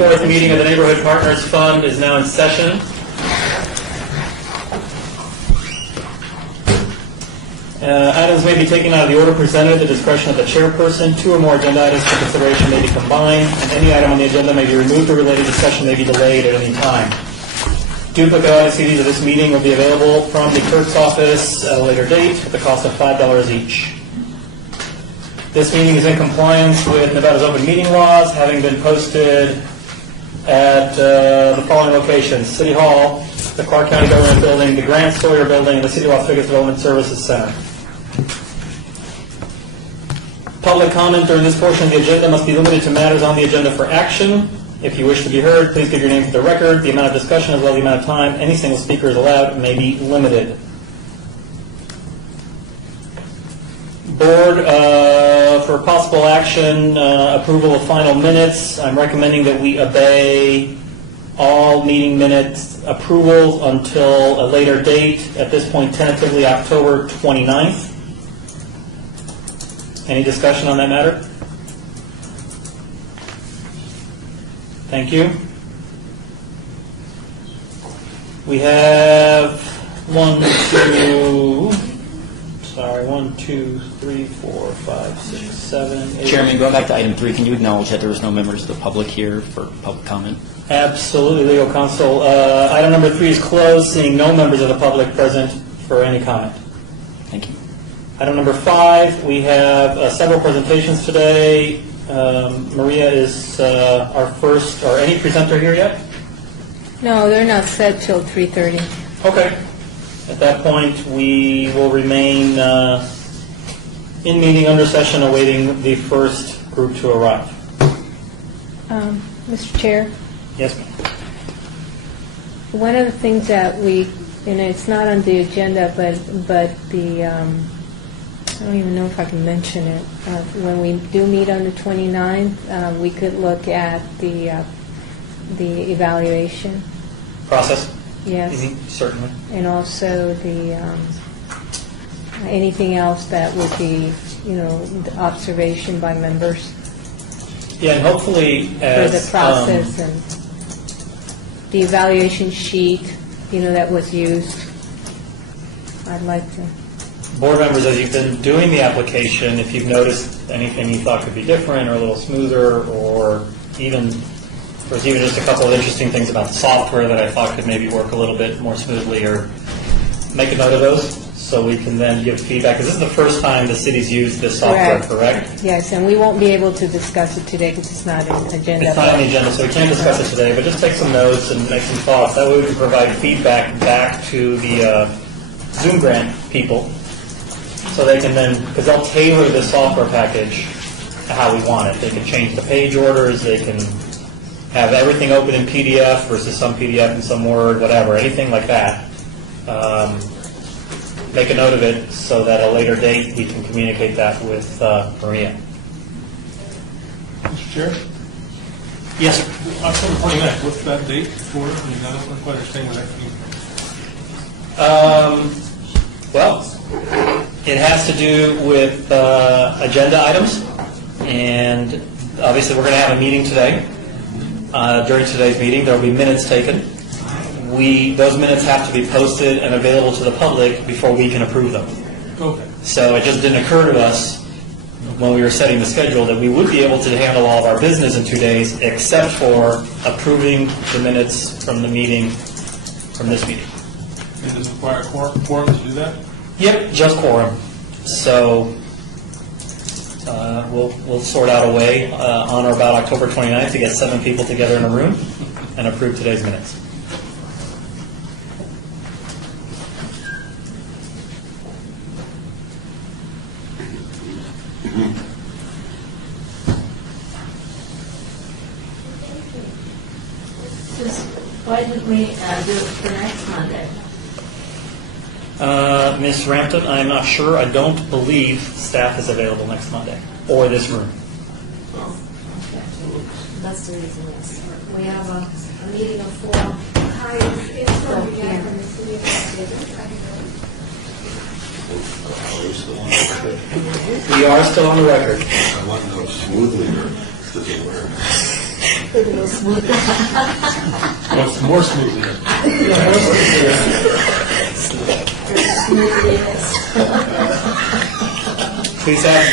24th meeting of the Neighborhood Partners Fund is now in session. Items may be taken out of the order presented at the discretion of the chairperson. 2 or more agenda items for consideration may be combined, and any item on the agenda may be removed or related discussion may be delayed at any time. Duplicate audio CDs of this meeting will be available from the clerk's office at a later date at the cost of $5 each. This meeting is in compliance with Nevada's open meeting laws, having been posted at the following locations: City Hall, the Clark County Government Building, the Grant Sawyer Building, and the City of Las Vegas Development Services Center. Public comment during this portion of the agenda must be limited to matters on the agenda for action. If you wish to be heard, please give your name for the record. The amount of discussion as well as the amount of time any single speaker is allowed may be limited. Board, for possible action, approval of final minutes. I'm recommending that we obey all meeting minutes approvals until a later date, at this point tentatively October 29th. Any discussion on that matter? Thank you. We have 1, 2, 3, 4, 5, 6, 7, 8. Chairman, going back to item 3, can you acknowledge that there was no members of the public here for public comment? Absolutely, legal counsel. Item number 3 is closed, seeing no members of the public present for any comment. Thank you. Item number 5, we have several presentations today. Maria is our first, or any presenter here yet? No, they're not set till 3:30. Okay. At that point, we will remain in meeting under session awaiting the first group to arrive. Mr. Chair, Yes, ma'am. one of the things that we, and it's not on the agenda, but the, I don't even know if I can mention it. When we do meet on the 29th, we could look at the evaluation. Process? Yes. Certainly. And also the, anything else that would be, the observation by members Yeah, and hopefully for as... the process and the evaluation sheet, that was used. I'd like to. Board members, as you've been doing the application, if you've noticed anything you thought could be different or a little smoother, or even there's even just a couple of interesting things about the software that I thought could maybe work a little bit more smoothly, or make a note of those so we can then give feedback. Because this is the first time the city's used this software, correct? Yes, and we won't be able to discuss it today because it's not an agenda. It's not on the agenda, so we can't discuss it today, but just take some notes and make some thoughts. That way we can provide feedback back to the Zoom grant people, so they can then, because they'll tailor the software package to how we want it. They can change the page orders, they can have everything open in PDF versus some PDF and some Word, whatever, anything like that. Make a note of it so that at a later date we can communicate that with Maria. Mr. Chair? Yes, sir. October 29th, what's that date for? I mean, I don't quite understand what that means. Well, it has to do with agenda items, and obviously we're going to have a meeting today. During today's meeting, there will be minutes taken. Those minutes have to be posted and available to the public before we can approve them. Okay. So it just didn't occur to us when we were setting the schedule that we would be able to handle all of our business in 2 days, except for approving the minutes from the meeting, from this meeting. And does it require a quorum to do that? Yep, just quorum. So we'll sort out a way on or about October 29th to get 7 people together in a room and approve today's minutes. Why did we do it for next Monday? Ms. Rampton, I'm not sure. I don't believe staff is available next Monday, or this room. Oh, okay. That's the reason we have a meeting of 4. Hi, it's Dorothy Jack from the City of Las Vegas. We are still on the record. I want to know smoothly or does it work? What's more smoothly? Please have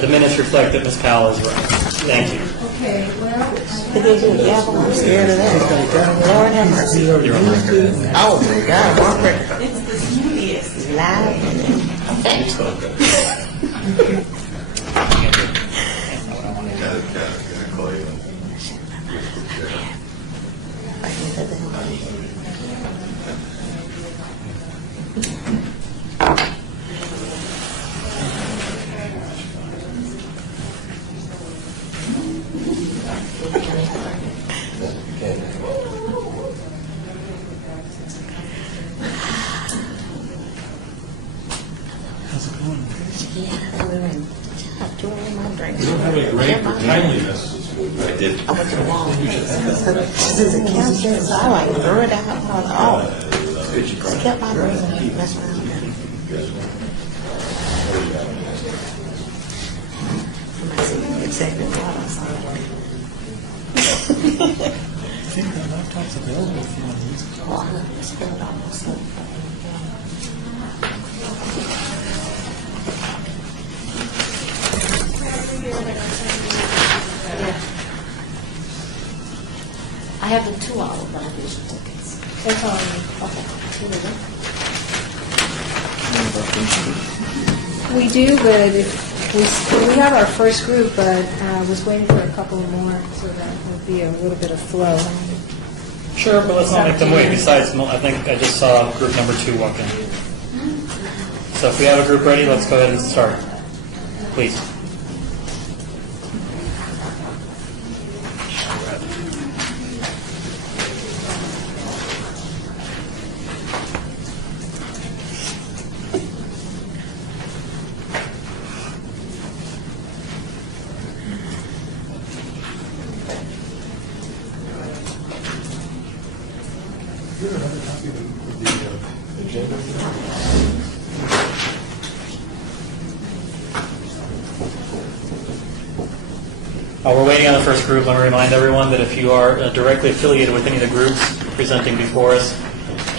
the minutes reflect that Ms. Powell is right. Thank you. Okay, well, I'm scared of that. Lord have mercy. Oh, my God, Margaret. It's the smoothiest. Live. You don't have a grade for timeliness. I went to the wall. Since it counts, so I like threw it out. I was oh. Kept my brain and messed around. Somebody said executive water. I saw that. I think that laptop's available if you want to use it. Oh, I spilled almost. I have the 2-hour validation tickets. That's all. We do, but we have our first group, but I was waiting for a couple more, so that would be a little bit of flow. Sure, but let's not make them wait. Besides, I think I just saw group number 2 walk in. So if we have a group ready, let's go ahead and start. Please. While we're waiting on the first group, let me remind everyone that if you are directly affiliated with any of the groups presenting before us,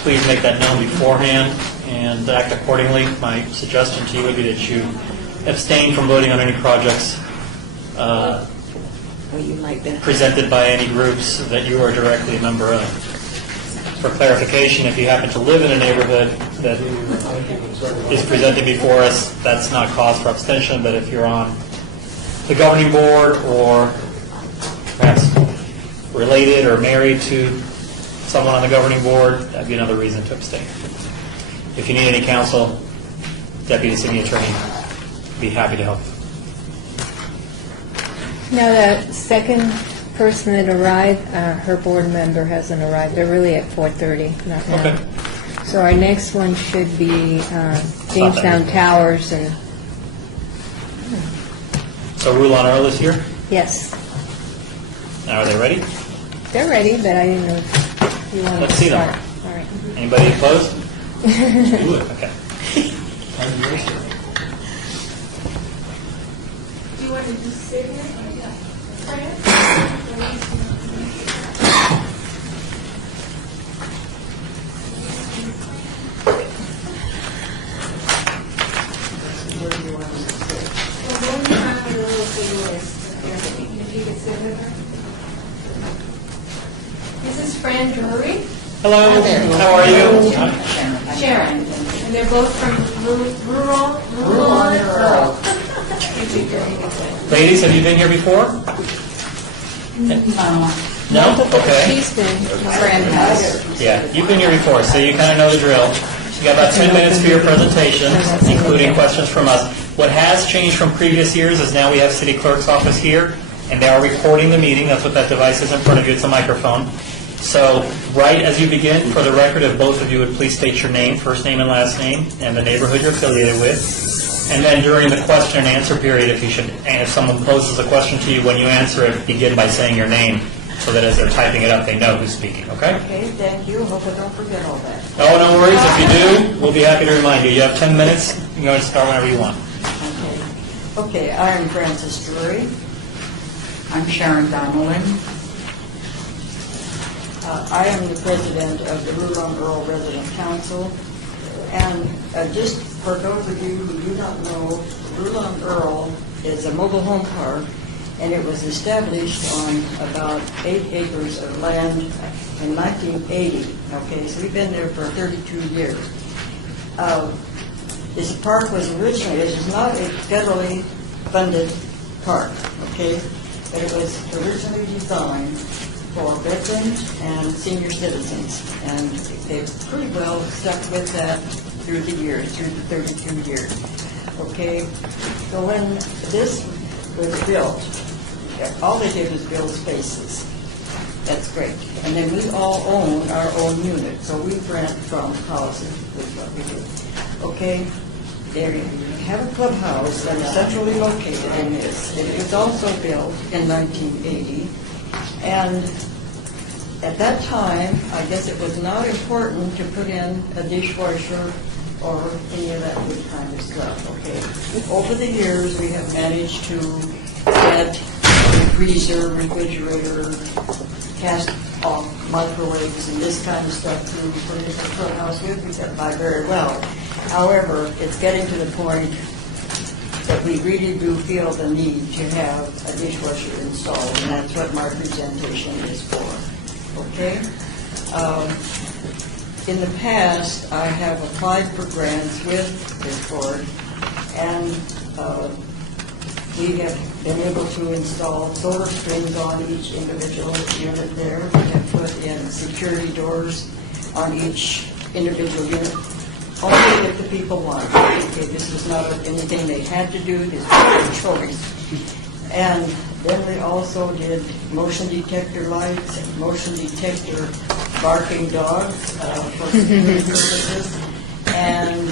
please make that known beforehand and act accordingly. My suggestion to you would be that you abstain from voting on any projects Well, you might be. presented by any groups that you are directly a member of. For clarification, if you happen to live in a neighborhood that is presenting before us, that's not cause for abstention, but if you're on the governing board or perhaps related or married to someone on the governing board, that'd be another reason to abstain. If you need any counsel, Deputy City Attorney, be happy to help. Now, the second person that arrived, her board member hasn't arrived. They're really at 4:30, not now. Okay. So our next one should be Jamestown Towers, and So Rulon Earl is here. yes, Now, are they ready? they're ready, but I didn't know if you wanted to start. Let's see them. All right. Anybody opposed? Do it. Okay. I'm yours, sir. Do you want to just sit here? This is Fran Drury, Hello. How are you? Sharon, and they're both from rural Earl. Ladies, have you been here before? No? Okay. She's been, Yeah, you've been here before, so you kind of know the drill. You got about 10 minutes for your presentation, including questions from us. What has changed from previous years is now we have City Clerk's office here, and they are recording the meeting. That's what that device is in front of you. It's a microphone. So right as you begin, for the record, if both of you would please state your name, first name and last name, and the neighborhood you're affiliated with. And then during the question and answer period, if someone poses a question to you, when you answer it, begin by saying your name, so that as they're typing it up, they know who's speaking, okay? Okay, thank you. Hope I don't forget all that. Oh, no worries. If you do, we'll be happy to remind you. You have 10 minutes. You can go and start whenever you want. Okay. Okay, I am Frances Drury. I'm Sharon Donnelly. I am the president of the Rulon Earl Resident Council. And just for those of you who do not know, Rulon Earl is a mobile home park, and it was established on about 8 acres of land in 1980. Okay, so we've been there for 32 years. This park was originally, it is not a federally funded park, okay? But it was originally designed for veterans and senior citizens. And they've pretty well stuck with that through the years, through the 32 years. Okay, so when this was built, all they did was build spaces. That's great. And then we all own our own unit, so we rent from houses, is what we do. Okay, there you have a clubhouse that is centrally located in this. It was also built in 1980, and at that time, I guess it was not important to put in a dishwasher or any of that good kind of stuff, okay? Over the years, we have managed to add freezer, refrigerator, cast off microwaves and this kind of stuff to put into the clubhouse with. We get by very well. However, it's getting to the point that we really do feel the need to have a dishwasher installed, and that's what my presentation is for. Okay? In the past, I have applied for grants with this board, and we have been able to install solar strings on each individual unit there. We have put in security doors on each individual unit, only if the people want. Okay, this is not anything they had to do, this was their choice. And then we also did motion detector lights and motion detector barking dogs for security purposes. And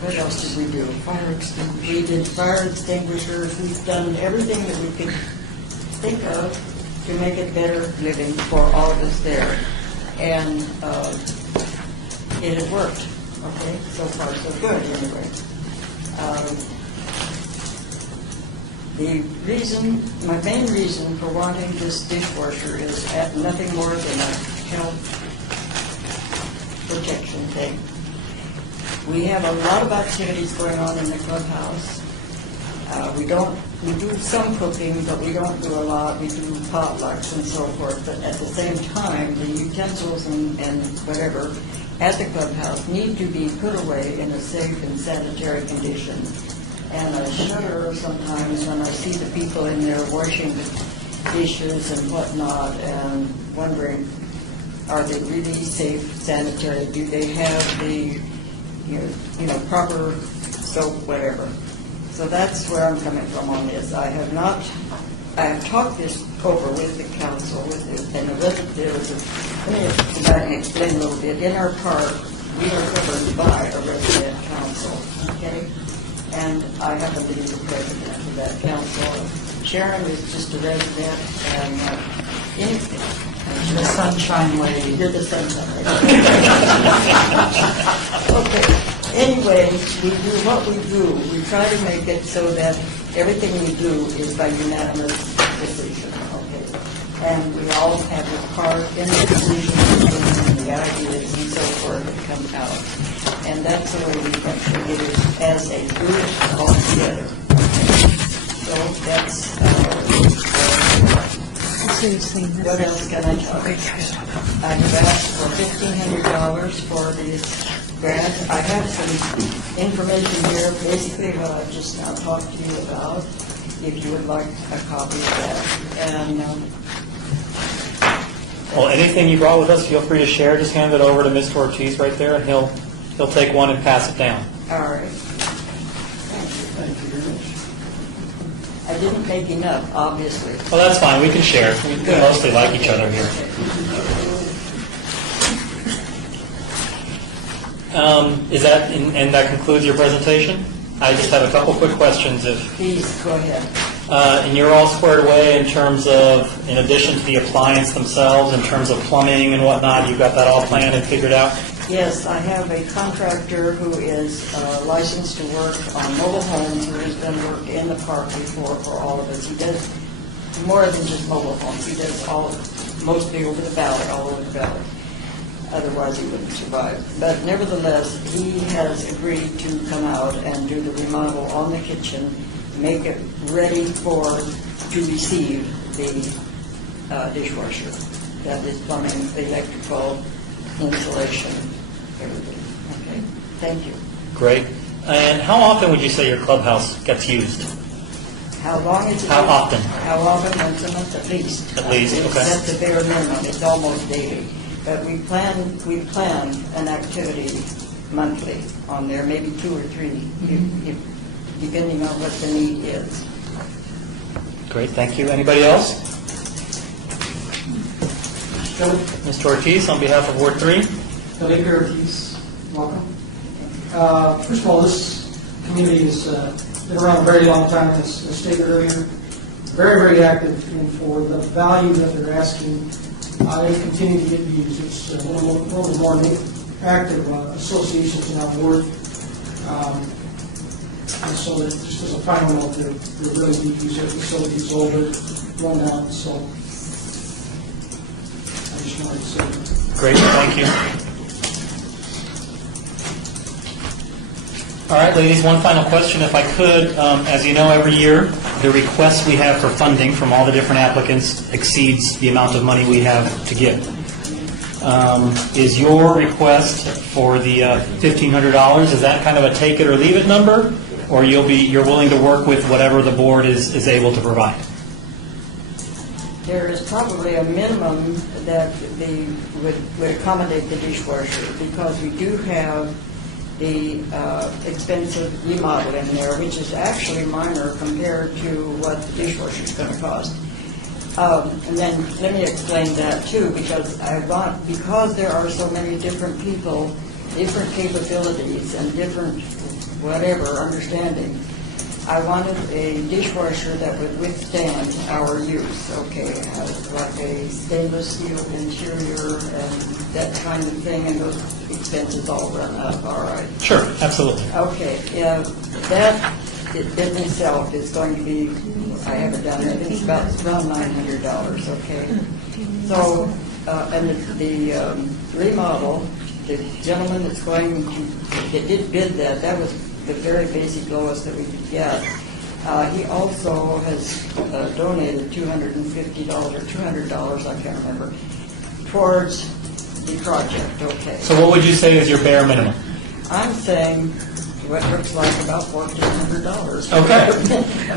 what else did we do? Fire extinguishers. We did fire extinguishers. We've done everything that we could think of to make it better living for all of us there. And it has worked. Okay, so far so good anyway. The reason, my main reason for wanting this dishwasher is nothing more than a health protection thing. We have a lot of activities going on in the clubhouse. We do some cooking, but we don't do a lot. We do potlucks and so forth. But at the same time, the utensils and whatever at the clubhouse need to be put away in a safe and sanitary condition. And I shudder sometimes when I see the people in there washing the dishes and whatnot, and wondering, are they really safe, sanitary? Do they have the proper soap, whatever? So that's where I'm coming from on this. I have talked this over with the council, let me explain a little bit. In our park, we are governed by a resident council, okay? And I happen to be the president of that council. Sharon is just a resident, and anything. The sunshine lady. You're the sunshine lady. Okay. Anyway, we do what we do. We try to make it so that everything we do is by unanimous decision. Okay. And we all have a part in the decision and the ideas and so forth that come out. And that's the way we actually get it as a group all together. So that's what else can I tell you? I have asked for $1,500 for this grant. I have some information here, basically what I've just now talked to you about, if you would like a copy of that. And Well, anything you brought with us, feel free to share. Just hand it over to Mr. Ortiz right there, and he'll take one and pass it down. all right. Thank you very much. I didn't make enough, obviously. Well, that's fine. We can share. We mostly like each other here. Is that and that concludes your presentation? I just have a couple quick questions. Please, go ahead. And you're all squared away in terms of, in addition to the appliance themselves, in terms of plumbing and whatnot, you've got that all planned and figured out? Yes, I have a contractor who is licensed to work on mobile homes, who has done work in the park before for all of us. He does more than just mobile homes. He does mostly over the valley, all over the valley. Otherwise, he wouldn't survive. But nevertheless, he has agreed to come out and do the remodel on the kitchen, make it ready to receive the dishwasher. That is plumbing, electrical, insulation, everything. Okay, thank you. Great. And how often would you say your clubhouse gets used? How long is it? How often? How often? Once a month, at least. At least, okay. That's the bare minimum. It's almost daily. But we plan an activity monthly on there, maybe 2 or 3, depending on what the need is. Great, thank you. Anybody else? Mr. Ortiz, on behalf of Ward 3. Felipe Ortiz, welcome. First of all, this community has been around a very long time, as stated earlier. Very, very active, and for the value that they're asking, they continue to get used. It's one of the more active associations in our ward. And so that just as a final note, they're really deep use. Their facilities older, run down, so I just wanted to say that. Great, thank you. All right, ladies, one final question, if I could. As you know, every year, the request we have for funding from all the different applicants exceeds the amount of money we have to give. Is your request for the $1,500, is that kind of a take it or leave it number? Or you're willing to work with whatever the board is able to provide? There is probably a minimum that would accommodate the dishwasher, because we do have the expensive remodel in there, which is actually minor compared to what the dishwasher is going to cost. And then let me explain that too, because there are so many different people, different capabilities, and different whatever understanding. I wanted a dishwasher that would withstand our use, okay, like a stainless steel interior and that kind of thing, and those expenses all run up, all right? Sure, absolutely. Okay, that in itself is going to be, I have it down there, I think it's around $900, okay? So, and the remodel, the gentleman that did bid that was the very basic lowest that we could get. He also has donated $250 or $200, I can't remember, towards the project, okay? So what would you say is your bare minimum? I'm saying what looks like about $1,400. Okay,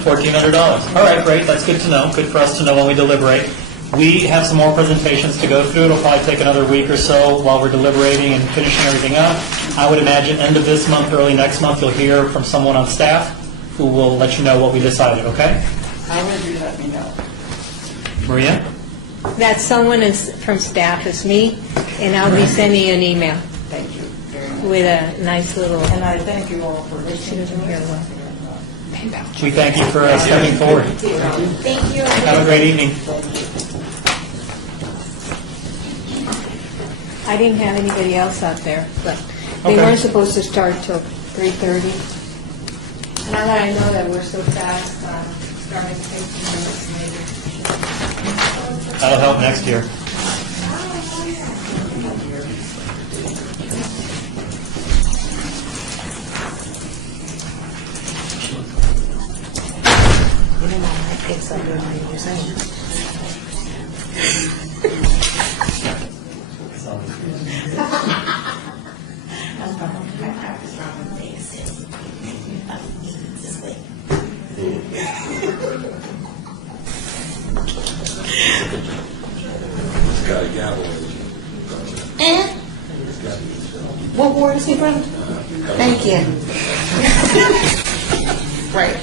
$1,400. All right, great, that's good to know, good for us to know when we deliberate. We have some more presentations to go through. It'll probably take another week or so while we're deliberating and finishing everything up. I would imagine end of this month, early next month, you'll hear from someone on staff who will let you know what we decided, okay? How would you let me know? Maria? That someone is from staff is me, and I'll be sending you an email Thank you very much. with a nice little... And I thank you all for listening to me. We thank you for stepping forward. Thank you. Have a great evening. I didn't have anybody else out there, but they Okay. weren't supposed to start till 3:30. Now that I know that we're so fast, starting 15 minutes later. That'll help next year. You know, I picked something on your saying. What ward is he from? Thank you. Right.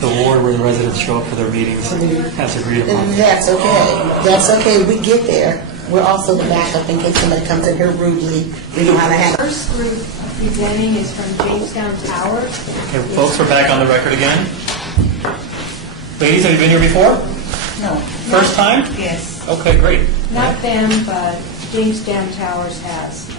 The ward where the residents show up for their meetings has agreed upon. That's okay. That's okay. We get there. We're also the backup in case somebody comes in here rudely. We know how to handle. First group presenting is from Jamestown Towers. Okay, folks, we're back on the record again. Ladies, have you been here before? No. First time? Yes. Okay, great. Not them, but Jamestown Towers has.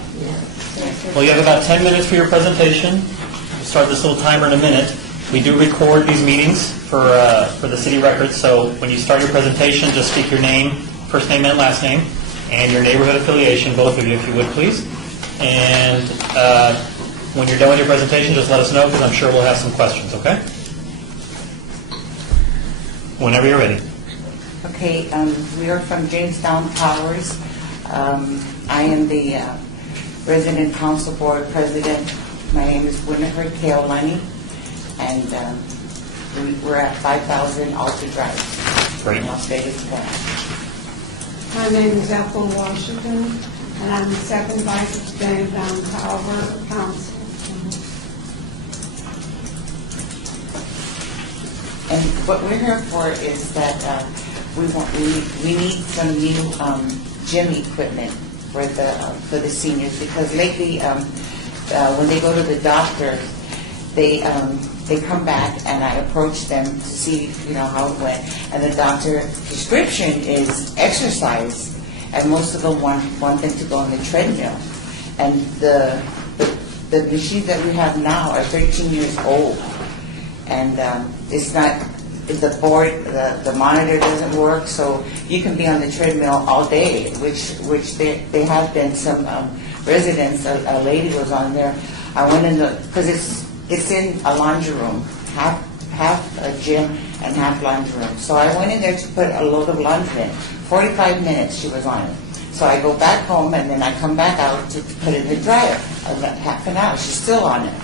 Well, you have about 10 minutes for your presentation. We'll start this little timer in a minute. We do record these meetings for the city records, so when you start your presentation, just speak your name, first name and last name, and your neighborhood affiliation, both of you, if you would, please. And when you're done with your presentation, just let us know, because I'm sure we'll have some questions, okay? Whenever you're ready. Okay, we are from Jamestown Towers. I am the resident council board president. My name is Winifred Kaolani, and we're at 5,000 Alta Drive. Great. In Las Vegas, Nevada. My name is Ethel Washington, and I'm the second vice president on Tower Council. And what we're here for is that we need some new gym equipment for the seniors, because lately when they go to the doctor, they come back and I approach them to see how it went, and the doctor prescription is exercise, and most of them want them to go on the treadmill, and the machines that we have now are 13 years old. And it's not, the board, the monitor doesn't work, so you can be on the treadmill all day, which they have been some residents, a lady was on there. I went in because it's in a laundry room, half a gym and half laundry room. So I went in there to put a load of laundry in. 45 minutes she was on it. So I go back home and then I come back out to put it in the dryer. Half an hour, she's still on it.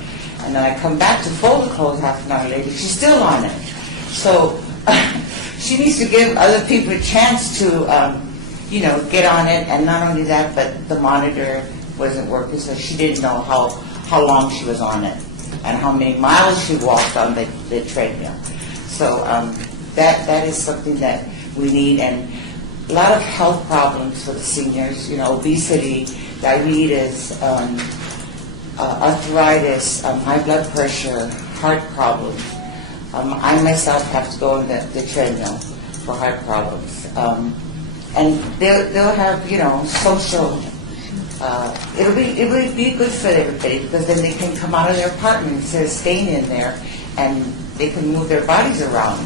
And then I come back to fold the clothes half an hour later, she's still on it. So she needs to give other people a chance to, get on it. And not only that, but the monitor wasn't working, so she didn't know how long she was on it and how many miles she walked on the treadmill. So that is something that we need. And a lot of health problems for the seniors, obesity, diabetes, arthritis, high blood pressure, heart problems. I myself have to go on the treadmill for heart problems. And they'll have, social, it'll be good for everybody, because then they can come out of their apartment instead of staying in there, and they can move their bodies around,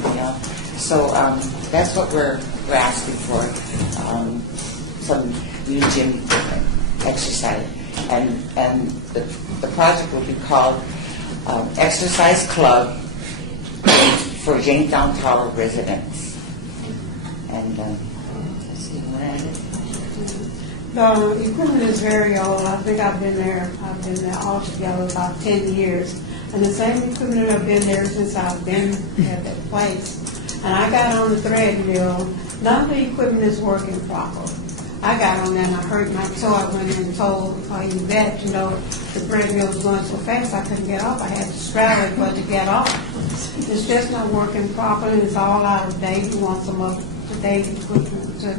So that's what we're asking for, some new gym equipment, exercise. And the project will be called Exercise Club for Jamestown Tower residents. And let's see, what I did. The equipment is very old. I think I've been there altogether about 10 years. And the same equipment I've been there since I've been at that place. And I got on the treadmill. None of the equipment is working properly. I got on there and I hurt my toe. I went in and told Yvette, the treadmill was going so fast I couldn't get off. I had to straddle it, but to get off. It's just not working properly. It's all out of date. We want some up-to-date equipment too.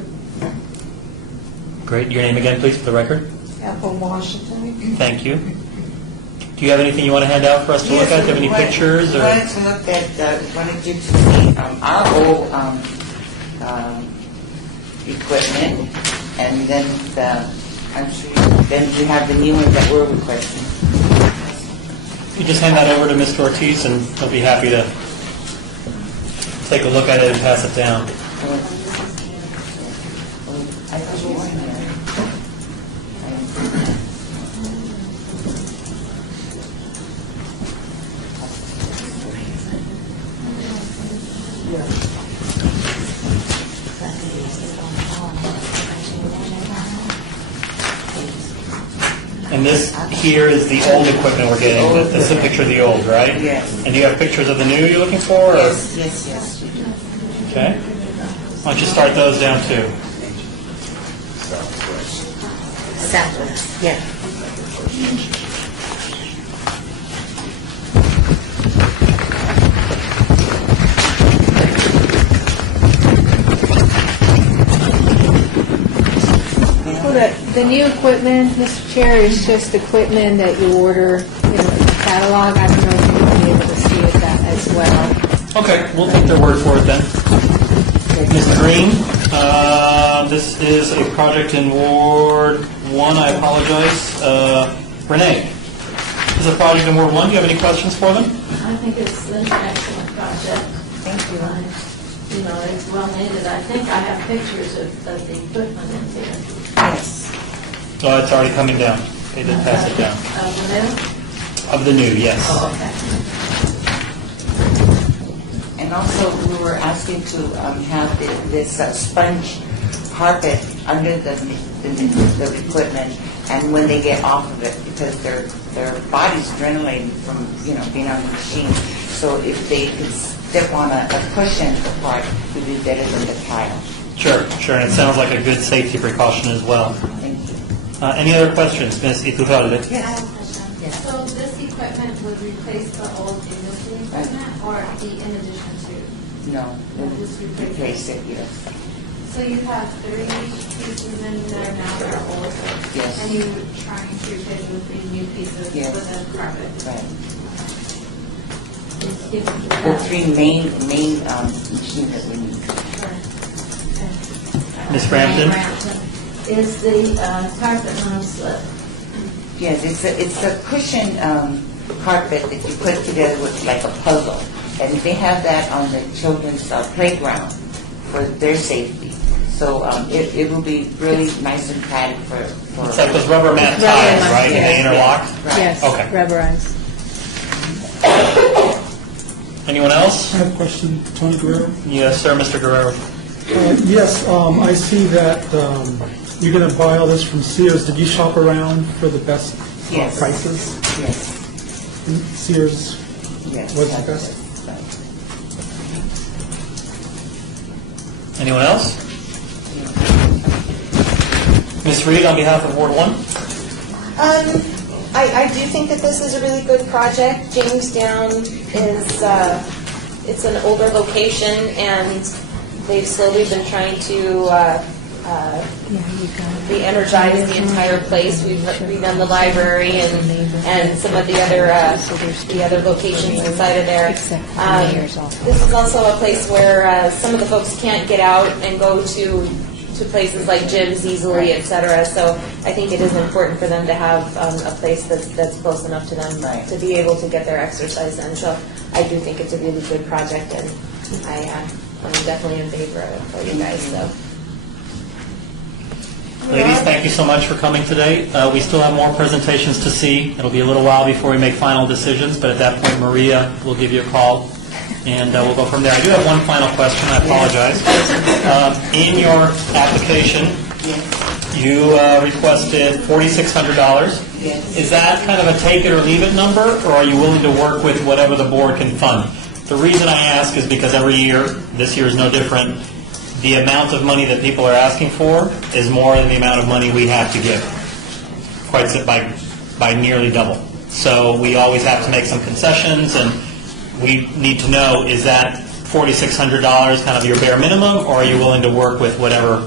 Great. Your name again, please, for the record. Ethel Washington. Thank you. Do you have anything you want to hand out for us to look at? Do you have any pictures? I wanted to look at, wanted you to see our old equipment, and then I'm sure then we have the new ones that we're requesting. You just hand that over to Mr. Ortiz, and he'll be happy to take a look at it and pass it down. I thought you were in there. And this here is the old equipment we're getting. This is a picture of the old, right? Yes. And do you have pictures of the new you're looking for? Or? Yes, we do. Okay. Why don't you start those down too? Southwest, yeah. The new equipment, Mr. Chair, is just equipment that you order in the catalog. I don't know if you'll be able to see it that as well. Okay, we'll take their word for it then. Ms. Green, this is a project in Ward 1, I apologize. Renee, this is a project in Ward 1, do you have any questions for them? I think it's an excellent project. Thank you. You know, it's well needed. I think I have pictures of the equipment in here. Yes. Oh, it's already coming down. They did pass it down. The new? Of the new, yes. Oh, okay. And also, we were asking to have this sponge carpet under the equipment, and when they get off of it, because their body's adrenalating from, being on the machine. So if they could step on a cushion part, it would be better than the tile. Sure, and it sounds like a good safety precaution as well. Thank you. Any other questions, Ms. Iturralde? I have a question. So this equipment would replace the old industry equipment or be in addition to? No, We'll just replace it, yes. So you have 3 pieces in there now that are old? Yes. And you're trying to replace with the new pieces Yes. with a carpet? Right. If The 3 main machines that we need. Ms. Frampton? Is the carpet non-slip? Yes, it's a cushion carpet that you put together with like a puzzle. And they have that on the children's playground for their safety. So it will be really nice and padded for It's like those rubber mat tiles, right? Yes. They interlock? Yes, Okay. rubberized. Anyone else? I have a question, Tony Guerrero. Yes, sir, Mr. Guerrero. Yes, I see that you're going to buy all this from Sears. Did you shop around for the best Yes. prices? Yes, And Sears yes. was the best? Anyone else? Ms. Reed, on behalf of Ward 1? I do think that this is a really good project. Jamestown is, it's an older location, and they've slowly been trying to re-energize the entire place. We've redone the library and some of the other locations inside of there. This is also a place where some of the folks can't get out and go to places like gyms easily, et cetera. So I think it is important for them to have a place that's close enough to them to be able to get their exercise in. So I do think it's a really good project, and I'm definitely in favor of it for you guys. So. Ladies, thank you so much for coming today. We still have more presentations to see. It'll be a little while before we make final decisions, but at that point, Maria will give you a call, and we'll go from there. I do have one final question. I apologize. In your application, you requested $4,600. Yes. Is that kind of a take it or leave it number, or are you willing to work with whatever the board can fund? The reason I ask is because every year, this year is no different, the amount of money that people are asking for is more than the amount of money we have to give, by nearly double. So we always have to make some concessions, and we need to know, is that $4,600 kind of your bare minimum, or are you willing to work with whatever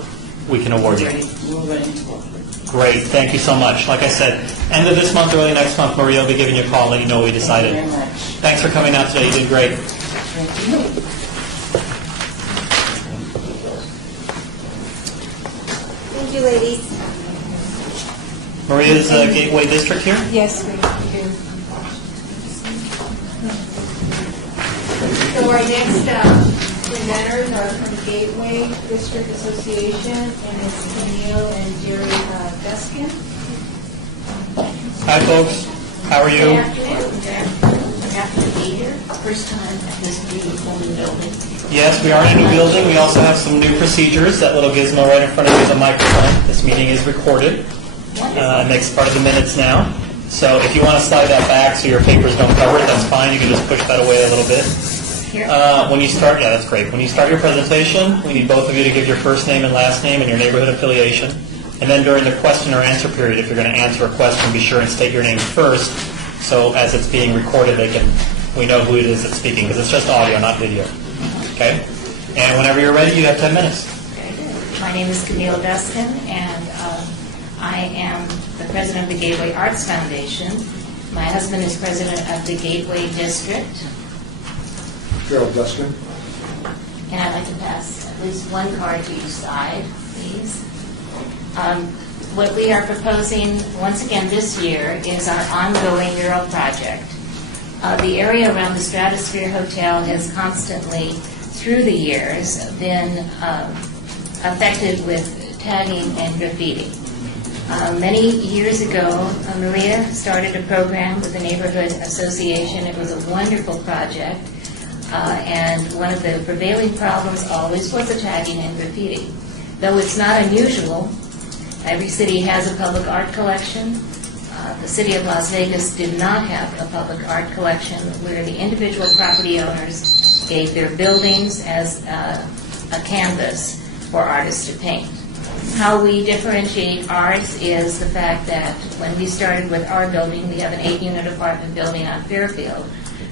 we can award you? We're ready to work. Great, thank you so much. Like I said, end of this month, early next month, Maria will be giving you a call and let you know what we decided. Thank you very much. Thanks for coming out today, you did great. Thank you. Thank you, ladies. Maria's Gateway District here? Yes, we do. So our next presenters are from Gateway District Association, and it's Camille and Jerry Beskin. Hi, folks. How are you? Good afternoon. Happy to be here. First time at this beautiful new building. Yes, we are in a new building. We also have some new procedures. That little gizmo right in front of you is a microphone. This meeting is recorded. It makes part of the minutes now. So if you want to slide that back so your papers don't cover it, that's fine. You can just push that away a little bit. When you start, that's great. When you start your presentation, we need both of you to give your first name and last name and your neighborhood affiliation. And then during the question or answer period, if you're going to answer a question, be sure and state your name first, so as it's being recorded, we know who it is that's speaking, because it's just audio, not video. Okay? And whenever you're ready, you have 10 minutes. My name is Camille Beskin, and I am the president of the Gateway Arts Foundation. My husband is president of the Gateway District. Gerald Dustin. And I'd like to pass at least one card to each side, please. What we are proposing, once again this year, is our ongoing mural project. The area around the Stratosphere Hotel has constantly, through the years, been affected with tagging and graffiti. Many years ago, Maria started a program with the Neighborhood Association. It was a wonderful project, and one of the prevailing problems always was the tagging and graffiti. Though it's not unusual, every city has a public art collection. The city of Las Vegas did not have a public art collection where the individual property owners gave their buildings as a canvas for artists to paint. How we differentiate ours is the fact that when we started with our building, we have an 8-unit apartment building on Fairfield.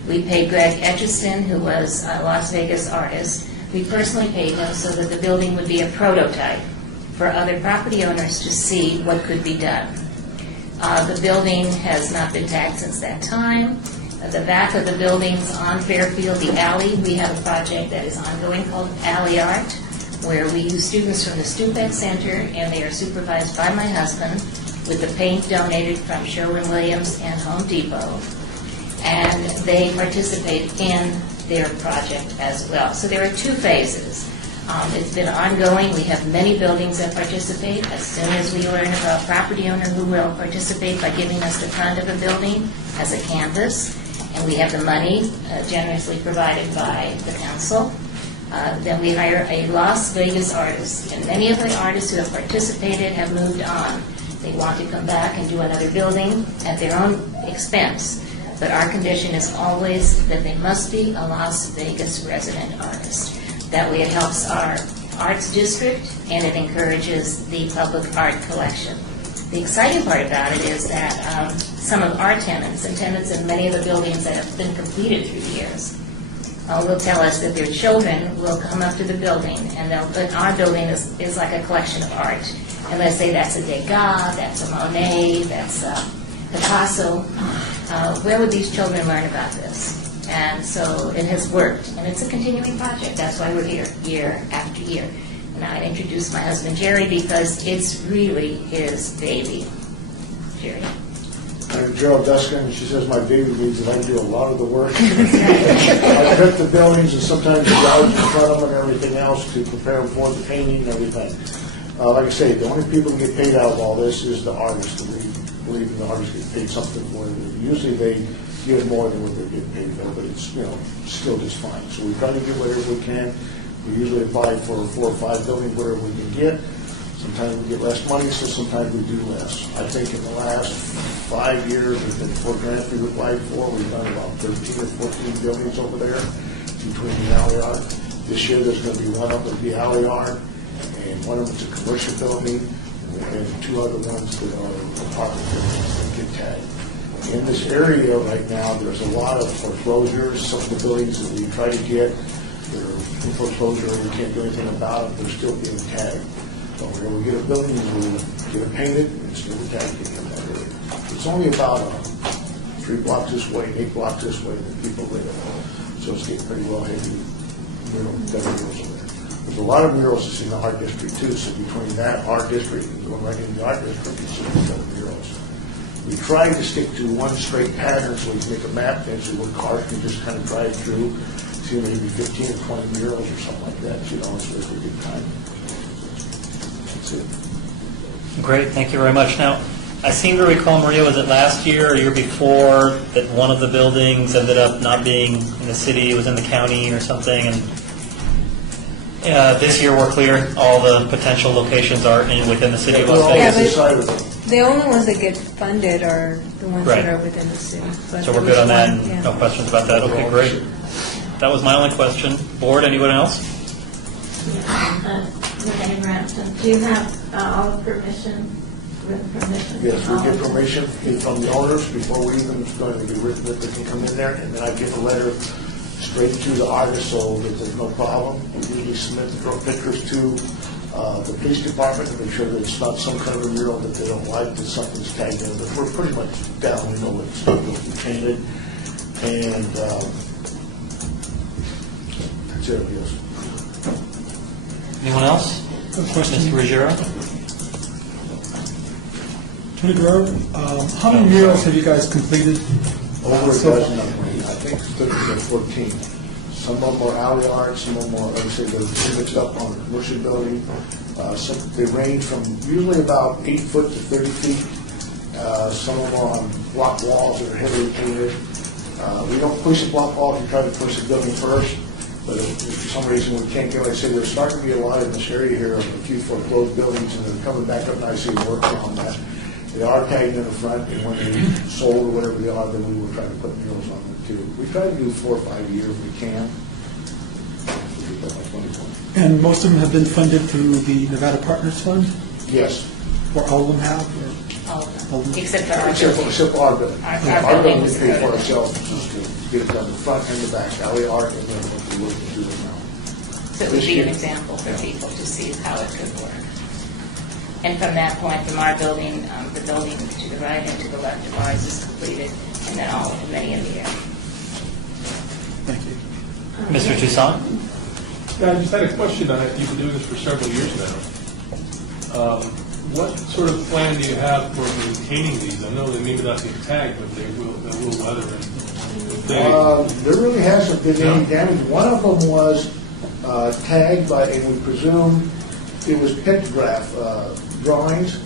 We paid Greg Etchiston, who was a Las Vegas artist. We personally paid him so that the building would be a prototype for other property owners to see what could be done. The building has not been tagged since that time. At the back of the buildings on Fairfield, the alley, we have a project that is ongoing called Alley Art, where we use students from the Stupak Center, and they are supervised by my husband with the paint donated from Sherwin-Williams and Home Depot. And they participate in their project as well. So there are 2 phases. It's been ongoing. We have many buildings that participate. As soon as we learn about property owner who will participate by giving us the front of a building as a canvas, and we have the money generously provided by the council, then we hire a Las Vegas artist. And many of the artists who have participated have moved on. They want to come back and do another building at their own expense. But our condition is always that they must be a Las Vegas resident artist. That way it helps our arts district and it encourages the public art collection. The exciting part about it is that some of our tenants and tenants in many of the buildings that have been completed through the years will tell us that their children will come up to the building and our building is like a collection of art. And let's say that's a Degas, that's a Monet, that's a Picasso. Where would these children learn about this? And so it has worked, and it's a continuing project. That's why we're here, year after year. And I introduced my husband, Jerry, because it's really his baby. Jerry? I'm Gerald Duskin, and she says my baby means that I do a lot of the work. I prep the buildings and sometimes the yards in front of them and everything else to prepare them for the painting and everything. Like I say, the only people who get paid out of all this is the artists. We believe the artists get paid something for it. Usually they give more than what they're getting paid for, but it's, still just fine. So we try to get whatever we can. We usually apply for 4 or 5 buildings, whatever we can get. Sometimes we get less money, so sometimes we do less. I think in the last 5 years, with the 4 grants we've applied for, we've done about 13 or 14 buildings over there between the alley art. This year, there's going to be one up at the alley art, and one of them's a commercial building, and 2 other ones that are apartment buildings that get tagged. In this area right now, there's a lot of foreclosures. Some of the buildings that we try to get, they're in foreclosure, we can't do anything about them, they're still being tagged. So when we get a building, we get it painted, and it's still tagged in that area. It's only about 3 blocks this way, 8 blocks this way that people live. So it's getting pretty well heavy murals over there. There's a lot of murals that's in the art district too, so between that art district and going right into the art district, it's a murals. We try to stick to one straight pattern so we can make a map fence where cars can just kind of drive through, see maybe 15 or 20 murals or something like that, so it's really good time. That's it. Great, thank you very much. Now, I seem to recall, Maria, was it last year or year before that one of the buildings ended up not being in the city, it was in the county or something, and this year we're clear, all the potential locations are within the city of Las Vegas. The only ones that get funded are the ones Right. that are within the city. But So we're good on that, yeah. and no questions about that? Okay, great. That was my only question. Board, anyone else? Renee Brampton, do you have all permission, written permission? Yes, we get permission from the owners before we even going to be written that they can come in there, and then I give a letter straight to the artist so that there's no problem. We usually submit the pictures to the police department to make sure that it's not some kind of a mural that they don't like, that something's tagged in. But we're pretty much down, we know it's going to be painted, and that's it, yes. Anyone else? Question. Mr. Ruggiero? Tony Guerrero, how many murals have you guys completed? Over a So- dozen of them, I think it's 13 or 14. Some of them are alley art, some of them are, like I say, they're mixed up on a commercial building. They range from usually about 8 foot to 30 feet. Some of them are on block walls that are heavily painted. We don't push the block walls, we try to push the building first, but if for some reason we can't get, like I say, there's starting to be a lot in this area here of a few foreclosed buildings, and they're coming back up nicely and working on that. They are tagged in the front, and when they sold or whatever they are, then we will try to put murals on them too. We try to do 4 or 5 a year if we can. We do that by 2020. And most of them have been funded through the Nevada Partners Fund? Yes. Or all of them have? Or All of all them, of them? except for our Except building. for our building. Our Our building building we was pay for voted. ourselves, just to get it done the front and the back, alley art, and then what we're looking to do now. So it would be an example for people to see how it could work. And from that point, from our building, the building to the right and to the left of ours is completed, and then all, many in the air. Thank you. Mr. Toussaint? Yeah, I just had a question on it. You've been doing this for several years now. What sort of plan do you have for maintaining these? I know they may not get tagged, but they will weather and fade. There really hasn't been any damage. One of them was tagged by, and we presume it was pictograph drawings,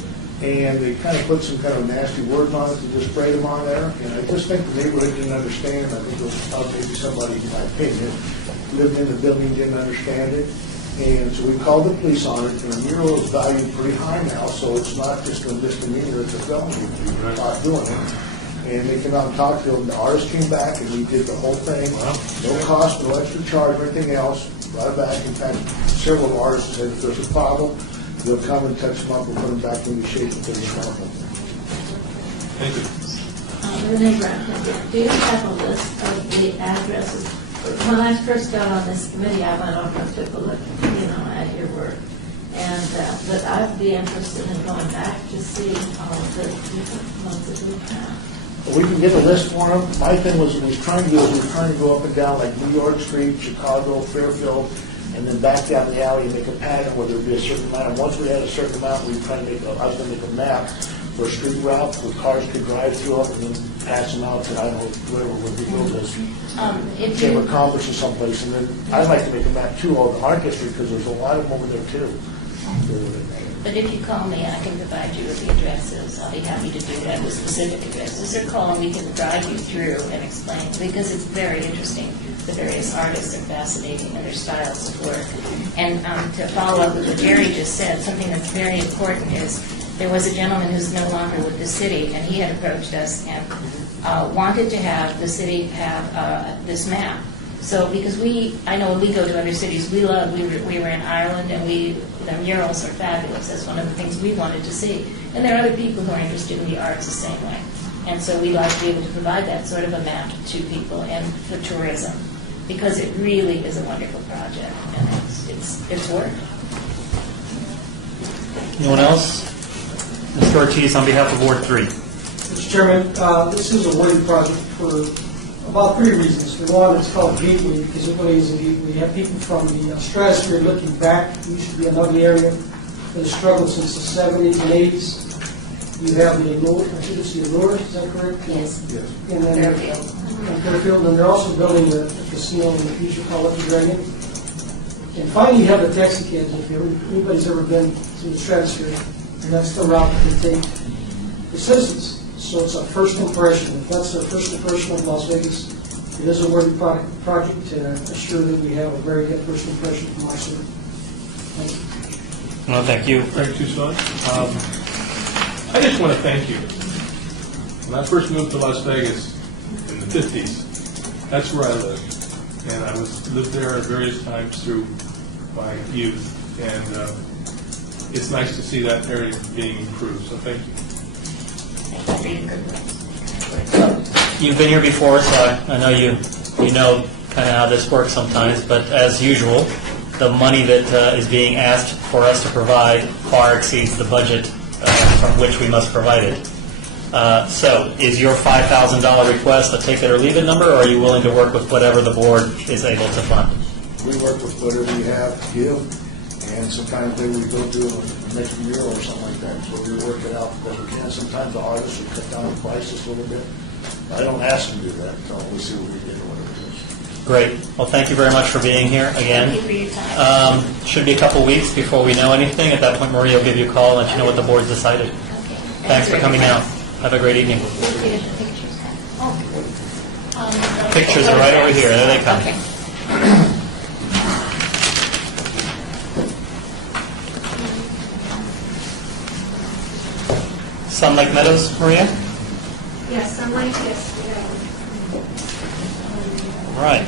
and they kind of put some kind of nasty words on it to just spray them on there. And I just think the neighborhood didn't understand. I think it was probably maybe somebody, in my opinion, lived in the building, didn't understand it. And so we called the police on it, and the mural is valued pretty high now, so it's not just a misdemeanor, it's a felony if you're caught doing it. And they came out and talked to them. The artist came back, and we did the whole thing. No cost, no extra charge, or anything else. Brought it back. In fact, several artists said if there's a problem, they'll come and touch them up and put them back in the shape that they want them. Thank you. Renee Brown, do you have a list of the addresses? When I first got on this committee, I went over and took a look, at your work. And, but I'd be interested in going back to see all of the different ones that we have. We can get a list for them. My thing was trying to go up and down like New York Street, Chicago, Fairfield, and then back down the alley and make a pattern where there'd be a certain amount. And once we had a certain amount, we try to I was going to make a map for a street route where cars could drive through them and then pass them out to, I don't know, whatever would be built as If Chamber you, of Commerce or someplace. And then I'd like to make a map too of our district because there's a lot of them over there too. but if you call me, I can provide you with the addresses. I'll be happy to do that with specific addresses. Or call and we can drive you through and explain, because it's very interesting. The various artists are fascinating and their styles of work. And to follow up with what Jerry just said, something that's very important is there was a gentleman who's no longer with the city, and he had approached us and wanted to have the city have this map. So, because I know when we go to other cities, we were in Ireland, and the murals are fabulous. That's one of the things we wanted to see. And there are other people who are interested in the arts the same way. And so we'd like to be able to provide that sort of a map to people and for tourism, because it really is a wonderful project, and it's work. Anyone else? Mr. Ortiz, on behalf of Ward 3. Mr. Chairman, this is a worthy project for about 3 reasons. The one, it's called Gateway, because it really is a gateway. You have people from the stratosphere looking back. It used to be an ugly area that has struggled since the 70s and 80s. You have the Allure, I should see Allure, is that correct? Yes. And then Fairfield, and they're also building a casino in the future called the Dragon. And finally, you have the taxi cabs. If anybody's ever been to the stratosphere, and that's the route that they take the citizens. So it's a first impression. If that's their first impression of Las Vegas, it is a worthy project to assure that we have a very good first impression from our city. Thank you. No, thank you. Frank Toussaint. I just want to thank you. When I first moved to Las Vegas in the 50s, that's where I lived. And I lived there at various times through my youth. And it's nice to see that area being improved, so thank you. You've been here before, so I know you know kind of how this works sometimes, but as usual, the money that is being asked for us to provide far exceeds the budget from which we must provide it. So is your $5,000 request a take it or leave it number, or are you willing to work with whatever the board is able to fund? We work with whatever we have to give, And sometimes maybe we go do a next mural or something like that, so we work it out as we can. Sometimes the artists will cut down the prices a little bit. I don't ask them to do that, so we see what we get or whatever it is. Great. Well, thank you very much for being here again. Thank you for your time. Should be a couple weeks before we know anything. At that point, Maria will give you a call and let you know what the board's decided. Okay. Thanks for coming out. Have a great evening. Pictures are right over here. There they come. Okay. Sun Lake Meadows, Maria? Yes, I'm like this. Right.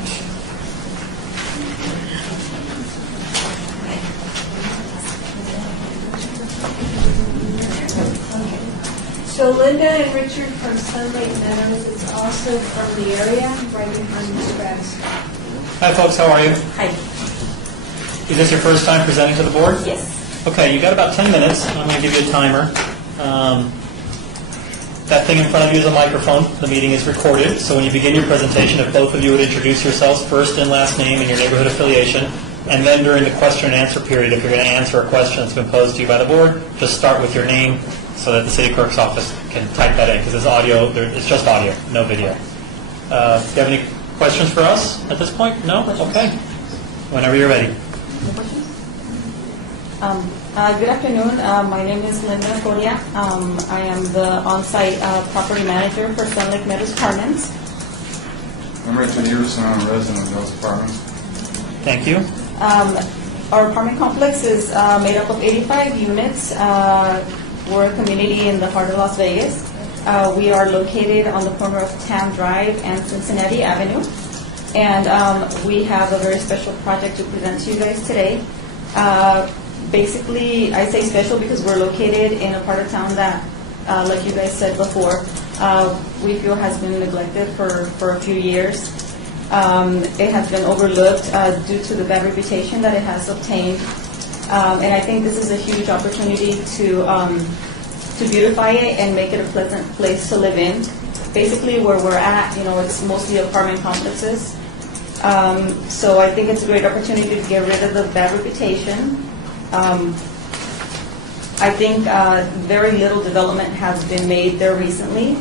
So Linda and Richard from Sun Lake Meadows is also from the area, right behind the Stratus. Hi, folks. How are you? Hi. Is this your first time presenting to the board? Yes. Okay, you got about 10 minutes. I'm going to give you a timer. That thing in front of you is a microphone. The meeting is recorded, so when you begin your presentation, if both of you would introduce yourselves, first and last name and your neighborhood affiliation, and then during the question and answer period, if you're going to answer a question that's been posed to you by the board, just start with your name so that the city clerk's office can type that in, because it's audio. It's just audio, no video. Do you have any questions for us at this point? No? Okay. Whenever you're ready. Good afternoon. My name is Linda Coria. I am the on-site property manager for Sun Lake Meadows Apartments. I'm Richard Everson. I'm a resident of those apartments. Thank you. Our apartment complex is made up of 85 units. We're a community in the heart of Las Vegas. We are located on the corner of Tam Drive and Cincinnati Avenue. And we have a very special project to present to you guys today. Basically, I say special because we're located in a part of town that, like you guys said before, we feel has been neglected for a few years. It has been overlooked due to the bad reputation that it has obtained. And I think this is a huge opportunity to beautify it and make it a pleasant place to live in. Basically, where we're at, it's mostly apartment complexes. So I think it's a great opportunity to get rid of the bad reputation. I think very little development has been made there recently,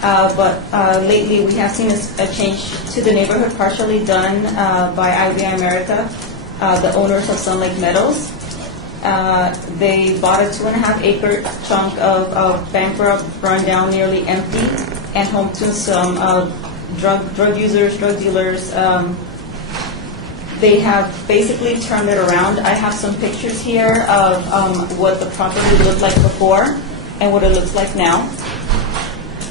but lately we have seen a change to the neighborhood, partially done by IBI America, the owners of Sun Lake Meadows. They bought a 2.5-acre chunk of bankrupt, run-down, nearly empty, and home to some drug users, drug dealers. They have basically turned it around. I have some pictures here of what the property looked like before and what it looks like now.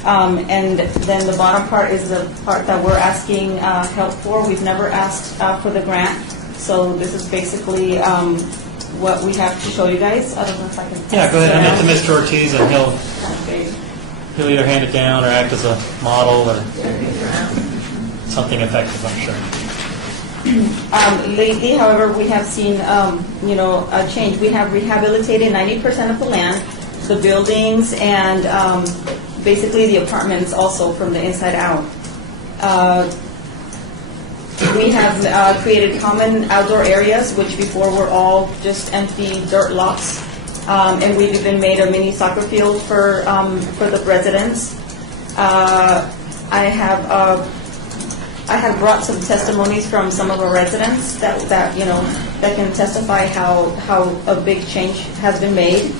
And then the bottom part is the part that we're asking help for. We've never asked for the grant, so this is basically what we have to show you guys. I don't know if I can. Yeah, go ahead. Hand it to Mr. Ortiz, and he'll either hand it down or act as a model or something effective, I'm sure. Lately, however, we have seen, a change. We have rehabilitated 90% of the land, the buildings, and basically the apartments also from the inside out. We have created common outdoor areas, which before were all just empty dirt lots, and we've even made a mini soccer field for the residents. I have brought some testimonies from some of our residents that can testify how a big change has been made.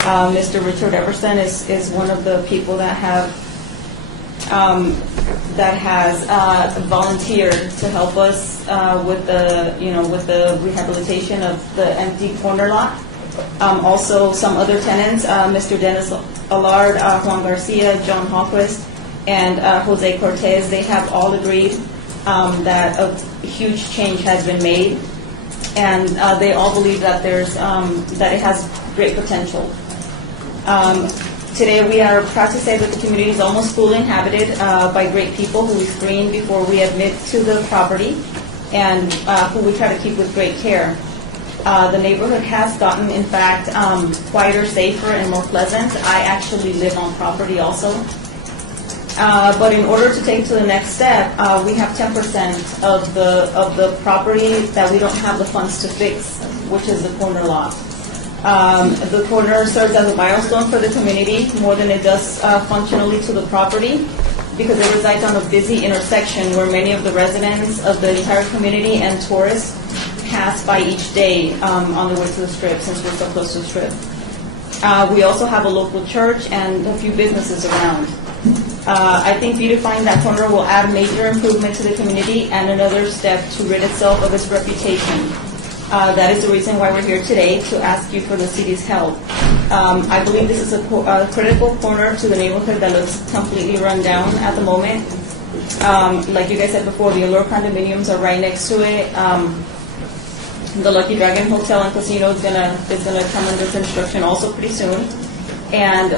Mr. Richard Everson is one of the people that has volunteered to help us with the rehabilitation of the empty corner lot. Also, some other tenants, Mr. Dennis Allard, Juan Garcia, John Hawquist, and Jose Cortez, they have all agreed that a huge change has been made, and they all believe that that it has great potential. Today we are proud to say that the community is almost fully inhabited by great people who we screen before we admit to the property, and who we try to keep with great care. The neighborhood has gotten, in fact, quieter, safer, and more pleasant. I actually live on property also. But in order to take to the next step, we have 10% of the property that we don't have the funds to fix. which is the corner lot. The corner serves as a milestone for the community more than it does functionally to the property, because it resides on a busy intersection where many of the residents of the entire community and tourists pass by each day on the way to the Strip, since we're so close to the Strip. We also have a local church and a few businesses around. I think beautifying that corner will add major improvement to the community and another step to rid itself of its reputation. That is the reason why we're here today, to ask you for the city's help. I believe this is a critical corner to the neighborhood that looks completely run down at the moment. Like you guys said before, the Allure condominiums are right next to it. The Lucky Dragon Hotel and Casino is gonna come under construction also pretty soon. And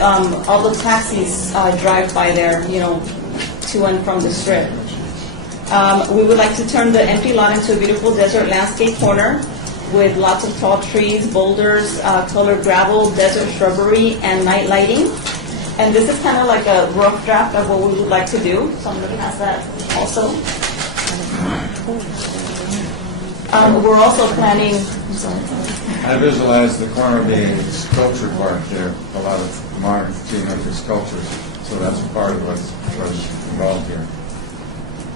all the taxis drive by there, to and from the Strip. We would like to turn the empty lot into a beautiful desert landscape corner with lots of tall trees, boulders, colored gravel, desert shrubbery, and night lighting. And this is kind of like a rough draft of what we would like to do. So I'm going to pass that also. We're also planning. I visualize the corner being a sculpture park there, a lot of modern geometric sculptures, so that's part of what's involved here.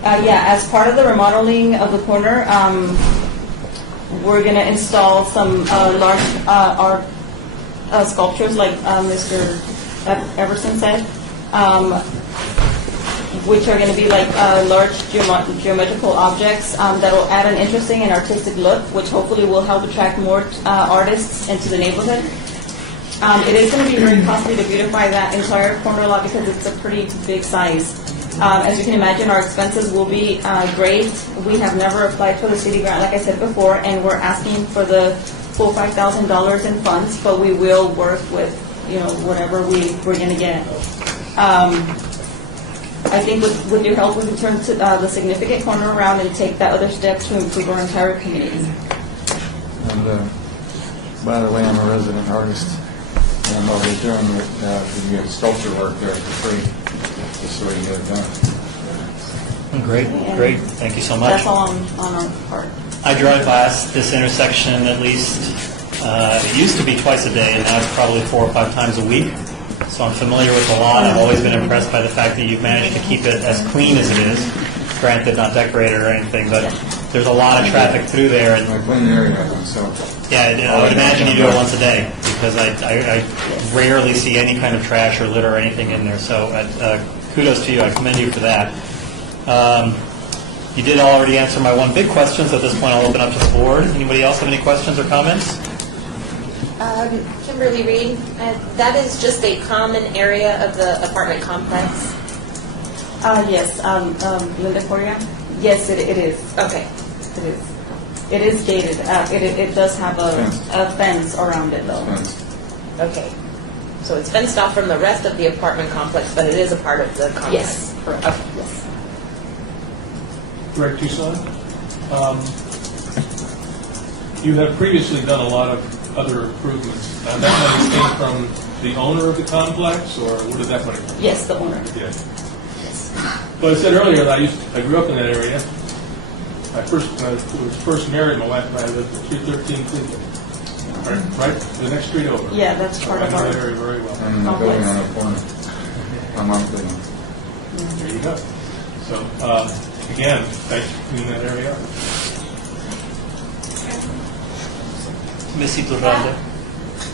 As part of the remodeling of the corner, we're going to install some large art sculptures, like Mr. Everson said, which are going to be like large geometrical objects that will add an interesting and artistic look, which hopefully will help attract more artists into the neighborhood. It is going to be very costly to beautify that entire corner lot because it's a pretty big size. As you can imagine, our expenses will be great. We have never applied for the city grant, like I said before, and we're asking for the full $5,000 in funds, but we will work with whatever we're going to get. I think with your help, we can turn the significant corner around and take that other step to improve our entire community. And by the way, I'm a resident artist, and I'll be doing you can get sculpture work there for free, just so we can get it done. Great. Thank you so much. That's all on our part. I drive past this intersection at least, it used to be twice a day, and now it's probably 4 or 5 times a week. So I'm familiar with the lot. I've always been impressed by the fact that you've managed to keep it as clean as it is. Granted, not decorated or anything, but there's a lot of traffic through there. And I clean the area myself. yeah, I would imagine you do it once a day, because I rarely see any kind of trash or litter or anything in there. So kudos to you. I commend you for that. You did already answer my one big question, so at this point I'll open up to the board. Anybody else have any questions or comments? Kimberly Reed, that is just a common area of the apartment complex? Yes, Linda Correa? Yes, it is. Okay. It is. It is gated. It does have a fence around it, though. Okay. So it's fenced off from the rest of the apartment complex, but it is a part of the complex? Yes, correct. Okay. Yes. Greg Tucson, you have previously done a lot of other improvements. That money came from the owner of the complex, or where did that money come from? Yes, the owner. Yeah. Well, I said earlier that I grew up in that area. When I was first married, my wife and I lived at 313 Cleveland. Right? The next street over. Yeah, that's part of our I know that area very well. I'm in the building on the corner. I'm on Cleveland. There you go. So, again, thanks for cleaning that area up. Ms. Iturralde.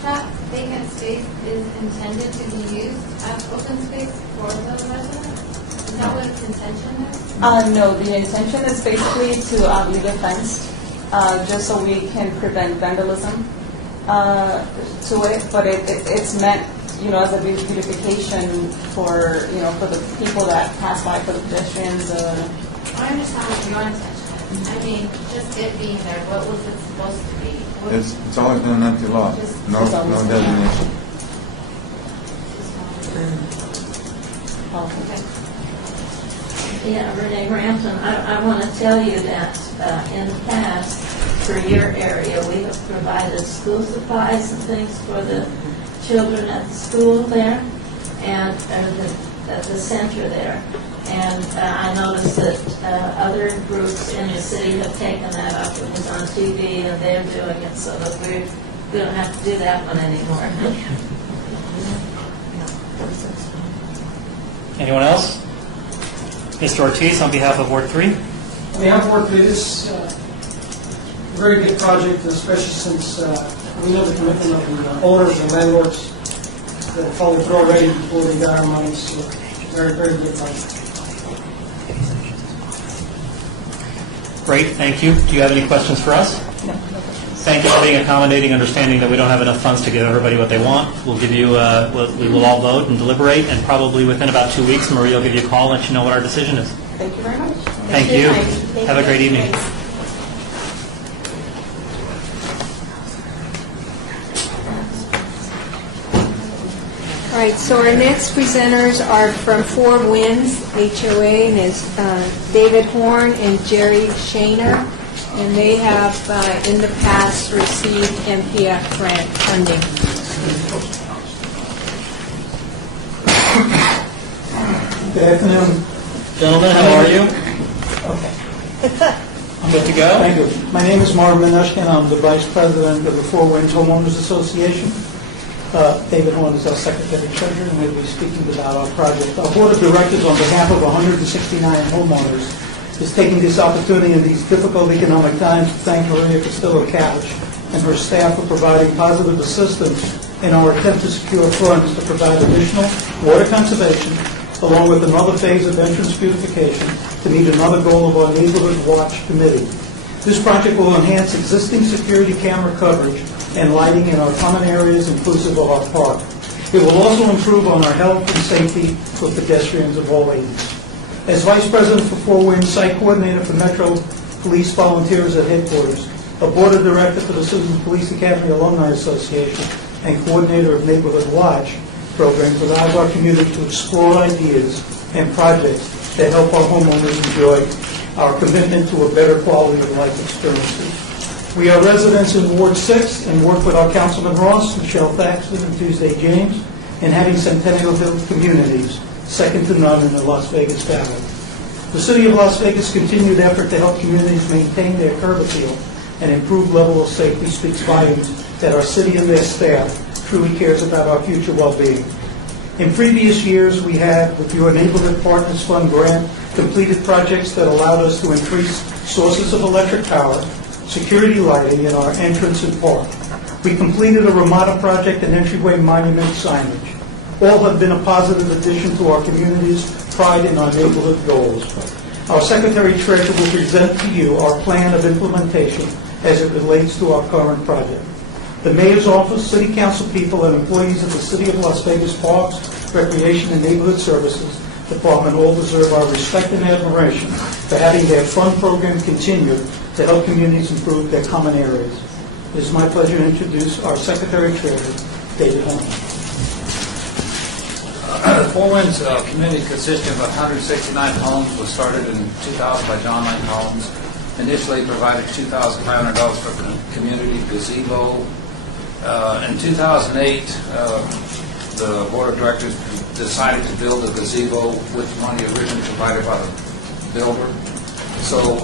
That vacant space is intended to be used as open space for the residents? Is that what its intention is? No, the intention is basically to leave it fenced, just so we can prevent vandalism to it. But it's meant, as a beautification for, for the people that pass by, for the pedestrians. I understand what your intention is. I mean, just it being there, what was it supposed to be? It's always been an empty lot. No designation. Yeah, Renee Rampton, I want to tell you that in the past, for your area, we have provided school supplies and things for the children at the school there, and at the center there. And I noticed that other groups in the city have taken that up. It was on TV and they're doing it so that we don't have to do that one anymore. Anyone else? Mr. Ortiz, on behalf of Ward 3. On behalf of Ward 3, this is a very good project, especially since we know the commitment of the owners and landlords that followed through already before they got our money. So very, very good project. Great, thank you. Do you have any questions for us? No. Thank you for being accommodating, understanding that we don't have enough funds to give everybody what they want. We'll give you, we will all vote and deliberate, and probably within about 2 weeks, Maria will give you a call and let you know what our decision is. Thank you very much. Thank you. Have a great evening. All right, so our next presenters are from Four Winds HOA, and it's David Horn and Jerry Shaner, and they have in the past received MPF grant funding. Good afternoon. Gentlemen, how are you? Okay. I'm good to go. Thank you. My name is Marvin Minushkin. I'm the Vice President of the Four Winds Homeowners Association. David Horn is our Secretary Treasurer, and we'll be speaking about our project. Our Board of Directors, on behalf of 169 homeowners, is taking this opportunity in these difficult economic times to thank Maria Castillo-Couch and her staff for providing positive assistance in our attempt to secure funds to provide additional water conservation, along with another phase of entrance beautification to meet another goal of our Neighborhood Watch Committee. This project will enhance existing security camera coverage and lighting in our common areas inclusive of our park. It will also improve on our health and safety for pedestrians of all ages. As Vice President for Four Winds, Site Coordinator for Metro Police Volunteers at Headquarters, a Board of Director for the Citizens Police Academy Alumni Association, and Coordinator of Neighborhood Watch programs, allows our community to explore ideas and projects that help our homeowners enjoy our commitment to a better quality of life experiences. We are residents in Ward 6 and work with our Councilman Ross, Michelle Thaxton, and Tuesday James in having Centennial Hill communities, second to none in the Las Vegas Valley. The City of Las Vegas' continued effort to help communities maintain their curb appeal and improve level of safety speaks volumes that our city and their staff truly cares about our future well-being. In previous years, we had, with your Neighborhood Partners Fund grant, completed projects that allowed us to increase sources of electric power, security lighting in our entrance and park. We completed a Ramada project and entryway monument signage. All have been a positive addition to our community's pride in our neighborhood goals. Our Secretary Treasurer will present to you our plan of implementation as it relates to our current project. The Mayor's Office, City Council people, and employees of the City of Las Vegas Parks, Recreation, and Neighborhood Services Department all deserve our respect and admiration for having their fund program continue to help communities improve their common areas. It is my pleasure to introduce our Secretary Treasurer, David Horn. The Four Winds community consisting of 169 homes was started in 2000 by John Lang Homes. Initially provided $2,500 for the community gazebo. In 2008, the Board of Directors decided to build a gazebo with money originally provided by the builder. So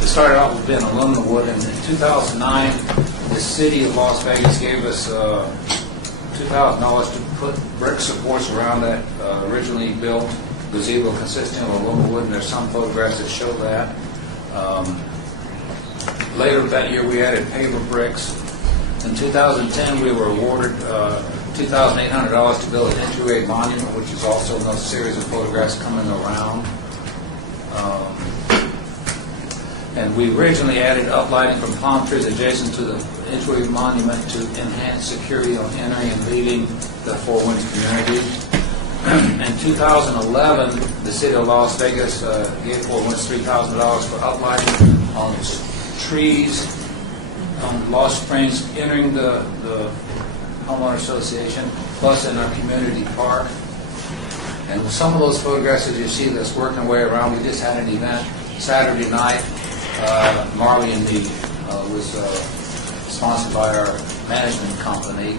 it started out with being aluminum wood, and in 2009, the City of Las Vegas gave us $2,000 to put brick supports around that originally built gazebo consisting of aluminum wood, and there's some photographs that show that. Later that year, we added paver bricks. In 2010, we were awarded $2,800 to build an entryway monument, which is also in those series of photographs coming around. And we originally added uplighting from palm trees adjacent to the entryway monument to enhance security on entering and leaving the Four Winds community. In 2011, the City of Las Vegas gave Four Winds $3,000 for uplighting on trees on Lost Springs entering the homeowner association, plus in our community park. And some of those photographs, as you see, that's working their way around. We just had an event Saturday night. Marley and Me was sponsored by our management company.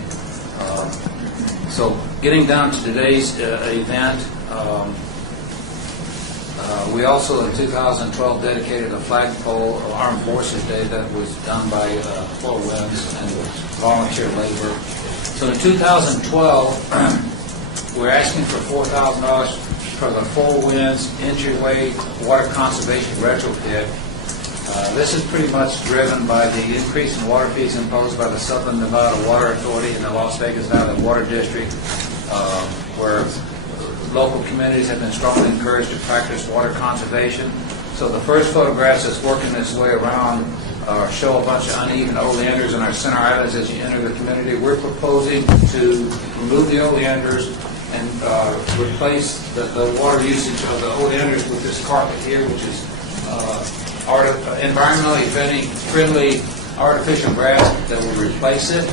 So getting down to today's event, We also, in 2012, dedicated a flagpole Armed Forces Day that was done by Four Winds and volunteer labor. So in 2012, we're asking for $4,000 for the Four Winds entryway water conservation retrofit. This is pretty much driven by the increase in water fees imposed by the Southern Nevada Water Authority and the Las Vegas Valley Water District, where local communities have been strongly encouraged to practice water conservation. So the first photographs that's working its way around show a bunch of uneven oleanders in our center islands as you enter the community. We're proposing to remove the oleanders and replace the water usage of the oleanders with this carpet here, which is environmentally friendly artificial grass that will replace it.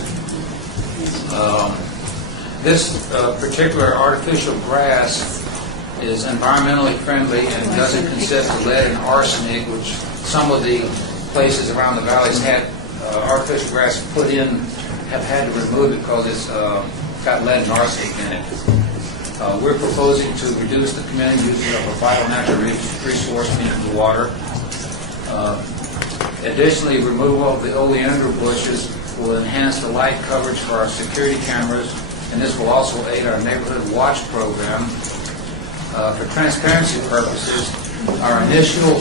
This particular artificial grass is environmentally friendly and doesn't consist of lead and arsenic, which some of the places around the valleys had artificial grass put in, have had to remove it because it's got lead and arsenic in it. We're proposing to reduce the community usage of a vital natural resource, meaning the water. Additionally, removal of the oleander bushes will enhance the light coverage for our security cameras, and this will also aid our neighborhood watch program. For transparency purposes, our initial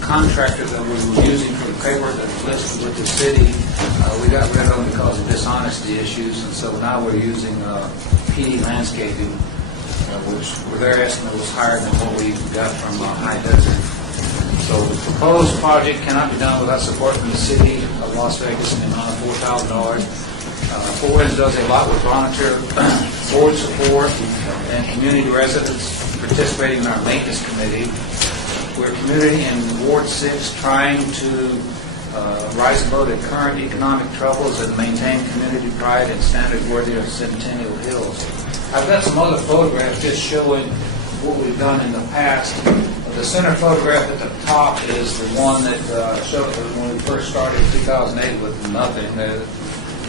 contractor that we were using for the paperwork that was listed with the city, we got rid of them because of dishonesty issues, and so now we're using PD Landscaping, which their estimate was higher than what we got from High Desert. So the proposed project cannot be done without support from the city of Las Vegas in the amount of $4,000. Four Winds does a lot with volunteer board support and community residents participating in our maintenance committee. We're a community in Ward 6 trying to rise above the current economic troubles and maintain community pride and standard worthy of Centennial Hills. I've got some other photographs just showing what we've done in the past. The center photograph at the top is the one that showed when we first started in 2008 with nothing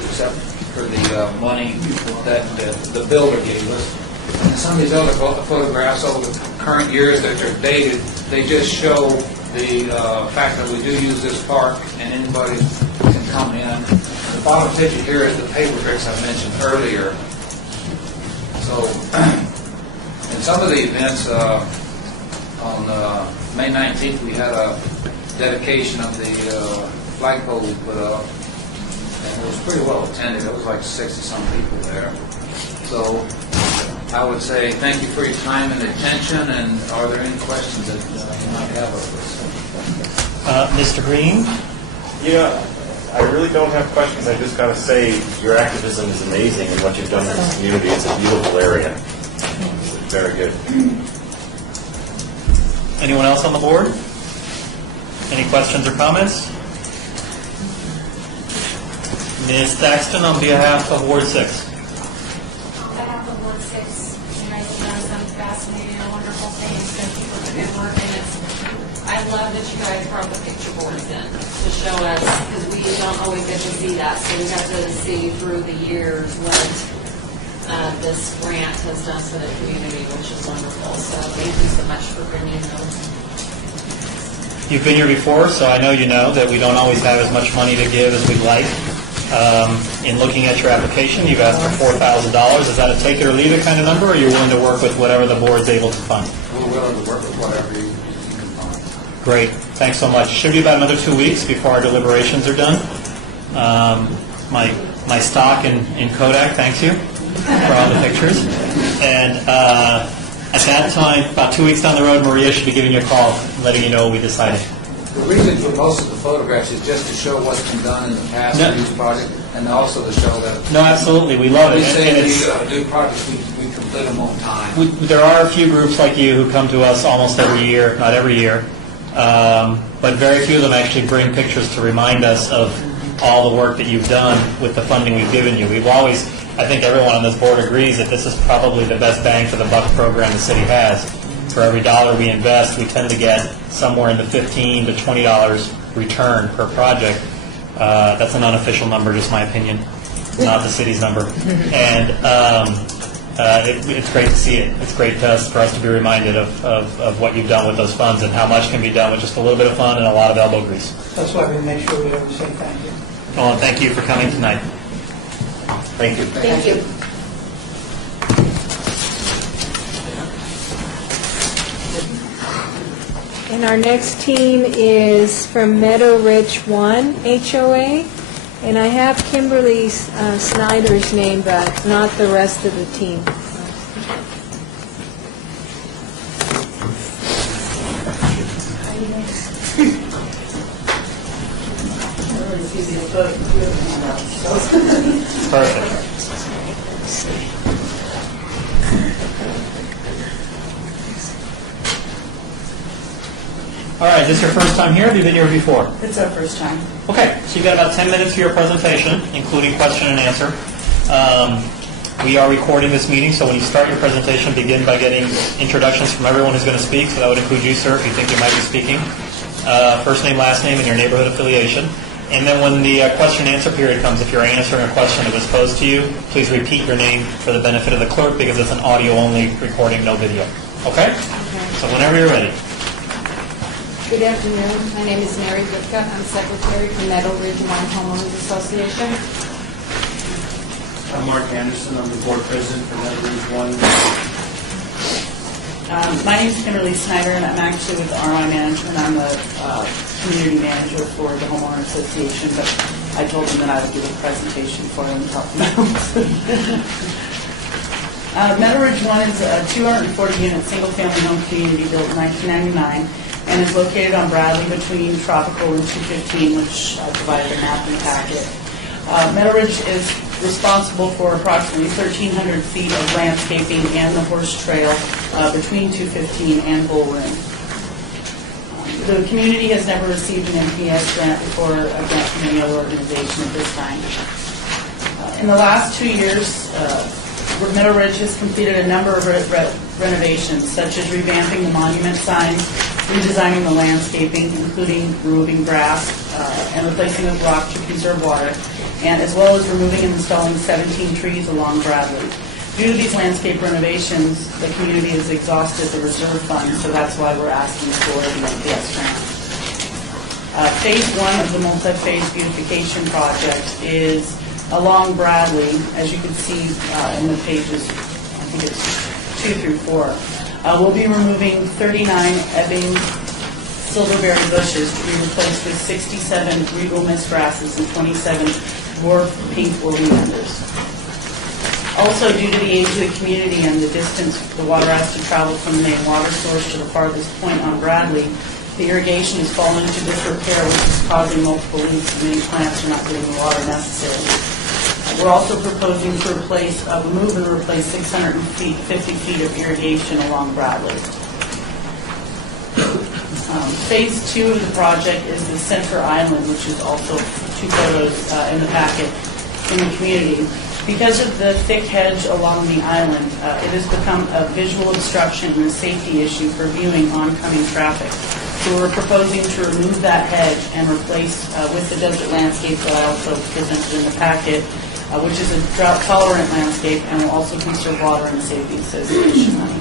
except for the money that the builder gave us. And some of these other photographs over the current years that are dated, they just show the fact that we do use this park and anybody can come in. The bottom picture here is the paper bricks I mentioned earlier. So in some of the events, on May 19th, we had a dedication of the flagpole we put up, and it was pretty well attended. It was like 60-some people there. So I would say thank you for your time and attention, and are there any questions that you might have of us? Mr. Green? Yeah, I really don't have questions. I just got to say your activism is amazing, and what you've done for this community, it's a beautiful area. Very good. Anyone else on the board? Any questions or comments? Ms. Thaxton, on behalf of Ward 6. On behalf of Ward 6, you guys have done some fascinating and wonderful things. Thank you for the good work. And I love that you guys brought the picture boards in to show us, because we don't always get to see that. So we have to see through the years what this grant has done for the community, which is wonderful. So thank you so much for bringing those. You've been here before, so I know you know that we don't always have as much money to give as we'd like. In looking at your application, you've asked for $4,000. Is that a take it or leave it kind of number, or are you willing to work with whatever the board's able to fund? We're willing to work with whatever you can find. Great. Thanks so much. It should be about another 2 weeks before our deliberations are done. My stock in Kodak thanks you for all the pictures. And at that time, about 2 weeks down the road, Maria should be giving you a call, letting you know what we decided. The reason for most of the photographs is just to show what's been done in the past for each project, and also to show that. No, absolutely. We love it. We say And we it's- do projects, we complete them on time. There are a few groups like you who come to us almost every year, not every year, but very few of them actually bring pictures to remind us of all the work that you've done with the funding we've given you. We've always, I think everyone on this board agrees that this is probably the best bang for the buck program the city has. For every dollar we invest, we tend to get somewhere in the $15 to $20 return per project. That's an unofficial number, just my opinion, not the city's number. And It's great to see it. It's great for us to be reminded of what you've done with those funds and how much can be done with just a little bit of fun and a lot of elbow grease. That's why we make sure we always say thank you. Well, and thank you for coming tonight. Thank you. Thank you. And our next team is from Meadow Ridge 1 HOA. And I have Kimberly Snyder's name, but not the rest of the team. Perfect. All right, is this your first time here? Have you been here before? It's our first time. Okay, so you've got about 10 minutes for your presentation, including question and answer. We are recording this meeting, so when you start your presentation, begin by getting introductions from everyone who's going to speak. So that would include you, sir, if you think you might be speaking. First name, last name, and your neighborhood affiliation. And then when the question and answer period comes, if you're answering a question that was posed to you, please repeat your name for the benefit of the clerk because it's an audio-only recording, no video. Okay? So whenever you're ready. Good afternoon. My name is Mary Gutka. I'm secretary for Meadow Ridge 1 Homeowners Association. I'm Mark Anderson. I'm the board president for Meadow Ridge 1. My name is Kimberly Snyder, and I'm actually with the RI Management. I'm the community manager for the Homeowner Association, but I told them that I would give a presentation for them and talk about it. Meadow Ridge 1 is a 240-unit single-family home community built in 1999 and is located on Bradley between Tropical and 215, which I provided a map in the packet. Meadow Ridge is responsible for approximately 1,300 feet of landscaping and the horse trail between 215 and Bull Run. The community has never received an MPS grant before a grant from any other organization at this time. In the last 2 years, Meadow Ridge has completed a number of renovations, such as revamping the monument signs, redesigning the landscaping, including removing grass and replacing with rock to conserve water, and as well as removing and installing 17 trees along Bradley. Due to these landscape renovations, the community has exhausted the reserve fund, so that's why we're asking for the MPS grant. Phase 1 of the multi-phase beautification project is along Bradley, as you can see in the pages, I think it's 2 through 4. We'll be removing 39 Ebbing silverberry bushes to be replaced with 67 regal mist grasses and 27 dwarf pink oleanders. Also, due to the age of the community and the distance the water has to travel from the main water source to the farthest point on Bradley, the irrigation has fallen into disrepair, which is causing multiple leaks, and many plants are not getting the water necessary. We're also proposing to remove and replace 650 feet of irrigation along Bradley. Phase 2 of the project is the center island, which is also 2 photos in the packet in the community. Because of the thick hedge along the island, it has become a visual obstruction and a safety issue for viewing oncoming traffic. So we're proposing to remove that hedge and replace with the desert landscape that I also presented in the packet, which is a drought-tolerant landscape and will also conserve water and save the association money.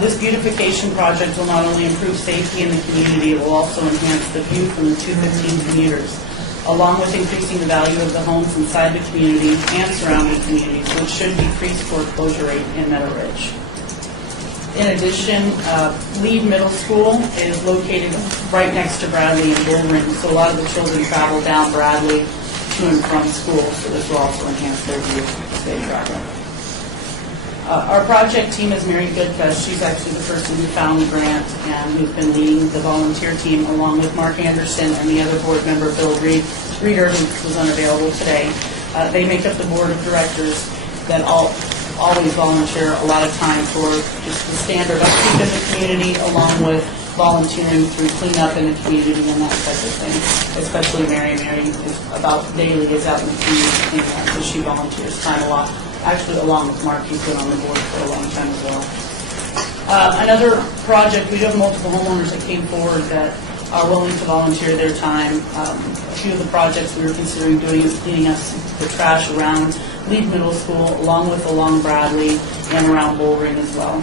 This beautification project will not only improve safety in the community, it will also enhance the view from the 215 commuters, along with increasing the value of the homes inside the community and surrounding communities, which should decrease foreclosure rate in Meadow Ridge. In addition, Lead Middle School is located right next to Bradley and Bull Run, so a lot of the children travel down Bradley to and from school, so this will also enhance their view as they travel. Our project team is Mary Goodka. She's actually the person who found the grant and who's been leading the volunteer team, along with Mark Anderson and the other board member, Bill Reeder, who was unavailable today. They make up the board of directors that always volunteer a lot of time for just the standard upkeep in the community, along with volunteering through cleanup in the community and that type of thing. Especially Mary is about daily is out in the community cleaning up, so she volunteers time a lot. Actually, along with Mark, he's been on the board for a long time as well. Another project, we do have multiple homeowners that came forward that are willing to volunteer their time. A few of the projects we were considering doing is cleaning up the trash around Lead Middle School, along Bradley, and around Bullring as well,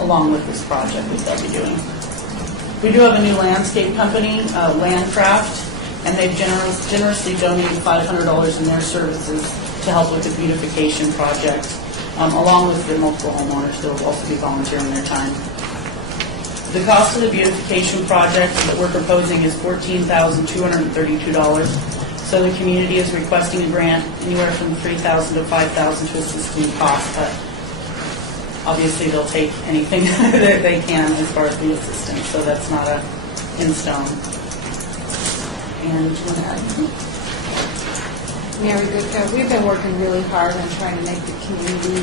along with this project that they'll be doing. We do have a new landscape company, Landcraft, and they've generously donated $500 in their services to help with the beautification project, along with the multiple homeowners. They'll also be volunteering their time. The cost of the beautification project that we're proposing is $14,232. So the community is requesting a grant anywhere from $3,000 to $5,000 to assist in the cost, but obviously they'll take anything that they can as far as the assistance, so that's not in stone. And do you want to add anything? Mary, we've been working really hard on trying to make the community a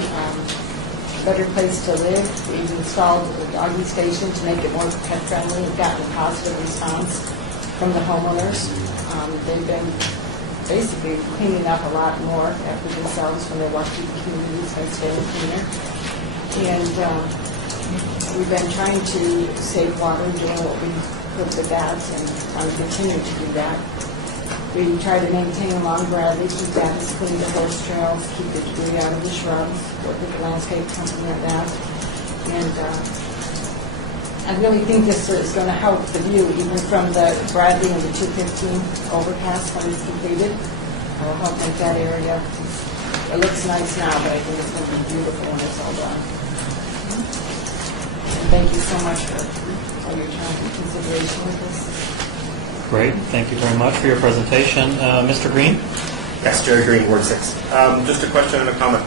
better place to live. We've installed a doggy station to make it more pet friendly. We've gotten a positive response from the homeowners. They've been basically cleaning up a lot more after themselves when they walk through the communities by staying cleaner. And we've been trying to save water, doing what we could with that, and continue to do that. We try to maintain along Bradley, keep that as clean, the horse trails, keep the debris out of the shrubs, work with the landscape company on that. And I really think this is going to help the view, even from the Bradley and the 215 overpass when it's completed. It will help make that area, it looks nice now, but I think it's going to be beautiful when it's all done. And thank you so much for all your time and consideration with this. Great, thank you very much for your presentation. Mr. Green? Yes, Jerry Green, Ward 6. Just a question and a comment.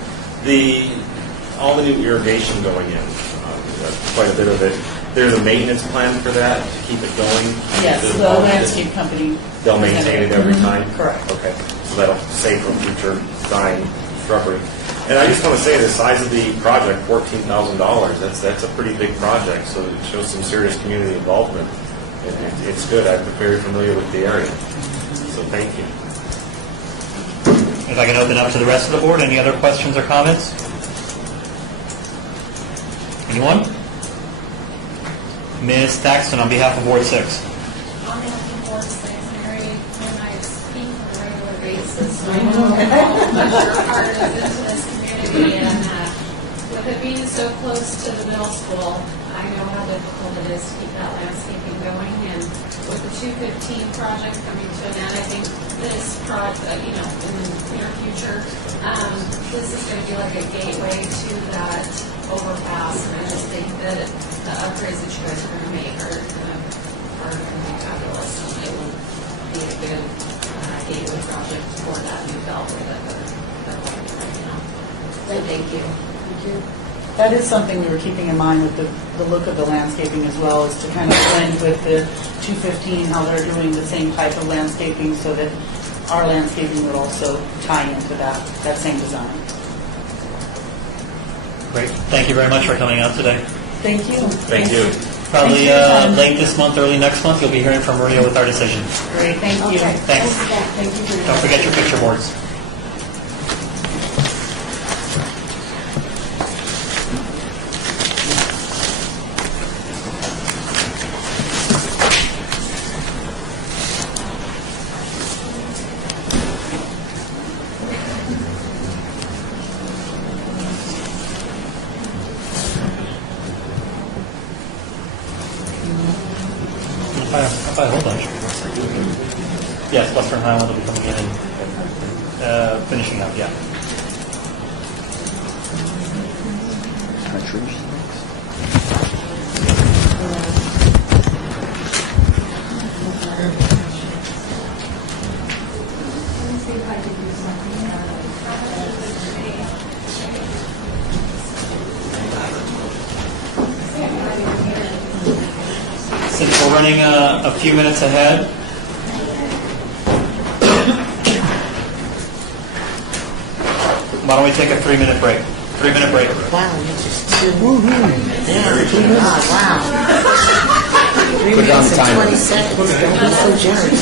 All the new irrigation going in, quite a bit of it, there's a maintenance plan for that to keep it going? Yes, the landscape company. They'll maintain it every time? Correct. Okay, so that'll save from future dying shrubbery. And I just want to say the size of the project, $14,000, that's a pretty big project, so it shows some serious community involvement. It's good. I'm very familiar with the area. So thank you. If I can open up to the rest of the board, any other questions or comments? Anyone? Ms. Thaxton, on behalf of Ward 6. On behalf of Ward 6, Mary, when I speak on a regular basis, I know how much your heart is into this community, and with it being so close to the middle school, I know how difficult it is to keep that landscaping going, and with the 215 project coming to an end, I think this project, in the near future, this is going to be like a gateway to that overpass, and I just think that the upgrades that you guys are going to make are going to be fabulous, and it will be a good gateway project for that new beltway that they're going to right now. So thank you. Thank you. That is something we were keeping in mind with the look of the landscaping as well, is to kind of blend with the 215, how they're doing the same type of landscaping, so that our landscaping would also tie into that same design. Great. Thank you very much for coming out today. Thank you. Thank you. Probably late this month, early next month, you'll be hearing from Maria with our decision. Great, thank you. Okay. Thanks. Thank you for your Don't forget your picture boards. Hold on. Yes, Western Highland will be coming in and finishing up, yeah. Since we're running a few minutes ahead, why don't we take a 3-minute break? 3-minute break. Wow, you just woohoo. Yeah. Wow. 3 Put it on minutes the and timer. 20 seconds. Don't be so generous.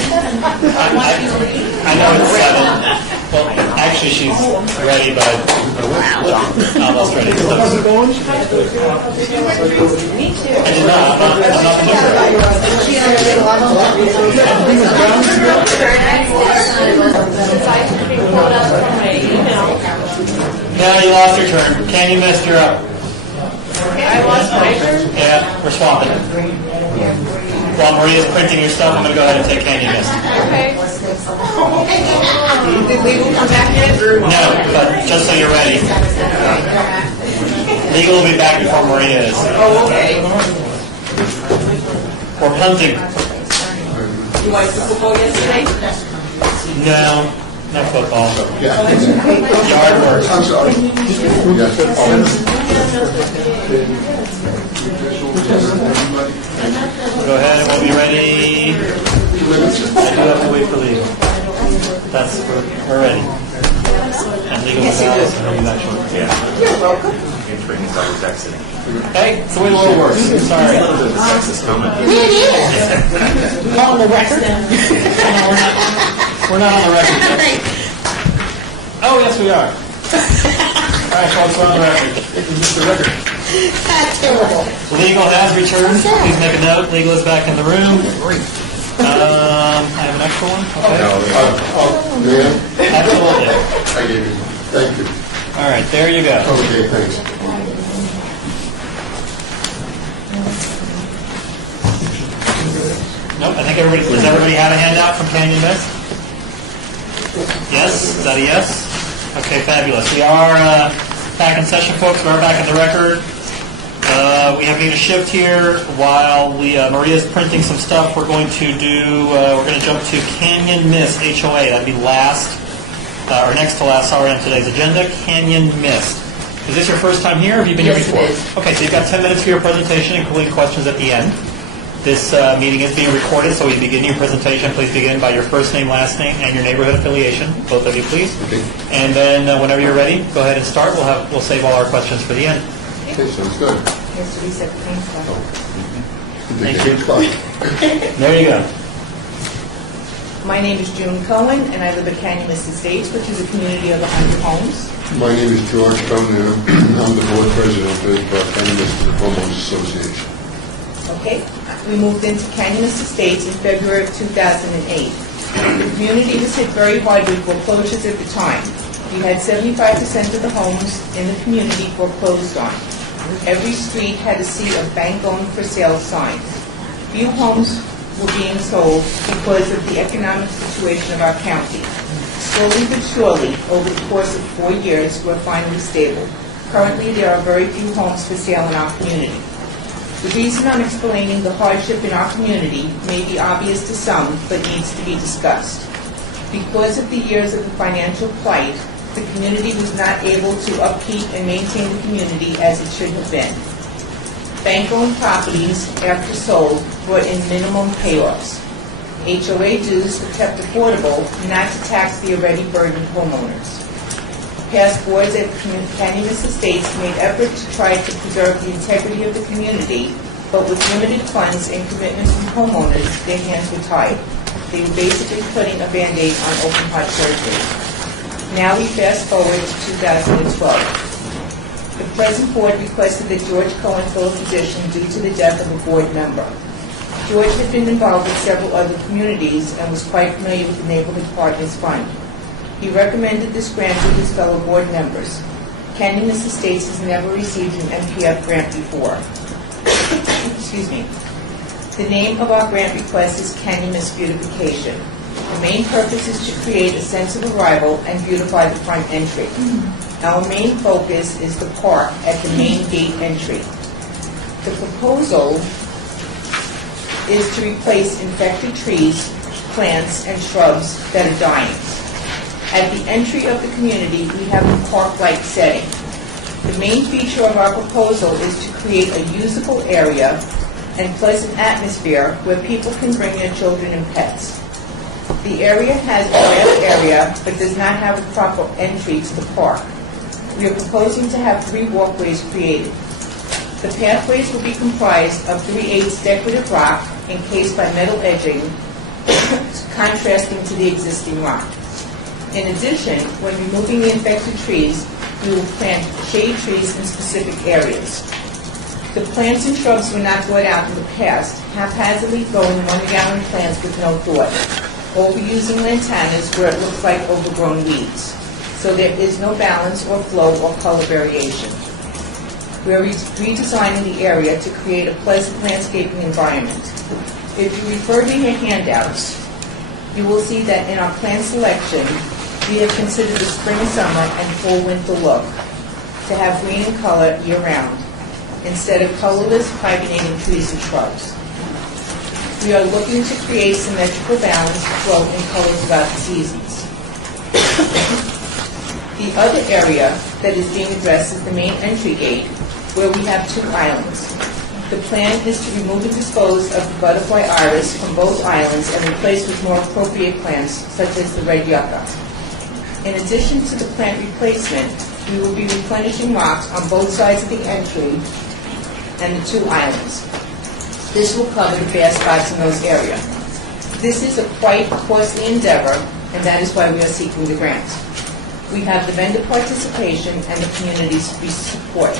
I know it's 7. Well, actually, she's ready, but almost ready. Me too. I did not. I'm not the Since I pulled up from my email, No, you lost your turn. Canyon Mist, you're up. I lost my turn? Yeah, we're swapping it. While Maria's printing your stuff, I'm going to go ahead and take Canyon Mist. Okay. Did legal come back yet? No, but just so you're ready. Legal will be back before Maria is. Oh, okay. We're punting. You watched the football yesterday? No, no football. Yard work. I'm sorry. Go ahead and we'll be ready. I do have to wait for legal. We're ready. And legal is out, so he'll be back shortly. Yeah. You're welcome. Entering is always exiting. Hey, it's the way the world works. Sorry. A little bit of a sexist comment. It is. On the record? We're not on the record yet. Oh, yes, we are. All right, folks, we're on the record. Mr. Record. That's terrible. Legal has returned. Please make a note. Legal is back in the room. I have an extra one. Okay. Ma'am? Absolutely. I gave you. Thank you. All right, there you go. Okay, thanks. Nope, I think does everybody have a handout from Canyon Mist? Yes? Is that a yes? Okay, fabulous. We are back in session, folks. We are back in the record. We have made a shift here. While Maria's printing some stuff, we're going to jump to Canyon Mist, HOA. That'd be or next to last, sorry, on today's agenda, Canyon Mist. Is this your first time here, or have you been here before? Yes, it is. Okay, so you've got 10 minutes for your presentation, including questions at the end. This meeting is being recorded, so when you begin your presentation, please begin by your first name, last name, and your neighborhood affiliation, both of you, please. Okay. And then whenever you're ready, go ahead and start. We'll save all our questions for the end. Okay, sounds good. Has to reset the thing. Thank you. There you go. My name is June Cohen, and I live at Canyon Mist Estates, which is a community of 100 homes. My name is George Conan. I'm the board president of Canyon Mist Homeowners Association. Okay? We moved into Canyon Mist Estates in February of 2008. The community was hit very hard with foreclosures at the time. We had 75% of the homes in the community foreclosed on. Every street had to see a bank-owned for sale sign. Few homes were being sold because of the economic situation of our county. Slowly but surely, over the course of 4 years, we're finally stable. Currently, there are very few homes for sale in our community. The reason I'm explaining the hardship in our community may be obvious to some, but needs to be discussed. Because of the years of the financial plight, the community was not able to upkeep and maintain the community as it should have been. Bank-owned properties, after sold, brought in minimum payoffs. HOA dues were kept affordable, not to tax the already burdened homeowners. Past boards at Canyon Mist Estates made efforts to try to preserve the integrity of the community, but with limited funds and commitment from homeowners, their hands were tied. They were basically putting a Band-Aid on open heart surgery. Now we fast forward to 2012. The present board requested that George Cohen fill a position due to the death of a board member. George had been involved with several other communities and was quite familiar with the Neighborhood Partners Fund. He recommended this grant to his fellow board members. Canyon Mist Estates has never received an NPF grant before. Excuse me. The name of our grant request is Canyon Mist Beautification. The main purpose is to create a sense of arrival and beautify the front entry. Our main focus is the park at the main gate entry. The proposal is to replace infected trees, plants, and shrubs that are dying. At the entry of the community, we have a park-like setting. The main feature of our proposal is to create a usable area and pleasant atmosphere where people can bring their children and pets. The area has a grass area, but does not have a proper entry to the park. We are proposing to have 3 walkways created. The pathways will be comprised of 3/8 decorative rock encased by metal edging, contrasting to the existing rock. In addition, when removing the infected trees, we will plant shade trees in specific areas. The plants and shrubs were not brought out in the past, haphazardly growing 1-gallon plants with no thought, overusing lantanas where it looks like overgrown weeds. so there is no balance or flow or color variation. We are redesigning the area to create a pleasant landscaping environment. If you refer to your handouts, you will see that in our plant selection, we have considered the spring, summer, and full winter look to have green in color year-round, instead of colorless, hibernating trees and shrubs. We are looking to create symmetrical balance, flow, and color throughout the seasons. The other area that is being addressed is the main entry gate, where we have 2 islands. The plan is to remove and dispose of the butterfly iris from both islands and replace with more appropriate plants, such as the red yucca. In addition to the plant replacement, we will be replenishing rocks on both sides of the entry and the 2 islands. This will cover the bare spots in those areas. This is a quite costly endeavor, and that is why we are seeking the grant. We have the vendor participation and the community's support.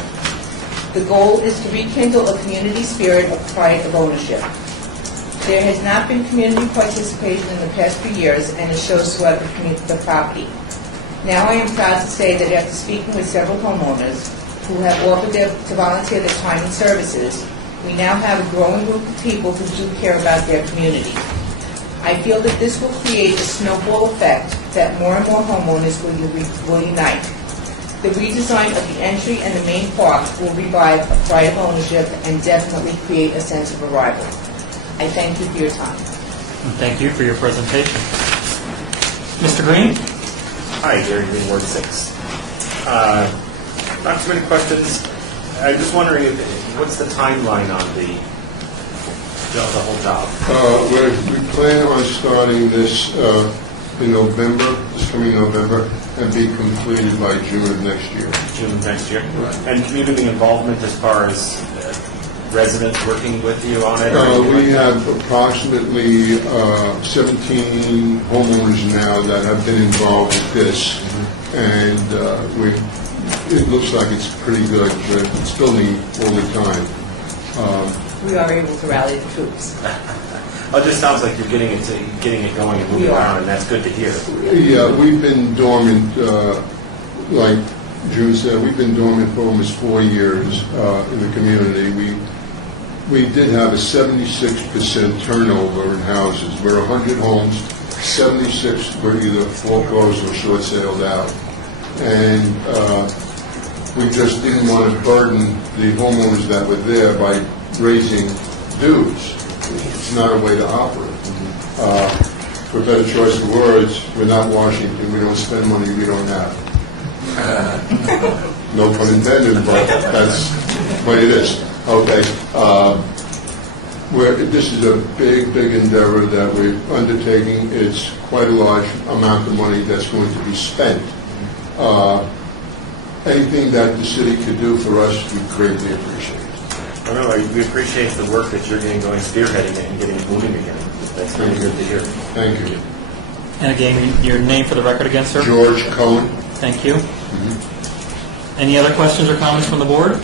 The goal is to rekindle a community spirit of pride of ownership. There has not been community participation in the past few years, and it shows throughout the property. Now I am proud to say that after speaking with several homeowners who have offered to volunteer their time and services, we now have a growing group of people who do care about their community. I feel that this will create a snowball effect that more and more homeowners will unite. The redesign of the entry and the main park will revive a pride of ownership and definitely create a sense of arrival. I thank you for your time. Thank you for your presentation. Mr. Green? Hi, Gary Green, Ward 6. Not too many questions. I'm just wondering, what's the timeline on the whole job? We plan on starting this in November, this coming November, and be completed by June of next year. June of next year? Right. And community involvement as far as residents working with you on it? We have approximately 17 homeowners now that have been involved with this, and it looks like it's pretty good, but it's building all the time. We are able to rally the troops. It just sounds like you're getting it going and moving around, and that's good to hear. Yeah, we've been dormant, like June said, we've been dormant for almost 4 years in the community. We did have a 76% turnover in houses. We're 100 homes, 76 were either foreclosed or short saled out. And we just didn't want to burden the homeowners that were there by raising dues. It's not a way to operate. For better choice of words, we're not Washington. We don't spend money we don't have. No pun intended, but that's what it is. Okay. This is a big, big endeavor that we're undertaking. It's quite a large amount of money that's going to be spent. Anything that the city could do for us, we greatly appreciate. We appreciate the work that you're getting going, spearheading it and getting it moving again. That's really good to hear. Thank you. And again, your name for the record again, sir? George Cohen. Thank you. Any other questions or comments from the board?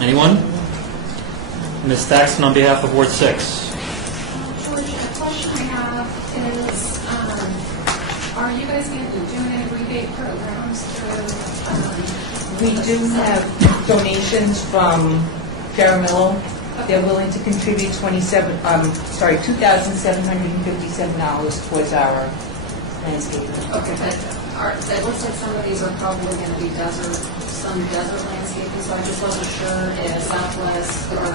Anyone? Ms. Thaxton on behalf of Ward 6. George, a question I have is, are you guys doing any rebate programs through? We do have donations from Caramillo. They're willing to contribute $2,757 towards our landscaping. Okay, but it looks like some of these are probably going to be some desert landscaping, so I just wasn't sure if Southwest or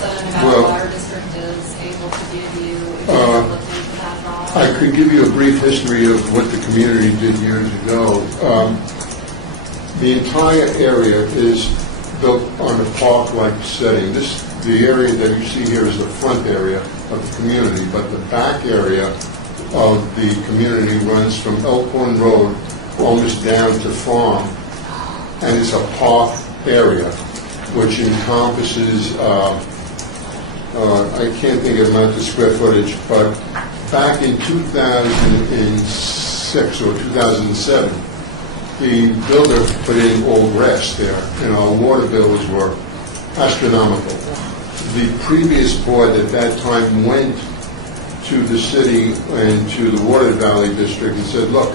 Southern Nevada Water District is able to give you, if you're looking for that at all. I could give you a brief history of what the community did years ago. The entire area is built on a park-like setting. The area that you see here is the front area of the community, but the back area of the community runs from Elkhorn Road almost down to Farm, and it's a park area which encompasses, I can't think of the square footage, but back in 2006 or 2007, the builder put in all grass there, and our water bills were astronomical. The previous board at that time went to the city and to the Water Valley District and said, look,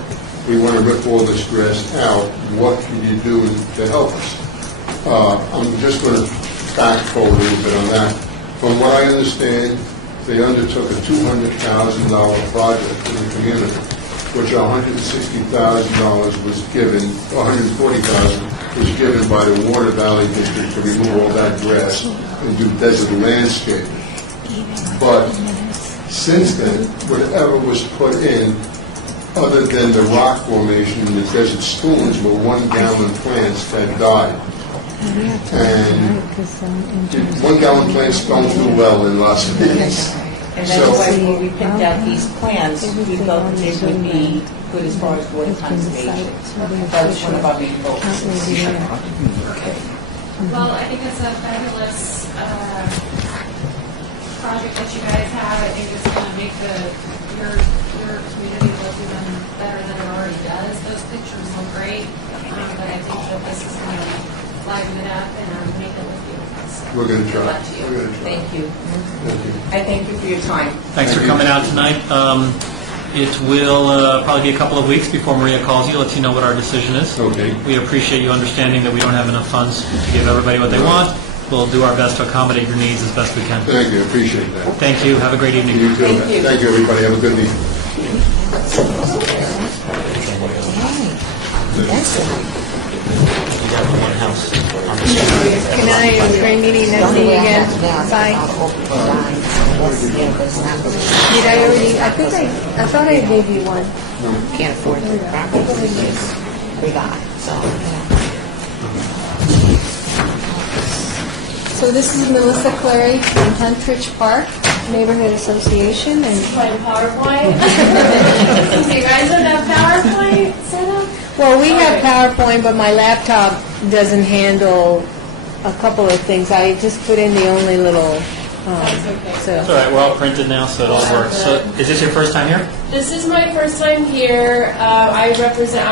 we want to rip all this grass out. What can you do to help us? I'm just going to backtrack a little bit on that. From what I understand, they undertook a $200,000 project in the community, which $160,000 was given, $140,000 was given by the Water Valley District to remove all that grass and do desert landscaping. But since then, whatever was put in, other than the rock formation and the desert stones, were 1 gallon plants that died. And 1 gallon plants don't do well in Las Vegas. And that's why when we picked out these plans, we felt that they would be good as far as water conservation. That was one of our main focuses. Well, I think it's a fabulous project that you guys have. I think it's going to make your community look even better than it already does. Those pictures look great, but I think that this is going to liven it up and make it look beautiful. So We're going to try. good luck to you. We're going to try. Thank you. Thank you. I thank you for your time. Thanks for coming out tonight. It will probably be a couple of weeks before Maria calls you, lets you know what our decision is. Okay. We appreciate you understanding that we don't have enough funds to give everybody what they want. We'll do our best to accommodate your needs as best we can. Thank you, appreciate that. Thank you. Have a great evening. You too. Thank you, everybody. Have a good evening. Can I, great meeting, next meeting again? Bye. Did I already, I thought I gave you one. Can't afford the property. We got it, so. So this is Melissa Clary from Huntridge Park Neighborhood Association, and Play PowerPoint. Since you guys don't have PowerPoint set up. well, we have PowerPoint, but my laptop doesn't handle a couple of things. I just put in the only little, so. It's all right. We're all printed now, so it all works. So is this your first time here? This is my first time here. I'm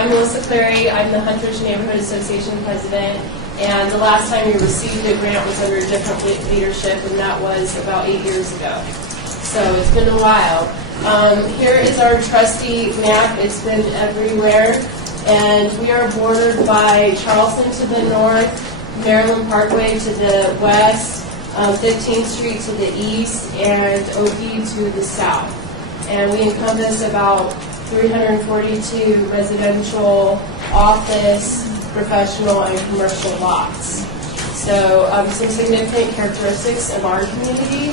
Melissa Clary. I'm the Huntridge Neighborhood Association president. And the last time you received a grant was under different leadership, and that was about 8 years ago. So it's been a while. Here is our trustee map. It's been everywhere. And we are bordered by Charleston to the north, Maryland Parkway to the west, 15th Street to the east, and Oakey to the south. And we encompass about 342 residential, office, professional, and commercial lots. So some significant characteristics of our community.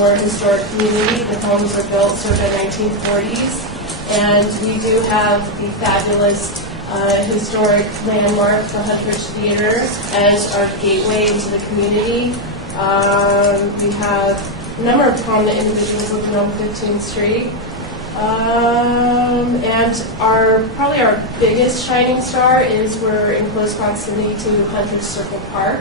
We're a historic community. The homes were built circa 1940s. And we do have the fabulous historic landmark, the Huntridge Theater, as our gateway into the community. We have a number of prominent individuals living on 15th Street. And probably our biggest shining star is we're in close proximity to Huntridge Circle Park.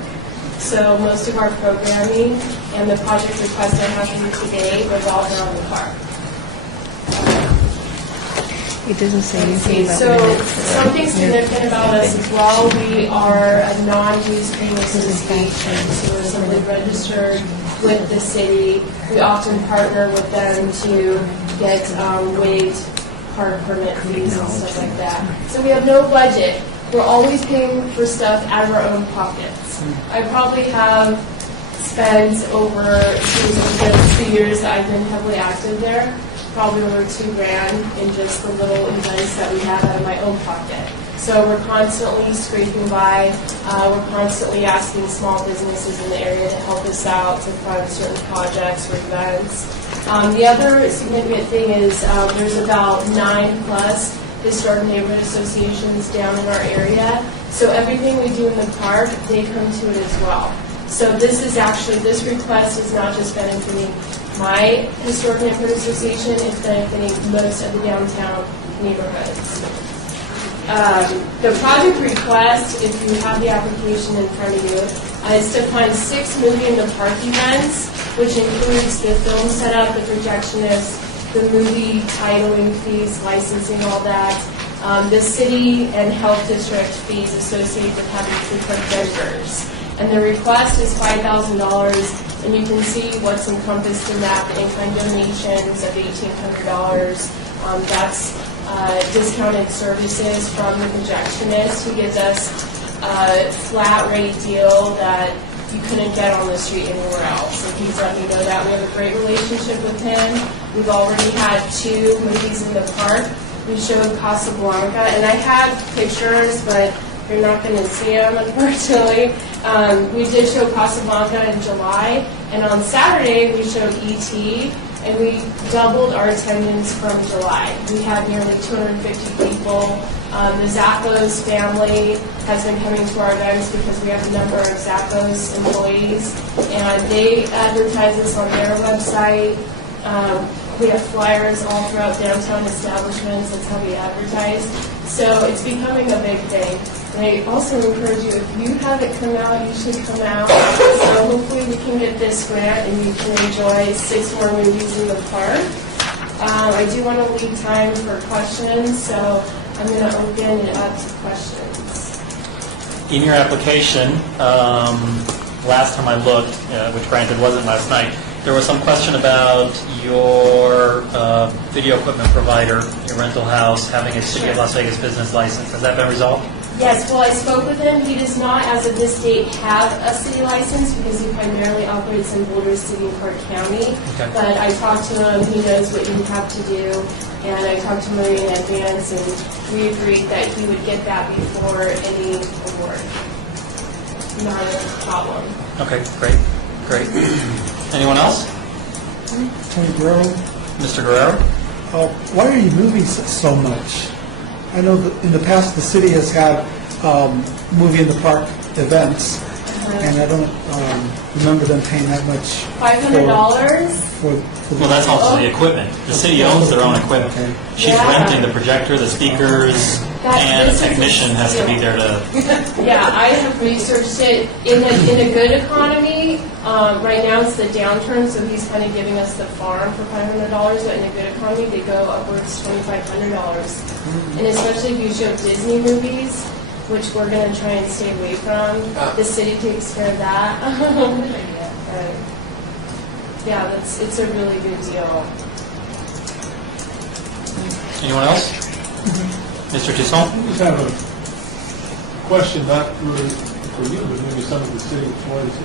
So most of our programming and the project request I have for you today revolve around the park. It doesn't say anything about So minutes. something significant about us as well, we are a non-use paying association, so we're simply registered with the city. We often partner with them to get waived park permit fees and stuff like that. So we have no budget. We're always paying for stuff out of our own pockets. I probably have spent over the 2 years that I've been heavily active there, probably over $2,000 in just the little events that we have out of my own pocket. So we're constantly scraping by. We're constantly asking small businesses in the area to help us out to fund certain projects or events. The other significant thing is there's about 9+ historic neighborhood associations down in our area. So everything we do in the park, they come to it as well. So this request is not just benefiting my historic neighborhood association, it's benefiting most of the downtown neighborhoods. The project request, if you have the application in front of you, is to fund 6 movie in the park events, which includes the film setup, the projectionist, the movie titling fees, licensing, all that. The city and health district fees associated with having frequent visitors. And the request is $5,000 And you can see what's encompassed in that, the in-kind donations of $1,800. That's discounted services from the projectionist, who gives us a flat rate deal that you couldn't get on the street anywhere else. And he's let me know that. We have a great relationship with him. We've already had 2 movies in the park. We showed Casablanca, and I had pictures, but you're not going to see them, unfortunately. We did show Casablanca in July, and on Saturday we showed E.T., and we doubled our attendance from July. We had nearly 250 people. The Zappos family has been coming to our events because we have a number of Zappos employees, and they advertise us on their website. We have flyers all throughout downtown establishments. That's how we advertise. So it's becoming a big thing. And I also encourage you, if you haven't come out, you should come out. So hopefully we can get this grant and you can enjoy 6 more movies in the park. I do want to leave time for questions, so I'm going to open it up to questions. In your application, last time I looked, which granted wasn't last night, there was some question about your video equipment provider, your rental house, having a City of Las Vegas business license. Has that been resolved? Yes, well, I spoke with him. He does not, as of this date, have a city license because he primarily operates in Boulder City and Park County. Okay. But I talked to him. He knows what you have to do. And I talked to him in advance, and we agreed that he would get that before any award. Not a problem. Okay, great. Anyone else? Tony Guerrero. Mr. Guerrero? Why are you moving so much? I know that in the past, the city has had movie in the park events, and I don't remember them paying that much. $500? Well, that's also the equipment. The city owns their own equipment. She's renting the projector, the speakers, and a technician has to be there to... Yeah, I have researched it. In a good economy, right now it's the downturn, so he's kind of giving us the farm for $500, but in a good economy, they go upwards to $2,500. And especially if you show Disney movies, which we're going to try and stay away from, the city takes care of that. Yeah, it's a really good deal. Anyone else? Mr. Toussaint? I just have a question, not really for you, but maybe some of the city employees.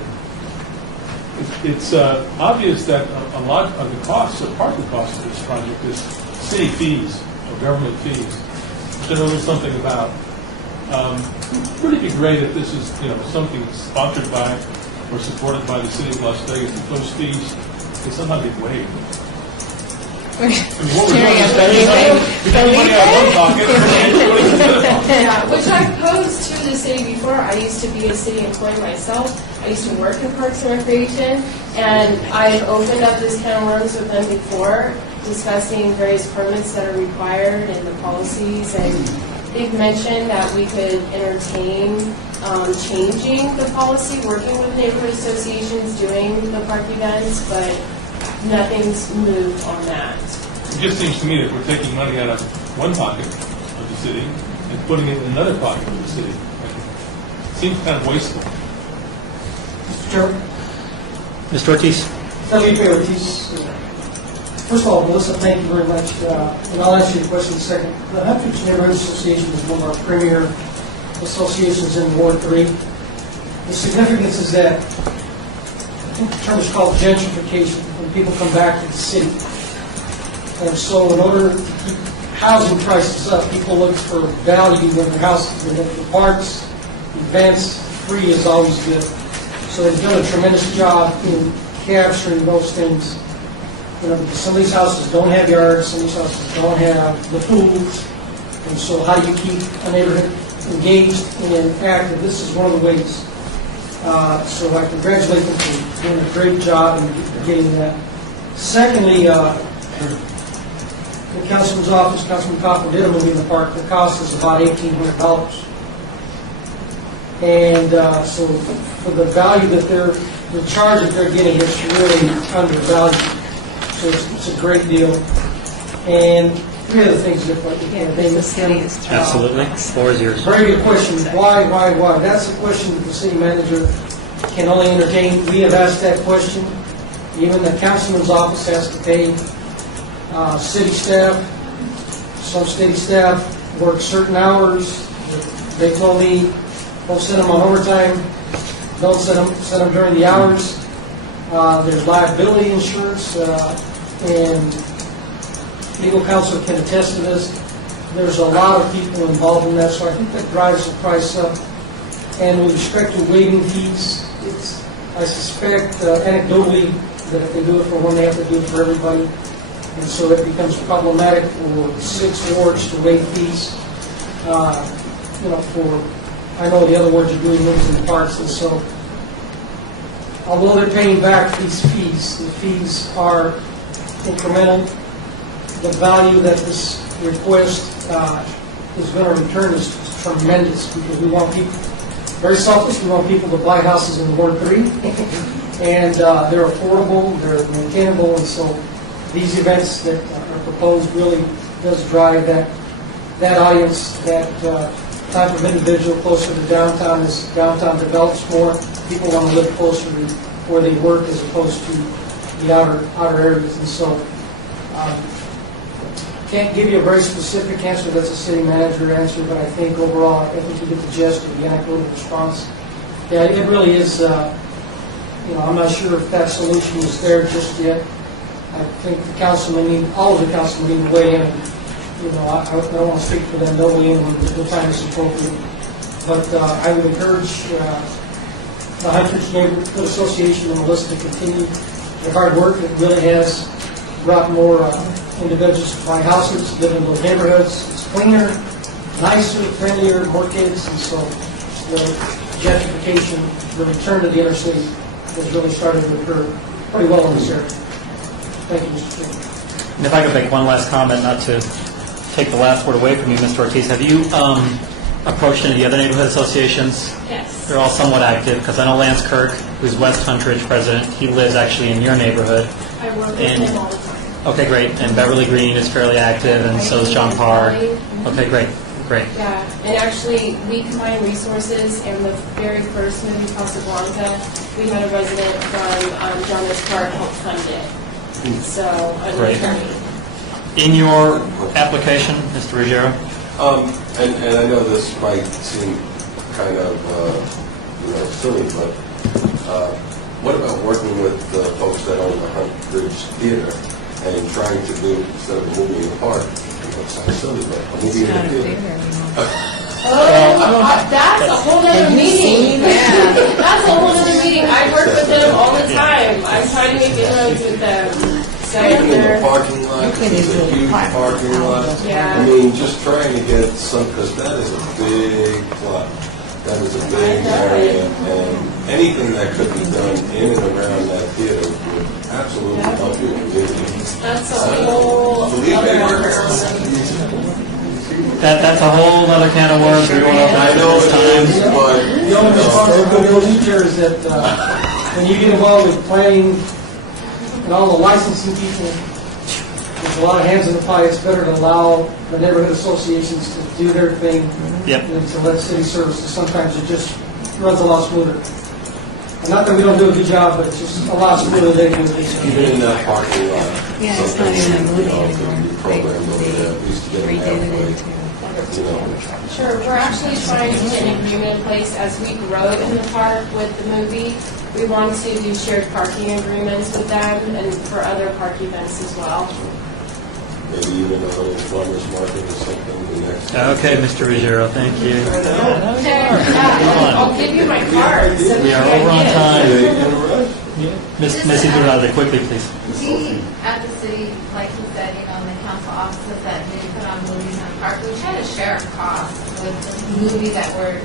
It's obvious that a lot of the costs, or part of the cost of this project is city fees or government fees, which I know there's something about. Would it be great if this is, something sponsored by or supported by the city of Las Vegas, if those fees could somehow be waived? Which I've posed to the city before. I used to be a city employee myself. I used to work in Parks and Recreation, and I've opened up this can of worms with them before, discussing various permits that are required and the policies, and they've mentioned that we could entertain changing the policy, working with neighborhood associations, doing the park events, but nothing's moved on that. It just seems to me that we're taking money out of one pocket of the city and putting it in another pocket of the city. It seems kind of wasteful. Mr. Chairman? Mr. Ortiz? Felipe Ortiz. First of all, Melissa, thank you very much. And I'll answer your question in a second. The Hunters Neighborhood Association is one of our premier associations in Ward 3. The significance is that, I think the term is called gentrification, when people come back to the city. And so in order to keep housing prices up, people look for value in their houses. And the parks, events, free is always good. So they've done a tremendous job in capturing those things. Some of these houses don't have yards, some of these houses don't have the pools. And so how do you keep a neighborhood engaged and active? This is one of the ways. So I congratulate them for doing a great job in getting that. Secondly, the Councilman's office, Councilman Coffin, did a movie in the park. The cost is about $1,800. And so for the value that the charge that they're getting, it's really undervalued. So it's a great deal. And three other things that Absolutely. Floor is yours. Very good question. Why? That's a question that the city manager can only entertain, we have asked that question. Even the councilman's office has to pay city staff. Some city staff work certain hours. They told me, don't send them on overtime, don't send them during the hours. There's liability insurance, and legal counsel can attest to this. There's a lot of people involved in that, so I think that drives the price up. And with respect to waiving fees, I suspect anecdotally that if they do it for one, they have to do it for everybody. And so it becomes problematic for 6 wards to waive fees. I know the other wards are doing moves in parks, and so although they're paying back these fees, the fees are incremental. The value that this request is going to return is tremendous, because we want people, very selfish, we want people to buy houses in Ward 3, and they're affordable, they're maintainable, and so these events that are proposed really does drive that audience, that type of individual closer to downtown. As downtown develops more, people want to live closer to where they work as opposed to the outer areas, and so can't give you a very specific answer. That's a city manager answer, but I think overall, I think you get the gist of the anecdotal response. Yeah, it really is. I'm not sure if that solution is there just yet. I think all of the councilmen need to weigh in. I don't want to speak for them. They'll weigh in when the time is appropriate. But I would encourage the High Church Neighborhood Association and Melissa to continue their hard work. It really has brought more individuals to buy houses, live in those neighborhoods. It's cleaner, nicer, friendlier, more kids, and so the gentrification, the return to the inner city has really started to occur pretty well in this area. Thank you, Mr. Chairman. And if I could make one last comment, not to take the last word away from you, Mr. Ortiz, have you approached any of the other neighborhood associations? Yes. They're all somewhat active, because I know Lance Kirk, who's West Huntridge president, he lives actually in your neighborhood. I work with him all the time. Okay, great. And Beverly Green is fairly active, and so is John Parr. Okay, great. Yeah, and actually, we combine resources. In the very first movie, Casablanca, we had a resident from John Lewis Park help fund it. So, an attorney. In your application, Mr. Ruggiero? And I know this might seem kind of, silly, but what about working with the folks that own the Huntridge Theater and trying to do, instead of a movie in the park, it sounds silly, but a movie in the theater? That's a whole other meeting. That's a whole other meeting. I work with them all the time. I'm trying to make inroads with them. So In the parking lot, it's a huge parking lot. Yeah. I mean, just trying to get some, because that is a big plot. That is a big area, and anything that could be done in and around that theater would absolutely help your community. That's a whole Believe me, other That's a whole other can of worms we're going to open I know it is, but The only responsibility here is that when you get involved with planning and all the licensing people, there's a lot of hands in the pie. It's better to allow the neighborhood associations to do their thing than to let city services. Sometimes it just runs a lot smoother. And not that we don't do a good job, but it's just a lot smoother than they do it. even in that parking lot, Yeah, it's not even a movie could be programmed over there, at least to get them halfway. Sure, we're actually trying to get an agreement in place as we grow in the park with the movie. We want to do shared parking agreements with them and for other park events as well. Maybe even a little farmer's market or something the next. Okay, Mr. Ruggiero, thank you. Okay, I'll give you my card. So We are that over on you time. Missy Durante, quickly, please. We, at the city, like you said, in the council offices that maybe put on movies in the park, we try to share costs with the movie that we're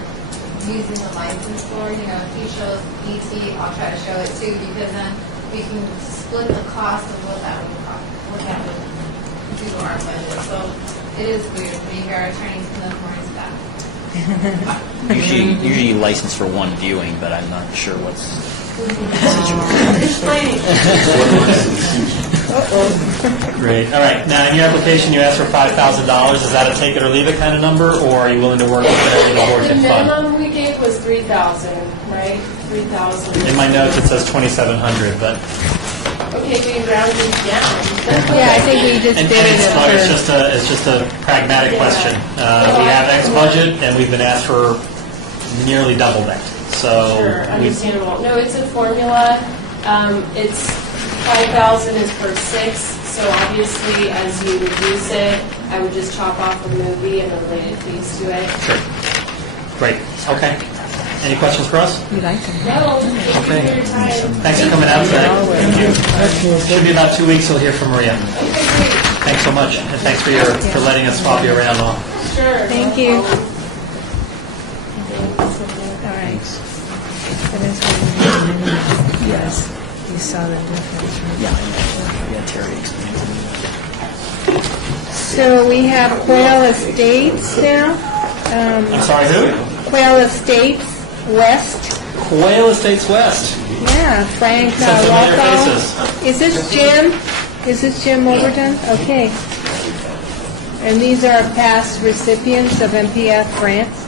using the license for. If he shows E.T., I'll try to show it too, because then we can split the cost of what that would cost, what that would do to our budget. So it is weird. We hear our attorneys in the mornings back. Usually licensed for one viewing, but I'm not sure what's. Great. All right. Now, in your application, you asked for $5,000. Is that a take it or leave it kind of number, or are you willing to work with whatever the board The can fund? minimum we gave was $3,000, right? 3,000. In my notes, it says 2,700, but. Okay, we rounded down. Yeah, I think we just And did it it's at it's just a pragmatic Yeah. question. We have X budget, and we've been asked for nearly double that. So Sure, we, understandable. No, it's a formula. It's 5,000 is per 6, so obviously as you reduce it, I would just chop off a movie and the related fees to it. sure. Great. Okay. Any questions for us? You like them? No, thank you for Okay. your time. Thanks for coming out today. Thank you. Should be about 2 weeks, we'll hear from Maria. Thanks so much, and thanks for letting us swap you around all. Sure. Thank you. All right. So that's what we yes, you saw the difference. Yeah, Terry explained to me. So we have Quail Estates now. I'm sorry, who? Quail Estates West. Quail Estates West. Yeah, Frank Some familiar Walpole. faces. Is this Jim? Is this Jim Overton? Okay. And these are past recipients of MPF grants?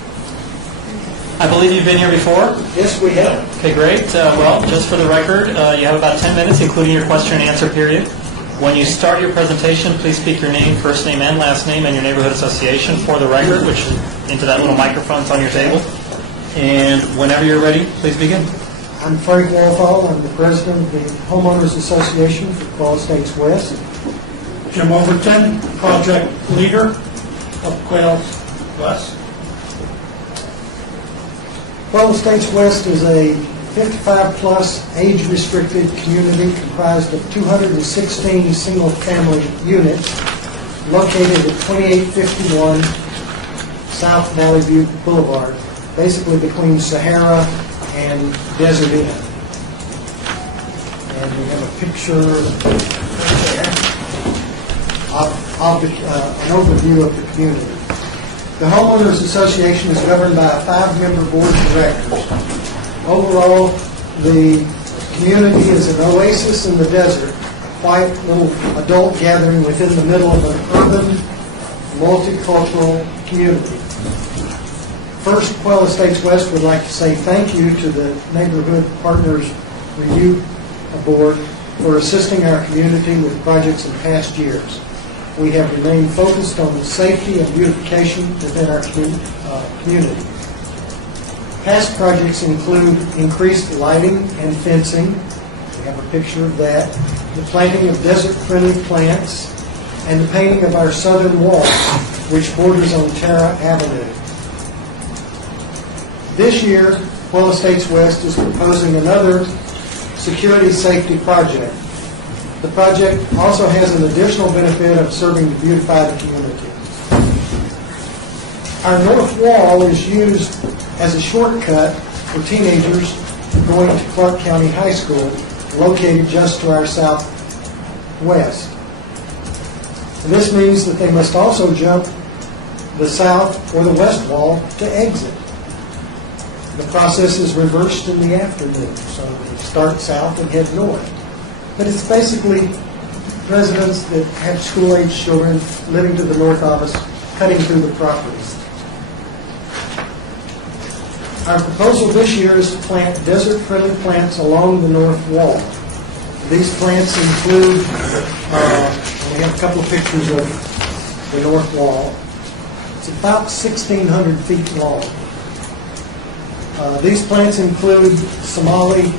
I believe you've been here before? Yes, we have. Okay, great. Well, just for the record, you have about 10 minutes, including your question and answer period. When you start your presentation, please speak your name, first name and last name, and your neighborhood association for the record, which is into that little microphone that's on your table. And whenever you're ready, please begin. I'm Frank Walthall. I'm the president of the Homeowners Association for Quail Estates West. Jim Overton, project leader of Quail West. Quail Estates West is a 55-plus age-restricted community comprised of 216 single-family units located at 2851 South Valley View Boulevard, basically between Sahara and Desert Inn. And we have a picture right there of an overview of the community. The Homeowners Association is governed by a 5-member board of directors. Overall, the community is an oasis in the desert, a quiet little adult gathering within the middle of an urban, multicultural community. First, Quail Estates West would like to say thank you to the Neighborhood Partners Review Board for assisting our community with projects in past years. We have remained focused on the safety and beautification within our community. Past projects include increased lighting and fencing. We have a picture of that. The planting of desert-friendly plants and the painting of our southern wall, which borders on Tara Avenue. This year, Quail Estates West is proposing another security safety project. The project also has an additional benefit of serving to beautify the community. Our north wall is used as a shortcut for teenagers going to Clark County High School, located just to our southwest. And this means that they must also jump the south or the west wall to exit. The process is reversed in the afternoon, so they start south and head north. But it's basically residents that have school-age children living to the north of us, cutting through the properties. Our proposal this year is to plant desert-friendly plants along the north wall. These plants include, we have a couple of pictures of the north wall. It's about 1,600 feet long. These plants include Somali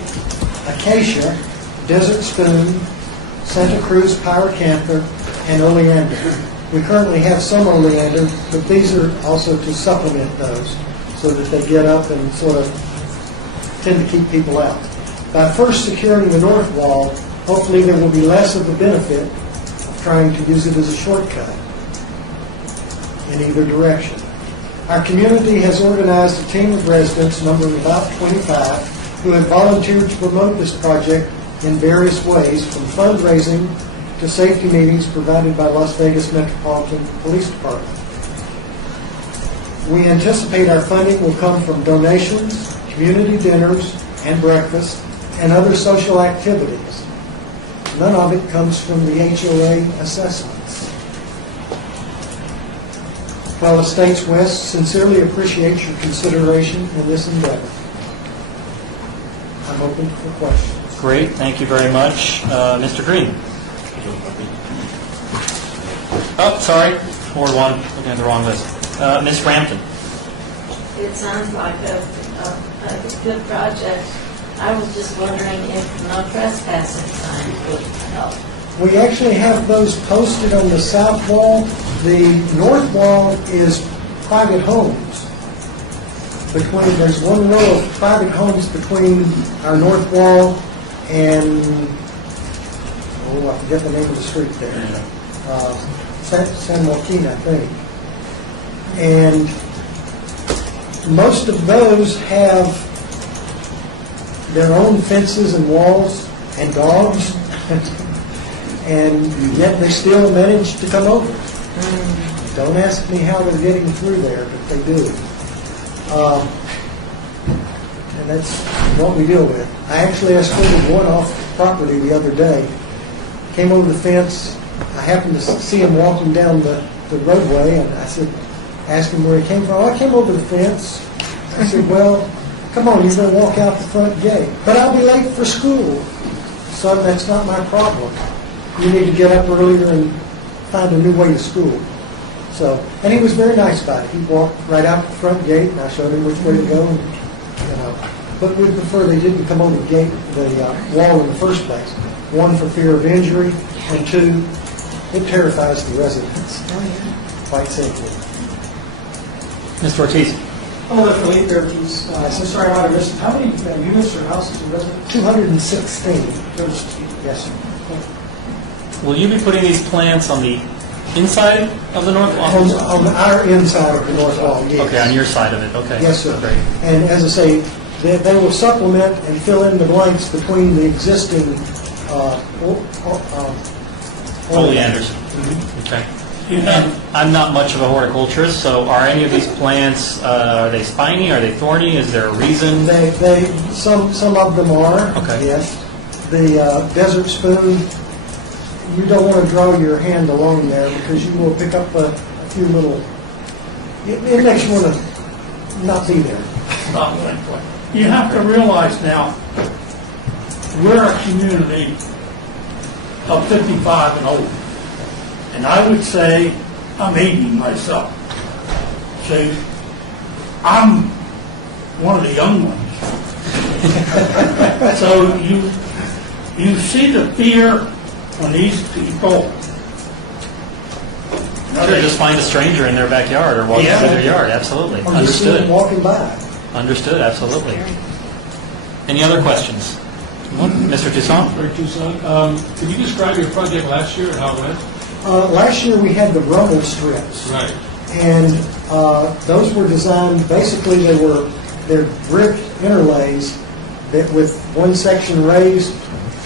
acacia, desert spoon, Santa Cruz pyracanther, and oleander. We currently have some oleander, but these are also to supplement those so that they get up and sort of tend to keep people out. By first securing the north wall, hopefully there will be less of the benefit of trying to use it as a shortcut in either direction. Our community has organized a team of residents numbering about 25 who have volunteered to promote this project in various ways, from fundraising to safety meetings provided by Las Vegas Metropolitan Police Department. We anticipate our funding will come from donations, community dinners and breakfast, and other social activities. None of it comes from the HOA assessments. Quail Estates West sincerely appreciates your consideration in this endeavor. open for questions. Great, thank you very much. Mr. Green? Oh, sorry, Ward 1, looking at the wrong list. Ms. Frampton? It sounds like a good project. I was just wondering if no trespassing signs would help. We actually have those posted on the south wall. The north wall is private homes. There's one row of private homes between our north wall and, I forget the name of the street there. San Joaquin, I think. And most of those have their own fences and walls and dogs, and yet they still manage to come over. Don't ask me how they're getting through there, but they do. And that's what we deal with. I actually escorted one off the property the other day. Came over the fence. I happened to see him walking down the roadway, and I said, asked him where he came from. Oh, I came over the fence. I said, well, come on, you're going to walk out the front gate. But I'll be late for school. Son, that's not my problem. You need to get up earlier and find a new way to school. So, and he was very nice about it. He walked right out the front gate, and I showed him which way to go. And, but we'd prefer they didn't come over the gate, the wall in the first place. One, for fear of injury, and two, it terrifies the residents. Quite simply. Mr. Ortiz? Hello, Philippe Ortiz. Sorry, I might have missed. How many units or houses are residents? 216. Yes, sir. Will you be putting these plants on the inside of the north wall? On our inside of the north wall, yes. Okay, on your side of it, okay. Yes, sir. Great. And as I say, they will supplement and fill in the blanks between the existing Oleanders. Okay. And I'm not much of a horticulturist, so are any of these plants, are they spiny, are they thorny, is there a reason? Some of them are, Okay. yes. The desert spoon, you don't want to draw your hand along there because you will pick up a few little, it makes you want to not be there. You have to realize now, we're a community of 55 and older. And I would say, I'm 80 myself. See, I'm one of the young ones. So you see the fear on these people. Sure, just find a stranger in their backyard or walk through their yard, absolutely. Or just see them Understood. walking by. Understood, absolutely. Any other questions? Mr. Toussaint? Mr. Toussaint, could you describe your project last year and how it went? Last year we had the rumble strips. Right. And those were designed, basically they're brick interlays that with one section raised,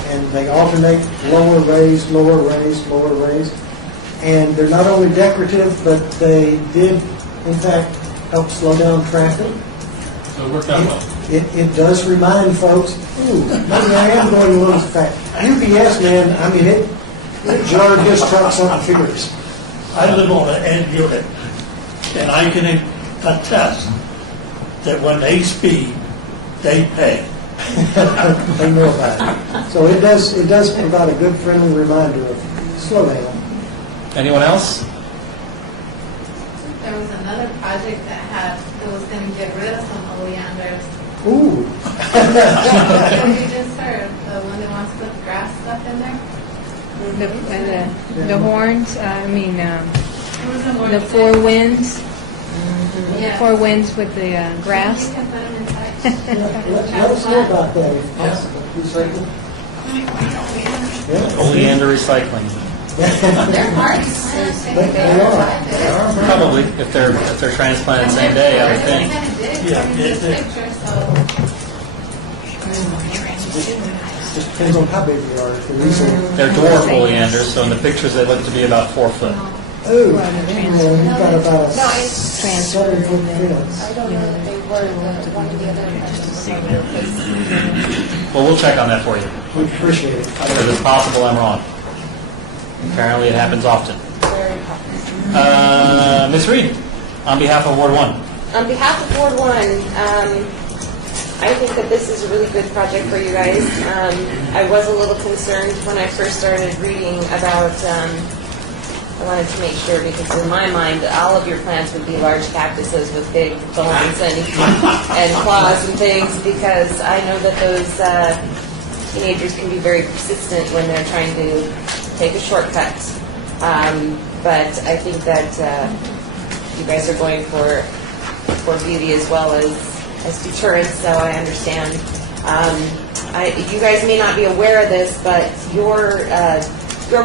and they alternate lower raised, lower raised, lower raised. And they're not only decorative, but they did, in fact, help slow down traffic. So it worked out well. It does remind folks, ooh, maybe I am going a little fast. UPS, man, I mean, it jarred his trucks up figures. I live on an end unit, and I can attest that when they speed, they pay. They know about it. So it does provide a good friendly reminder of slow down. Anyone else? There was another project that was going to get rid of some oleanders. Ooh. What you just heard, the one that wants to put grass stuff in there? The horns, the four winds. Yeah. Four winds with the grass. You can put them inside. Let us know about that if possible. Please, Rachel. Oleander recycling. They're hard to plant. They are. Probably, if they're transplanted the same day, I would think. Just depends on how big they are. If they're easily. They're dwarf oleanders, so in the pictures they look to be about 4 foot. Oh, you've got about a 7 foot fence. I don't know if they were one of the other. Well, we'll check on that for you. We appreciate it. Because it's possible I'm wrong. Apparently it happens often. Ms. Reed, on behalf of Ward 1. On behalf of Ward 1, I think that this is a really good project for you guys. I was a little concerned when I first started reading about, I wanted to make sure, because in my mind, all of your plants would be large cactuses with big thorns and claws and things, because I know that those teenagers can be very persistent when they're trying to take a shortcut. But I think that you guys are going for beauty as well as deterrence, so I understand. You guys may not be aware of this, but your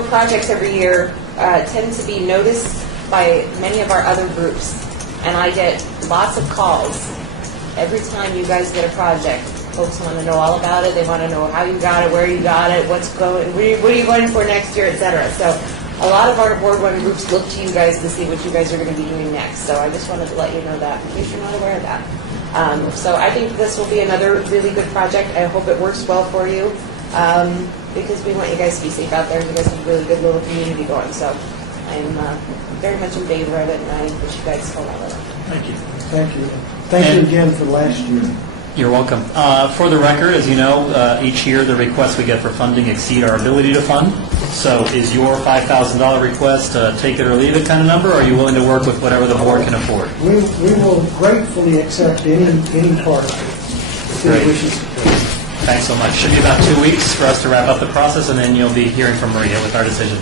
projects every year tend to be noticed by many of our other groups, and I get lots of calls every time you guys get a project. Folks want to know all about it. They want to know how you got it, where you got it, what are you going for next year, etc. So a lot of our Ward 1 groups look to you guys to see what you guys are going to be doing next. So I just wanted to let you know that, in case you're not aware of that. So I think this will be another really good project. I hope it works well for you, because we want you guys to be safe out there. You guys have a really good little community going. So I'm very much in favor of it, and I wish you guys all well. Thank you. Thank you. Thank you again for last year. You're welcome. For the record, as you know, each year the requests we get for funding exceed our ability to fund. So is your $5,000 request take it or leave it kind of number, or are you willing to work with whatever the board can afford? We will gratefully accept any part of it. Great. Thanks so much. Should be about 2 weeks for us to wrap up the process, and then you'll be hearing from Maria with our decision.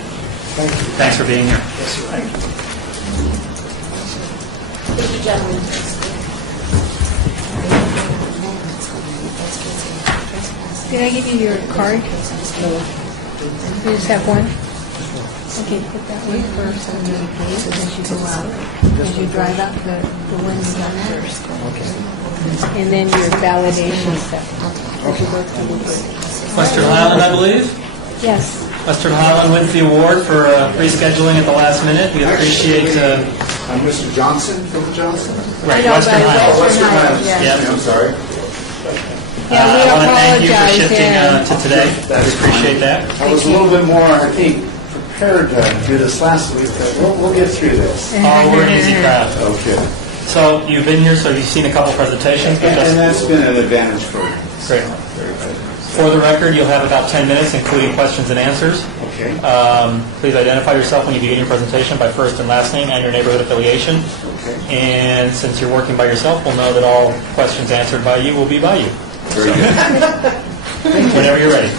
Thank you. Thanks for being here. Yes, sir. Thank you. Thank you, gentlemen. Did I give you your card? No. You just have one? Okay, put that one first on the case, and as you go out, as you drive out, the one's done first. Okay. And then your validation stuff. As you go through the group. Western Highland, I believe? Yes. Western Highland wins the award for rescheduling at the last minute. We appreciate... I'm Mr. Johnson, Philip Johnson. Right, I know, Western but Highlands. Western Highlands. Yeah. I'm sorry. Yeah, we I want to thank you for apologize, shifting yeah. to today. We appreciate that. I was a little bit more, I think, prepared to do this last week, but we'll get through this. Oh, we're an easy crowd. Okay. So you've been here, so you've seen a couple presentations. but And that's been an advantage for me. Great. For the record, you'll have about 10 minutes, including questions and answers. Okay. Please identify yourself when you begin your presentation by first and last name and your neighborhood affiliation. Okay. And since you're working by yourself, we'll know that all questions answered by you will be by you. Very good. Whenever you're ready.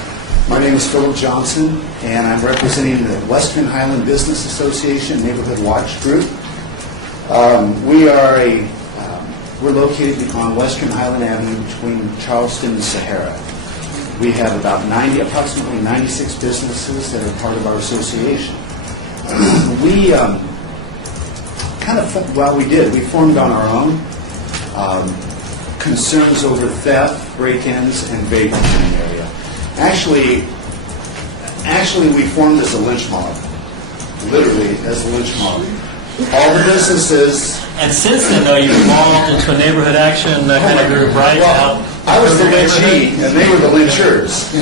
My name is Philip Johnson, and I'm representing the Western Highland Business Association Neighborhood Watch Group. We're located on Western Highland Avenue between Charleston and Sahara. We have about approximately 96 businesses that are part of our association. We we formed on our own. Concerns over theft, break-ins, and vaping in the area. Actually, we formed as a lynch mob, literally as a lynch mob. All the businesses. And since then, though, you've evolved into a neighborhood action kind of group, right? Well, I was the lynchee, and they were the lynchers.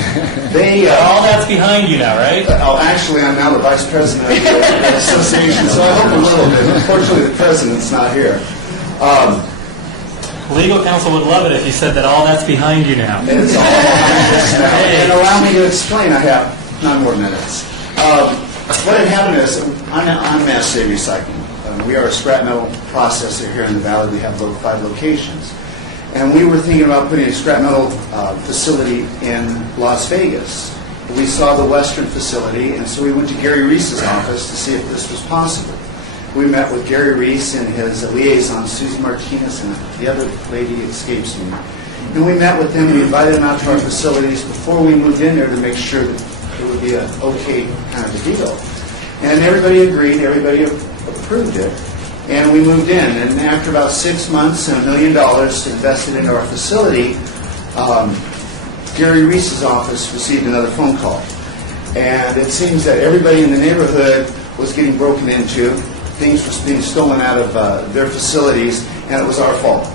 All that's behind you now, right? Actually, I'm now the vice president of the association, so I hope a little bit. Unfortunately, the president's not here. Legal counsel would love it if you said that all that's behind you now. It's all behind us now. And allow me to explain. I have 9 more minutes. What had happened is, I'm Mass Save Recycling. We are a scrap metal processor here in the valley. We have 5 locations. And we were thinking about putting a scrap metal facility in Las Vegas. We saw the Western facility, and so we went to Gary Reese's office to see if this was possible. We met with Gary Reese and his liaison, Susie Martinez, and the other lady escapes me. And we met with them, we invited them out to our facilities before we moved in there to make sure that it would be an okay kind of a deal. And everybody agreed, everybody approved it, and we moved in. And after about 6 months and $1 million invested into our facility, Gary Reese's office received another phone call. And it seems that everybody in the neighborhood was getting broken into. Things were being stolen out of their facilities, and it was our fault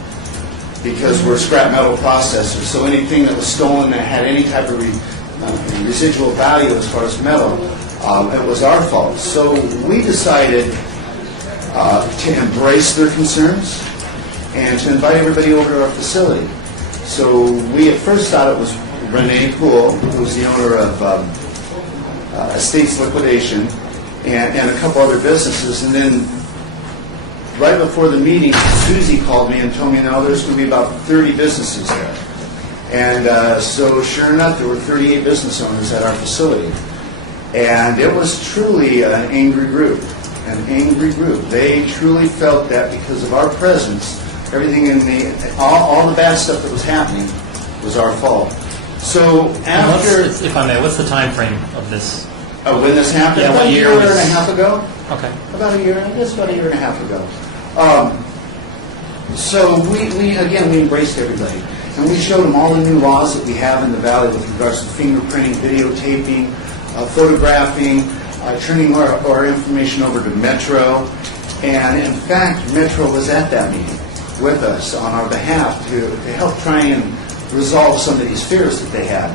because we're scrap metal processors. So anything that was stolen that had any type of residual value as far as metal, it was our fault. So we decided to embrace their concerns and to invite everybody over to our facility. So we at first thought it was Renee Poole, who's the owner of Estates Liquidation, and a couple other businesses. And then right before the meeting, Susie called me and told me, no, there's going to be about 30 businesses there. And so sure enough, there were 38 business owners at our facility. And it was truly an angry group, They truly felt that because of our presence, everything in all the bad stuff that was happening was our fault. So after... If I may, what's the time frame of this? When this happened? Yeah, about what a year year was... and a half ago. Okay. About a year and a half ago. So we embraced everybody. And we showed them all the new laws that we have in the Valley with regards to fingerprinting, videotaping, photographing, turning our information over to Metro. And in fact, Metro was at that meeting with us on our behalf to help try and resolve some of these fears that they had.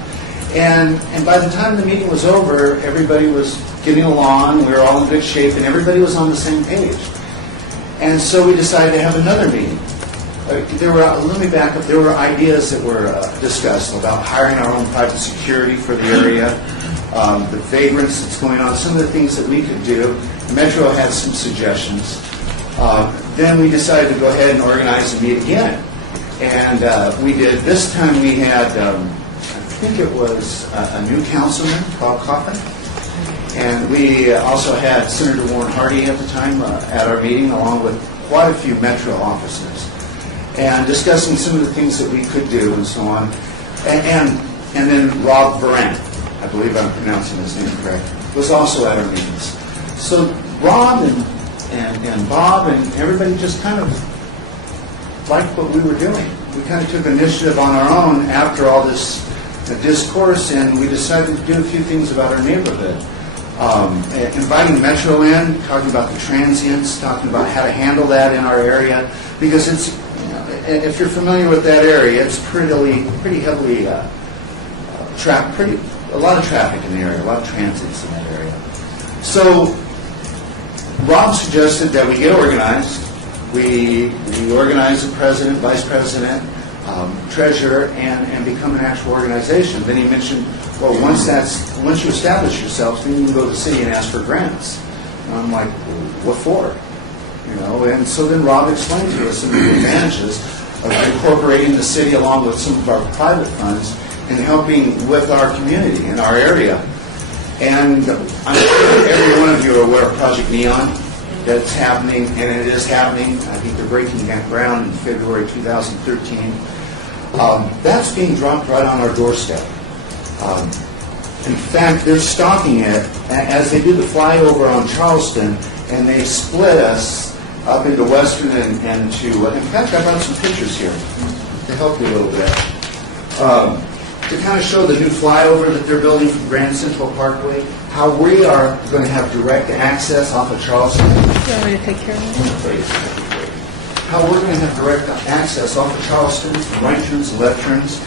And by the time the meeting was over, everybody was getting along, we were all in good shape, and everybody was on the same page. And so we decided to have another meeting. Let me back up. There were ideas that were discussed about hiring our own private security for the area, the vagrants that's going on, some of the things that we could do. Metro had some suggestions. Then we decided to go ahead and organize and meet again. And we did. This time we had, I think it was a new councilman, Bob Coffin. And we also had Senator Warren Hardy at the time at our meeting, along with quite a few Metro officers, and discussing some of the things that we could do and so on. And then Rob Varant, I believe I'm pronouncing his name correct, was also at our meetings. So Rob and Bob and everybody just kind of liked what we were doing. We kind of took initiative on our own after all this discourse, and we decided to do a few things about our neighborhood. Inviting Metro in, talking about the transients, talking about how to handle that in our area, because it's, if you're familiar with that area, it's pretty heavily a lot of traffic in the area, a lot of transients in that area. So Rob suggested that we get organized. We organize the president, vice president, treasurer, and become an actual organization. Then he mentioned, well, once you establish yourselves, then you can go to the city and ask for grants. And I'm like, what for? And so then Rob explained to us some of the advantages of incorporating the city along with some of our private funds and helping with our community in our area. And I'm sure every one of you are aware of Project Neon. That's happening, and it is happening. I think they're breaking ground in February 2013. That's being dropped right on our doorstep. In fact, they're stocking it as they do the flyover on Charleston, and they split us up into Western and to, in fact, I brought some pictures here to help you a little bit. To kind of show the new flyover that they're building from Grand Central Parkway, how we are going to have direct access off of Charleston. You want me to take care of it? How we're going to have direct access off of Charleston, right turns and left turns,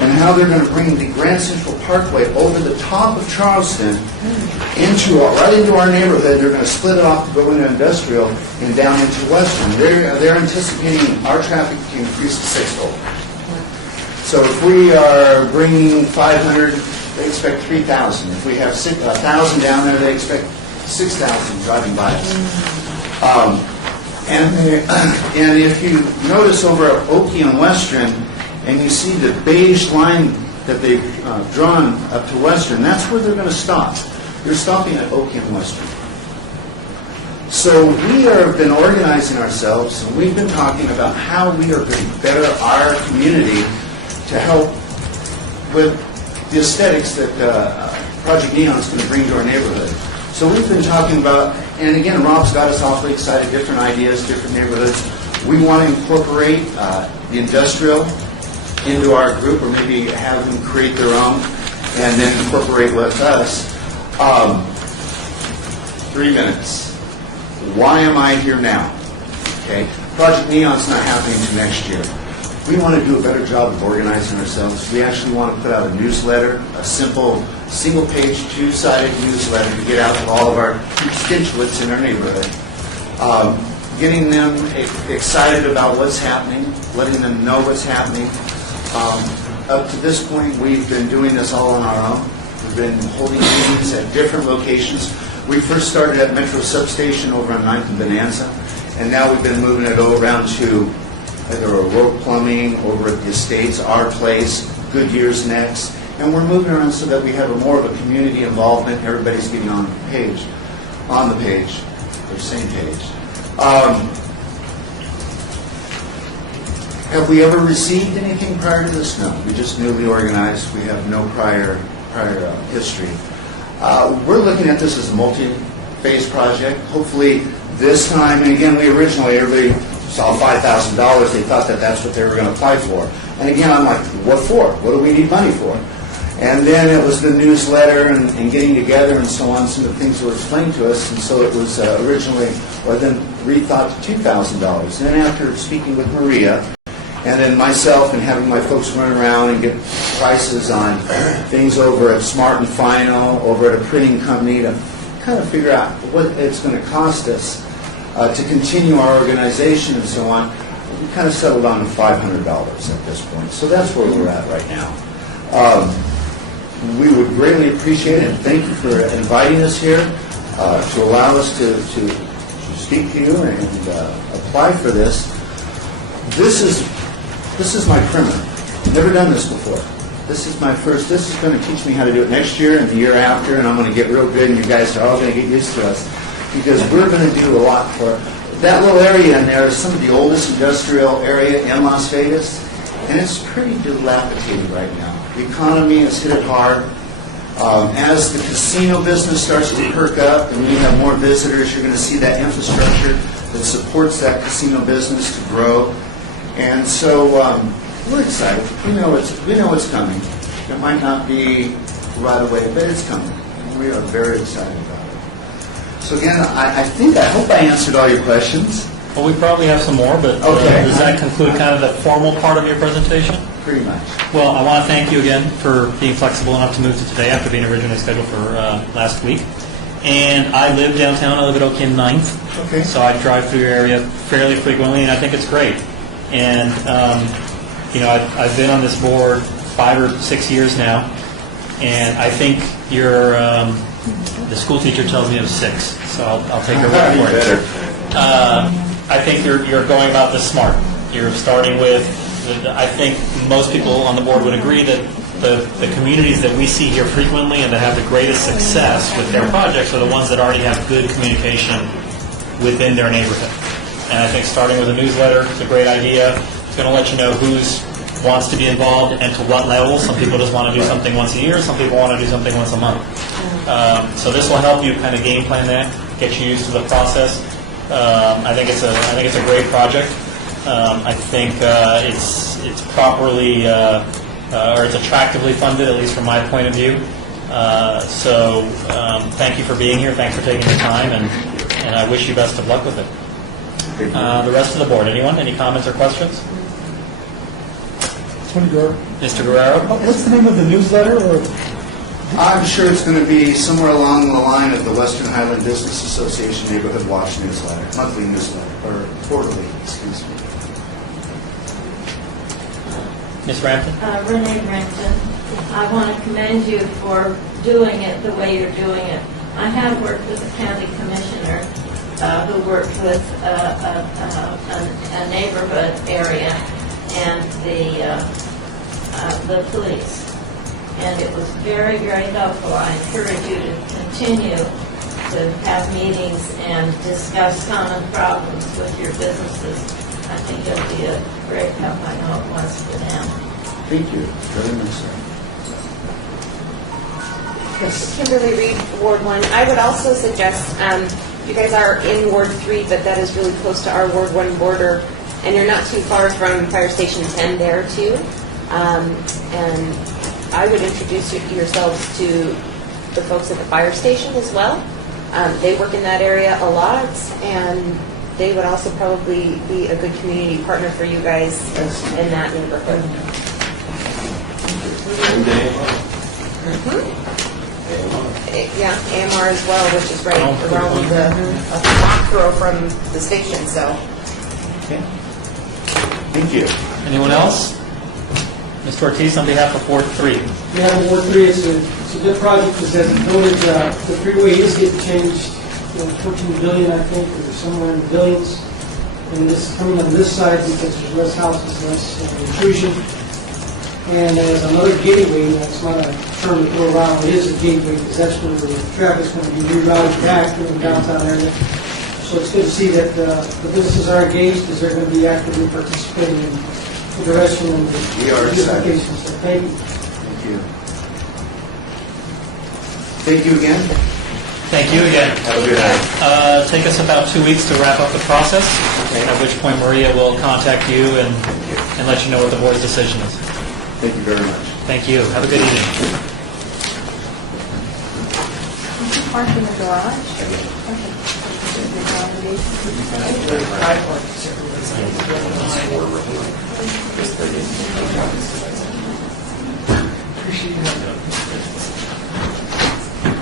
and how they're going to bring the Grand Central Parkway over the top of Charleston right into our neighborhood. They're going to split it off to go into industrial and down into Western. They're anticipating our traffic to increase to sixfold. So if we are bringing 500, they expect 3,000. If we have 1,000 down there, they expect 6,000 driving by us. And if you notice over at Oakey and Western, and you see the beige line that they've drawn up to Western, that's where they're going to stop. They're stopping at Oakey and Western. So we have been organizing ourselves, and we've been talking about how we are going to better our community to help with the aesthetics that Project Neon is going to bring to our neighborhood. So we've been talking about, and again, Rob's got us awfully excited, different ideas, different neighborhoods. We want to incorporate the industrial into our group, or maybe have them create their own, and then incorporate with us. 3 minutes. Why am I here now? Okay, Project Neon's not happening until next year. We want to do a better job of organizing ourselves. We actually want to put out a newsletter, a simple, single-page, two-sided newsletter to get out to all of our constituents in our neighborhood. Getting them excited about what's happening, letting them know what's happening. Up to this point, we've been doing this all on our own. We've been holding meetings at different locations. We first started at Metro Substation over on 9th and Bonanza, and now we've been moving it around to either O'Rourke Plumbing, over at the Estates, our place, Goodyear's next, and we're moving around so that we have more of a community involvement. Everybody's getting on the page, or same page. Have we ever received anything prior to this? No. We just newly organized. We have no prior history. We're looking at this as a multi-phase project. Hopefully this time, and again, everybody saw $5,000. They thought that that's what they were going to apply for. And again, I'm like, what for? What do we need money for? And then it was the newsletter and getting together and so on, some of the things that were explained to us. And so it was originally, then rethought to $2,000. Then after speaking with Maria, and then myself and having my folks run around and get prices on things over at Smart and Final, over at a printing company to kind of figure out what it's going to cost us to continue our organization and so on, we kind of settled on $500 at this point. So that's where we're at right now. We would greatly appreciate it, and thank you for inviting us here to allow us to speak to you and apply for this. This is my primer. Never done this before. This is my first. This is going to teach me how to do it next year and the year after, and I'm going to get real good, and you guys are all going to get used to us because we're going to do a lot for that little area in there. Is some of the oldest industrial area in Las Vegas, and it's pretty dilapidated right now. The economy has hit it hard. As the casino business starts to perk up and we have more visitors, you're going to see that infrastructure that supports that casino business to grow. And so we're excited. We know it's coming. It might not be right away, but it's coming. And we are very excited about it. So again, I hope I answered all your questions. Well, we probably have some more, but okay. Does that conclude kind of the formal part of your presentation? Pretty much. Well, I want to thank you again for being flexible enough to move to today after being originally scheduled for last week. And I live downtown. I live at Oak Inn 9th. Okay. So I drive through your area fairly frequently, and I think it's great. And, I've been on this board 5 or 6 years now, and I think you're, the school teacher tells me it was 6, so I'll take her word for it. I think you're going about this smart. You're starting with, I think most people on the board would agree that the communities that we see here frequently and that have the greatest success with their projects are the ones that already have good communication within their neighborhood. And I think starting with a newsletter is a great idea. It's going to let you know who wants to be involved and to what level. Some people just want to do something once a year. Some people want to do something once a month. So this will help you kind of game plan that, get you used to the process. I think it's a great project. I think it's properly or it's attractively funded, at least from my point of view. So thank you for being here. Thanks for taking the time, and I wish you best of luck with it. The rest of the board, anyone? Any comments or questions? Mr. Guerrero? What's the name of the newsletter? Or? I'm sure it's going to be somewhere along the line of the Western Highland Business Association Neighborhood Watch newsletter, monthly newsletter, or quarterly, excuse me. Ms. Rampton? Renee Rampton. I want to commend you for doing it the way you're doing it. I have worked with a county commissioner who worked with a neighborhood area and the police. And it was very, very helpful. I encourage you to continue to have meetings and discuss common problems with your businesses. I think it'll be a great help. I know it was for them. Thank you very much, sir. Yes. Kimberly Reed, Ward 1. I would also suggest, you guys are in Ward 3, but that is really close to our Ward 1 border, and you're not too far from Fire Station 10 there, too. And I would introduce yourselves to the folks at the fire station as well. They work in that area a lot, and they would also probably be a good community partner for you guys in that neighborhood. Yeah, AMR as well, which is right around the block row from the station. So. Okay. Thank you. Anyone else? Mr. Ortiz, on behalf of Ward 3. Yeah, Ward 3, it's a good project, because as a village, the freeway is getting changed, 14 billion, I think, or somewhere in the billions. And this is coming on this side because there's less houses, less intrusion. And as another gateway, that's not a term to throw around, it is a gateway, because that's where the traffic's going to be rerouted back to the downtown area. So it's good to see that the businesses are engaged, because they're going to be actively participating in the direction and the We are excited. beautification. So thank you. Thank you. Thank you again. Thank you again. Have a good night. Take us about 2 weeks to wrap up the process, at which point Maria will contact you and let you know what the board's decision is. Thank you very much. Thank you. Have a good evening. Park in the garage?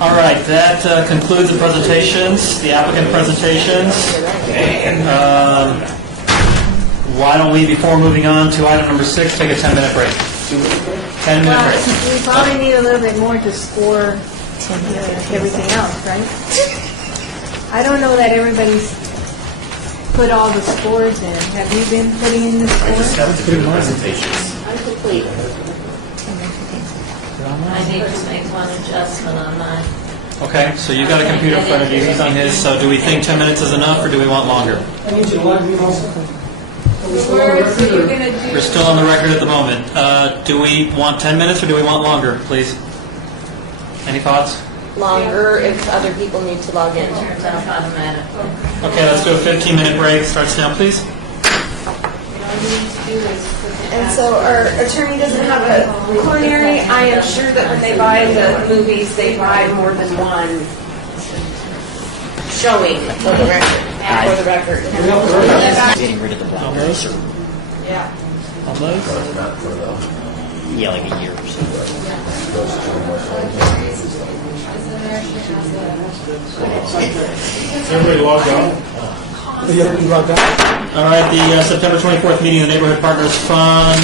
All right, that concludes the presentations, the applicant presentations. Why don't we, before moving on to item number 6, take a 10-minute break? 10-minute break. We probably need a little bit more to score everything else, right? I don't know that everybody's put all the scores in. Have you been putting in the I just scores? have to do the presentations. I'm complete. I need to make one adjustment on mine. Okay, so you've got a computer in front of you, he's on his, so do we think 10 minutes is enough, or do we want longer? I need you to log me also. We're still on the record at the moment. Do we want 10 minutes, or do we want longer, please? Any thoughts? Longer if other people need to log in. Turns out automatic. Okay, let's do a 15-minute break. Starts now, please. And so our attorney doesn't have a coronary. I am sure that when they buy the movies, they buy more than one showing for the record. For the record. Getting rid of the blockers, or Yeah. Almost? yeah, like a year or so. Everybody logged on? You logged out? All right, the September 24th meeting of the Neighborhood Partners Fund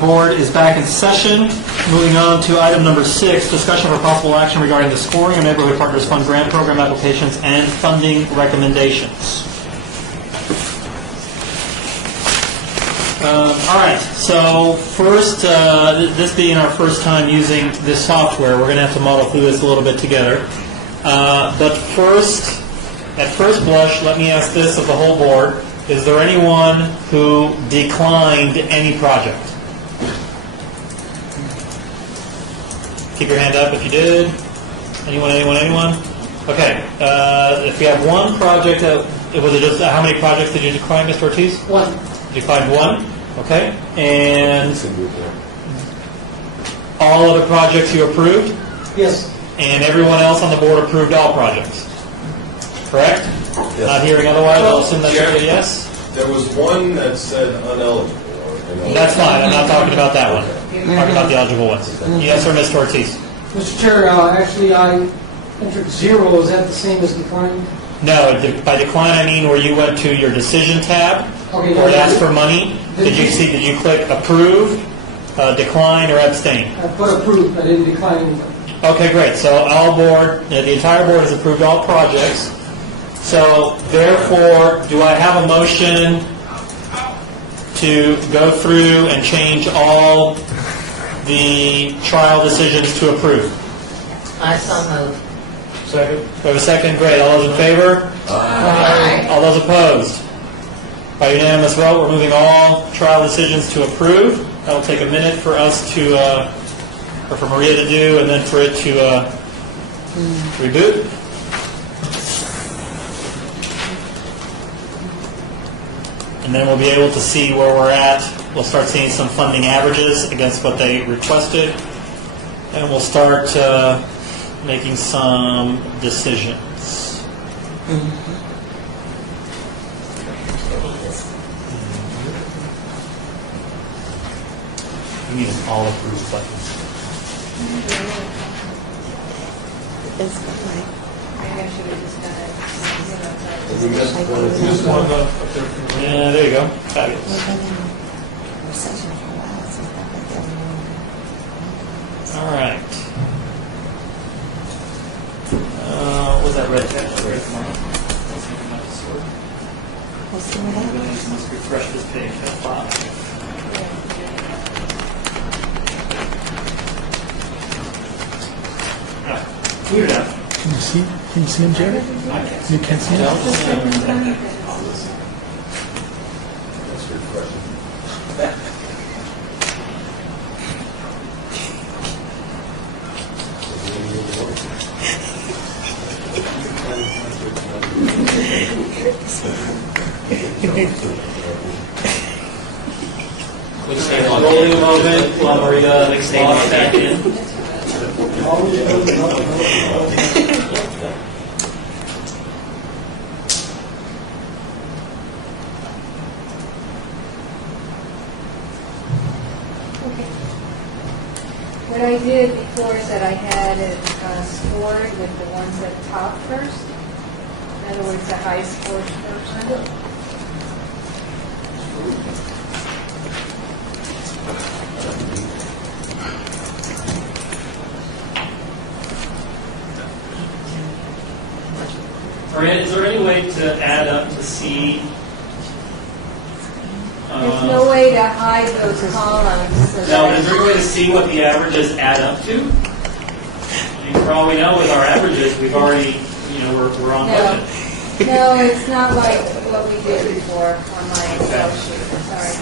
board is back in session. Moving on to item number 6, discussion for possible action regarding the scoring of Neighborhood Partners Fund grant program applications and funding recommendations. All right, so first, this being our first time using this software, we're going to have to muddle through this a little bit together. But first, at first blush, let me ask this of the whole board. Is there anyone who declined any project? Keep your hand up if you did. Anyone? Okay, if you have one project, was it just, how many projects did you decline, Mr. Ortiz? One. You declined one? Okay, and all other projects you approved? Yes. And everyone else on the board approved all projects? Correct? Yes. Not hearing otherwise, I'll assume that's Yeah. a yes? There was one that said uneligible. That's fine, I'm not talking about that one. I'm talking about the eligible ones. Yes, or Mr. Ortiz? Mr. Chair, actually, I entered 0. Is that the same as declining? No, by decline I mean where you went to your decision tab, Okay, or it asked for money. Did you click approve, decline, or abstain? I put approved, I didn't decline anything. Okay, great. So the entire board has approved all projects. So therefore, do I have a motion to go through and change all the trial decisions to approve? I so move. Second. We have a second. Great. All those in favor? Aye. All those opposed? By unanimous vote, we're moving all trial decisions to approve. That'll take a minute for us to, or for Maria to do, and then for it to reboot. And then we'll be able to see where we're at. We'll start seeing some funding averages against what they requested. And we'll start making some decisions. We need an all approved button. Maybe I should have just done it. We missed one. Just one up there. Yeah, there you go. Fabulous. All right. What was that red text? Let's refresh this page. That's 5. Clear it up. Can you see him, Jerry? You can't see him? That's your question. Rolling a moment while Maria logs back in. What I did before is that I had it scored with the ones that top first. In other words, the highest scored person. Maria, is there any way to add up to see? There's no way to hide those columns. So No, but is there any way to see what the averages add up to? I mean, for all we know, with our averages, we've already, we're on budget. No, it's not like what we did before on my Excel sheet. Sorry.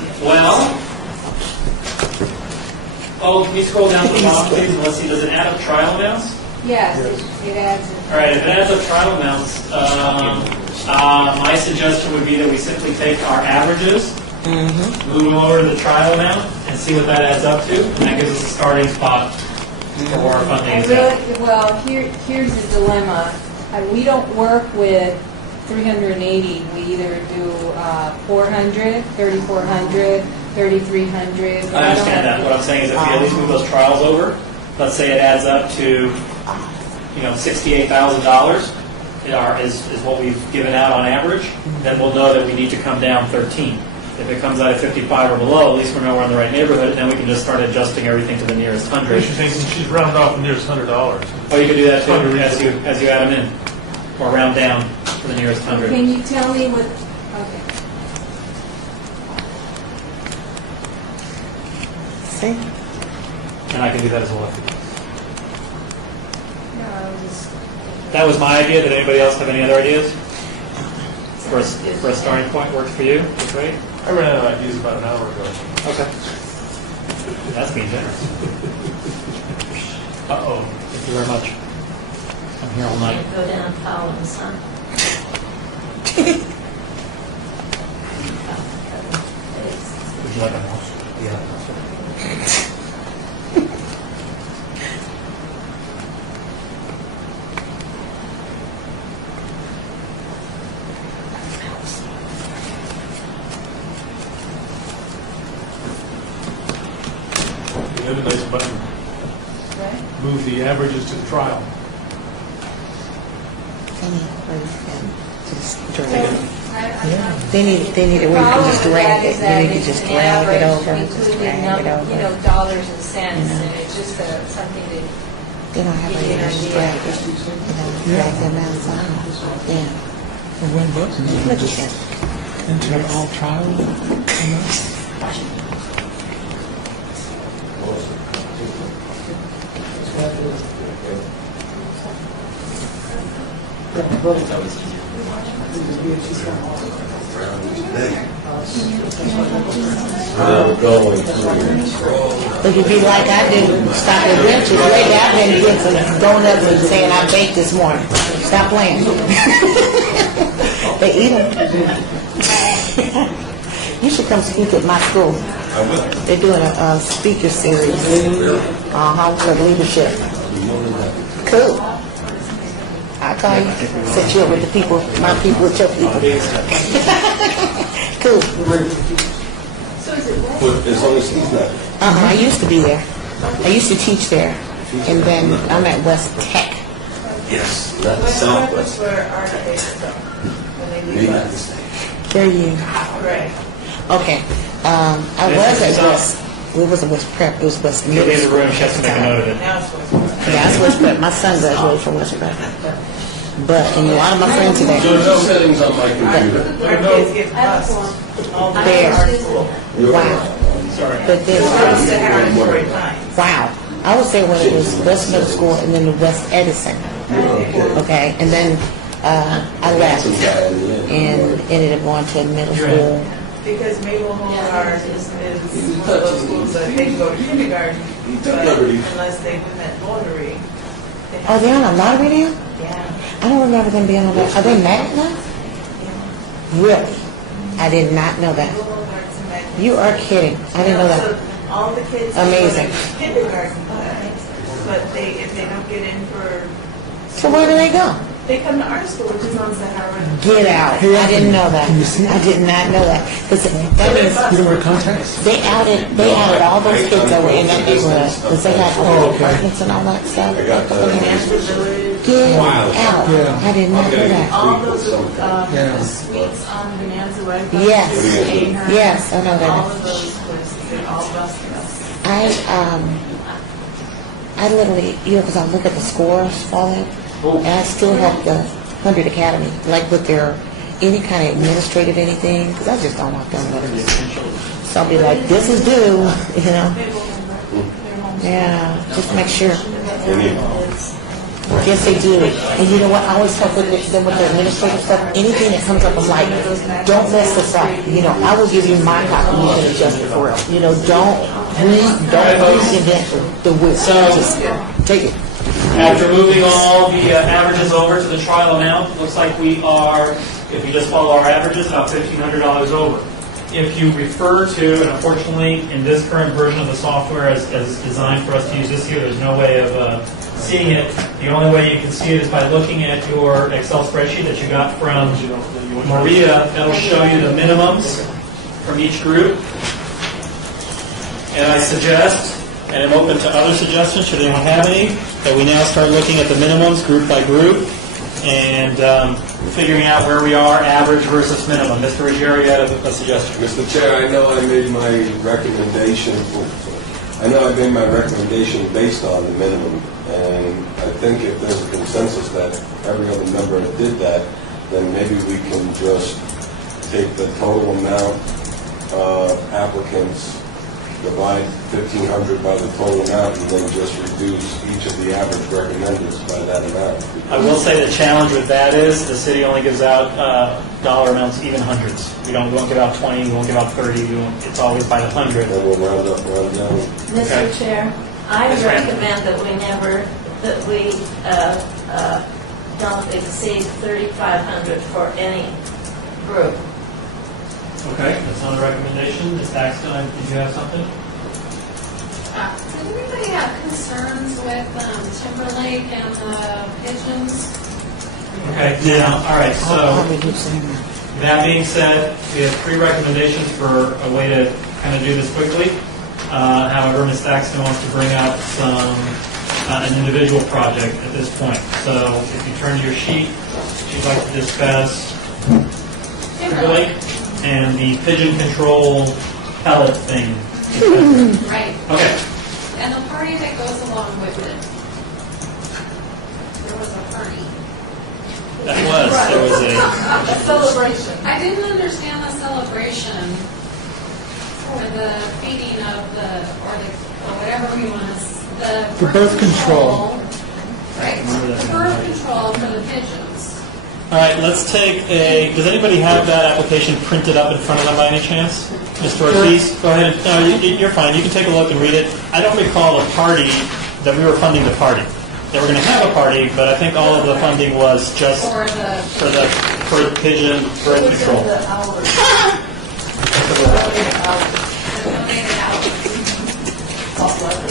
Well, can you scroll down to the bottom, please, and let's see, does it add up trial amounts? Yes, it adds. All right, if it adds up trial amounts, my suggestion would be that we simply take our averages, move them over to the trial amount, and see what that adds up to, and that gives us a starting spot for our funding. Here's the dilemma. We don't work with 380. We either do 400, 3,400, 3,300. I understand that. What I'm saying is if we at least move those trials over, let's say it adds up to, $68,000 is what we've given out on average, then we'll know that we need to come down 13. If it comes out at 55 or below, at least we know we're in the right neighborhood, and then we can just start adjusting everything to the nearest 100. She's rounded off the nearest $100. Oh, you can do that too, as you add them in, or round down to the nearest 100. Can you tell me what? Okay. See? And I can do that as well. No, I was just. That was my idea. Did anybody else have any other ideas? For a starting point, works for you? That's great. I ran out of ideas about an hour ago. Okay. That's being generous. Uh-oh. Thank you very much. I'm here all night. Go down columns, huh? Would you like a mouse? Yeah. You have a nice button. Move the averages to the trial. They need it where you can just drag it. You need to just drag it over. Including dollars and cents, and it's just something to. They don't have Give you a an drag idea. it. Drag them outside. Yeah. One button, you Look just at that. enter all trial amounts. But if you like I did, stop at Richard. Lately I've been getting some donuts and saying I baked this morning. Stop playing. They eat them. You should come speak at my school. They're doing a speaker series for leadership. Cool. I'll call you. Set you up with the people, my people with your people. Cool. As long as he's not. I used to be there. I used to teach there. And then I'm at West Tech. Yes, What that's happens Southwest. for our neighbors though, when they Me, leave not us? There you. Right. Okay. I was at West. It wasn't West Prep. It was West She'll Middle leave the School. room, she has to make a note of it. Now it's what's Yeah, that's West Prep. My son graduated from West Prep. But and a lot of my friends are there. There's no settings on my computer. Our kids get bused all the way There. to our school. Wow. Sorry. But then, Close to Harris Story Pines. wow. I was there when it was West Middle School and then the West Edison. Okay, and then I left and ended up going to middle school. Because Maple Home Guard is one of those schools that they can go to kindergarten, but unless they've been at Lottery. Oh, they're on a lottery now? Yeah. I don't remember them being on that. Are they mad now? Really? I did not know that. You are kidding. I didn't know that. So all the kids Amazing. go to kindergarten, but if they don't get in for, So where do they go? they come to our school, which is on Sahara. Get out. I didn't know that. I did not know that. 'Cause that means You don't wear contacts? they outed all those kids that were in that neighborhood. Because they had all the apartments and all that stuff. I got Get out. Yeah. I did not know that. All those, Yeah. the suites on Bonanza Way. Yes. Yes, I know that. All of those places, they all busted us. I literally, because I look at the scores falling, and I still have the 100 Academy, like with their, any kind of administrative anything, because I just don't want them to. So I'll be like, this is due, you know? Yeah, just make sure. Yes, they do. And you know what, I always talk with them with their administrative stuff, anything that comes up, I'm like, don't mess this up. You know, I will give you my copy, you can adjust it for real. You know, don't reinvent the wheel. Just take it. After moving all the averages over to the trial amount, looks like we are, if we just follow our averages, about $1,500 over. If you refer to, and unfortunately, in this current version of the software as designed for us to use this year, there's no way of seeing it. The only way you can see it is by looking at your Excel spreadsheet that you got from Maria. That'll show you the minimums from each group. And I suggest, and I'm open to other suggestions, should anyone have any, that we now start looking at the minimums group by group and figuring out where we are, average versus minimum. Mr. Ruggiero, you had a suggestion. Mr. Chair, I know I made my recommendation based on the minimum, and I think if there's a consensus that every other member did that, then maybe we can just take the total amount of applicants, divide 1,500 by the total amount, and then just reduce each of the average recommendeds by that amount. I will say the challenge with that is the city only gives out dollar amounts, even hundreds. We won't give out 20, we won't give out 30, it's always by the hundred. Then we'll round up, round down. Mr. Chair, I Ms. Rand. recommend that we don't exceed 3,500 for any group. Okay, that's not a recommendation. Ms. Baxter, did you have something? Does anybody have concerns with Timberlake and the pigeons? Okay, now, all right, so that being said, we have 3 recommendations for a way to kind of do this quickly. However, Ms. Thaxton wants to bring up an individual project at this point. So if you turn to your sheet, she'd like to discuss Timberlake and the pigeon control pellet thing. Right. Okay. And the party that goes along with it. There was a party. There was a celebration. I didn't understand the celebration for the feeding of or whatever we want to, The birth control. Right, the birth control for the pigeons. All right, let's take does anybody have that application printed up in front of them by any chance? Mr. Ortiz, go ahead. No, you're fine. You can take a look and read it. I don't recall a party that we were funding the party. They were going to have a party, but I think all of the funding was just for the pigeon birth control.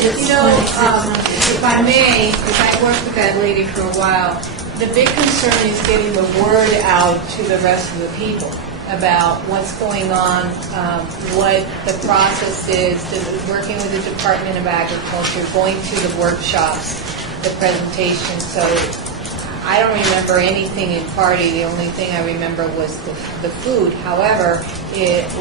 You know, if I may, because I worked with that lady for a while, the big concern is getting the word out to the rest of the people about what's going on, what the process is, working with the Department of Agriculture, going to the workshops, the presentation. So I don't remember anything in party. The only thing I remember was the food. However,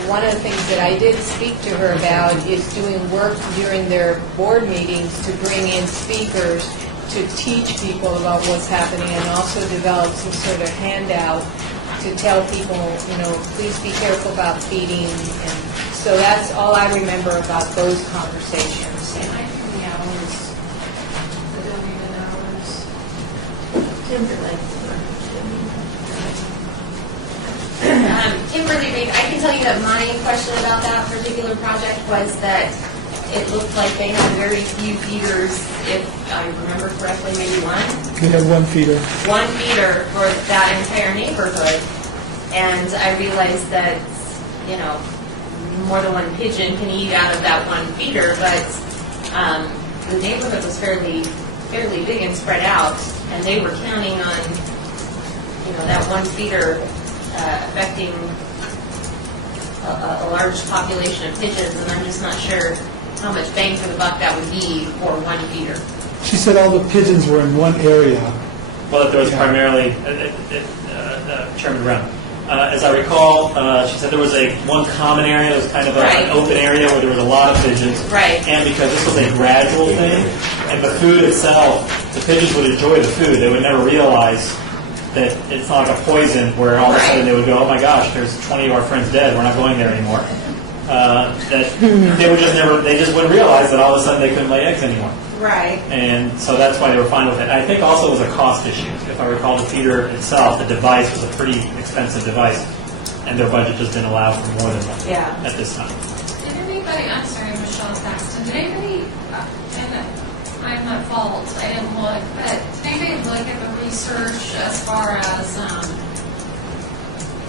one of the things that I did speak to her about is doing work during their board meetings to bring in speakers to teach people about what's happening, and also develop some sort of handout to tell people, please be careful about feeding. And so that's all I remember about those conversations. And I think the hours, the donated hours. Kimberly Reed, I can tell you that my question about that particular project was that it looked like they had very few feeders, if I remember correctly, maybe one. We have one feeder. One feeder for that entire neighborhood. And I realized that, more than one pigeon can eat out of that one feeder, but the neighborhood was fairly big and spread out, and they were counting on, that one feeder affecting a large population of pigeons, and I'm just not sure how much bang for the buck that would be for one feeder. She said all the pigeons were in one area. Well, that there was primarily, Chairman Brown, as I recall, she said there was one common area, it was kind of an open area where there was a lot of pigeons. Right. And because this was a gradual thing, and the food itself, the pigeons would enjoy the food. They would never realize that it's not like a poison where all of a sudden they would go, oh my gosh, there's 20 of our friends dead, we're not going there anymore. That they just wouldn't realize that all of a sudden they couldn't lay eggs anymore. Right. And so that's why they were fine with it. I think also it was a cost issue. If I recall, the feeder itself, the device was a pretty expensive device, and their budget just didn't allow for more than one at this time. Did anybody, I'm sorry, Michelle Paxton, did anybody, and I'm at fault, I didn't look, but did anybody look at the research as far as,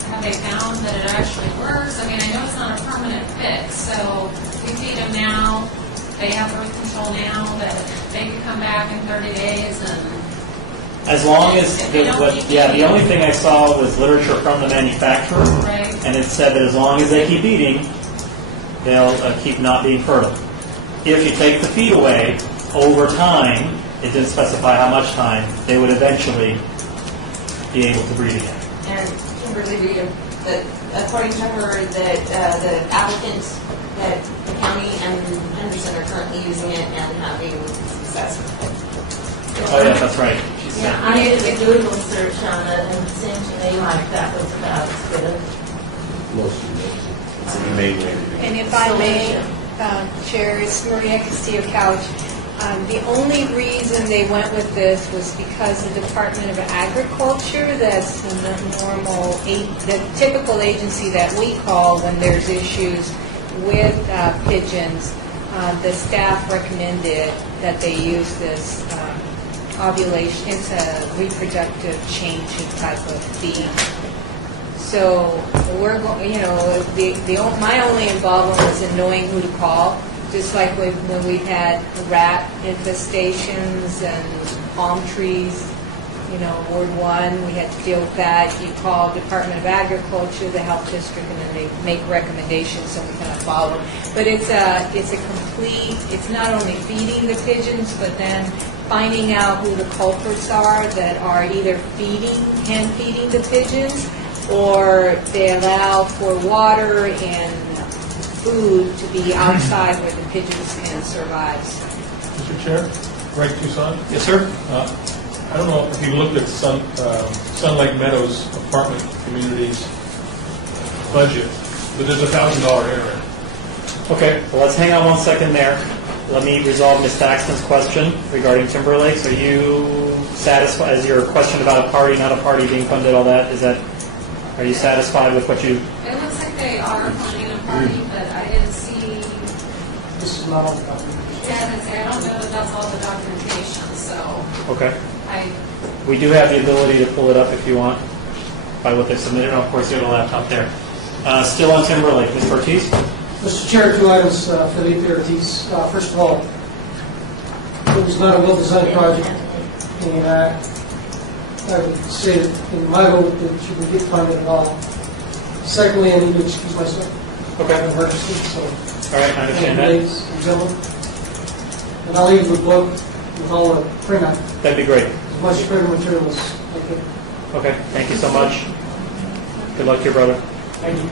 have they found that it actually works? I mean, I know it's not a permanent fix, so we feed them now, they have birth control now, that they can come back in 30 days and... As long as, the only thing I saw was literature from the manufacturer, and it said that as long as they keep eating, they'll keep not being fertile. If you take the feed away, over time, it didn't specify how much time, they would eventually be able to breed again. And Kimberly Reed, that according to her, that the applicant, that the county and Henderson are currently using it and having success with it. Oh yeah, that's right. Yeah, I did a Google search on it, and it seemed to me like that was about as good. And if I may, Chair, it's Maria Castillo Couch. The only reason they went with this was because the Department of Agriculture, that's the typical agency that we call when there's issues with pigeons, the staff recommended that they use this ovulation, it's a reproductive change type of feed. So we're going, my only involvement was in knowing who to call. Just like when we had rat infestations and palm trees, Ward 1, we had to deal with that. You call Department of Agriculture, the health district, and then they make recommendations so we kind of follow. But it's a complete, it's not only feeding the pigeons, but then finding out who the culprits are that are either hand feeding the pigeons, or they allow for water and food to be outside where the pigeons can survive. Mr. Chair, Greg Toussaint? Yes, sir. I don't know if you looked at Sun Lake Meadows apartment community's budget, but there's $1,000 error. Okay, well, let's hang on 1 second there. Let me resolve Ms. Thaxton's question regarding Timber Lakes. Are you satisfied, as your question about a party, not a party being funded, all that, are you satisfied with what you... It looks like they are funding a party, but I didn't see... This is not all the documentation. I don't know that that's all the documentation, so... Okay. We do have the ability to pull it up if you want, by what they submitted. Of course, you have a laptop there. Still on Timber Lake, Ms. Ortiz? Mr. Chair, 2 items, Felipe Ortiz. First of all, it was not a well-designed project, and I would say that in my vote that you would get funded at all. Secondly, I need to excuse myself. Okay. I'm emergency, so. All right, I understand that. Ladies and gentlemen. And I'll leave the book with all the print out. That'd be great. As much printed material as Okay, thank you so much. Good luck to your brother. Thank you.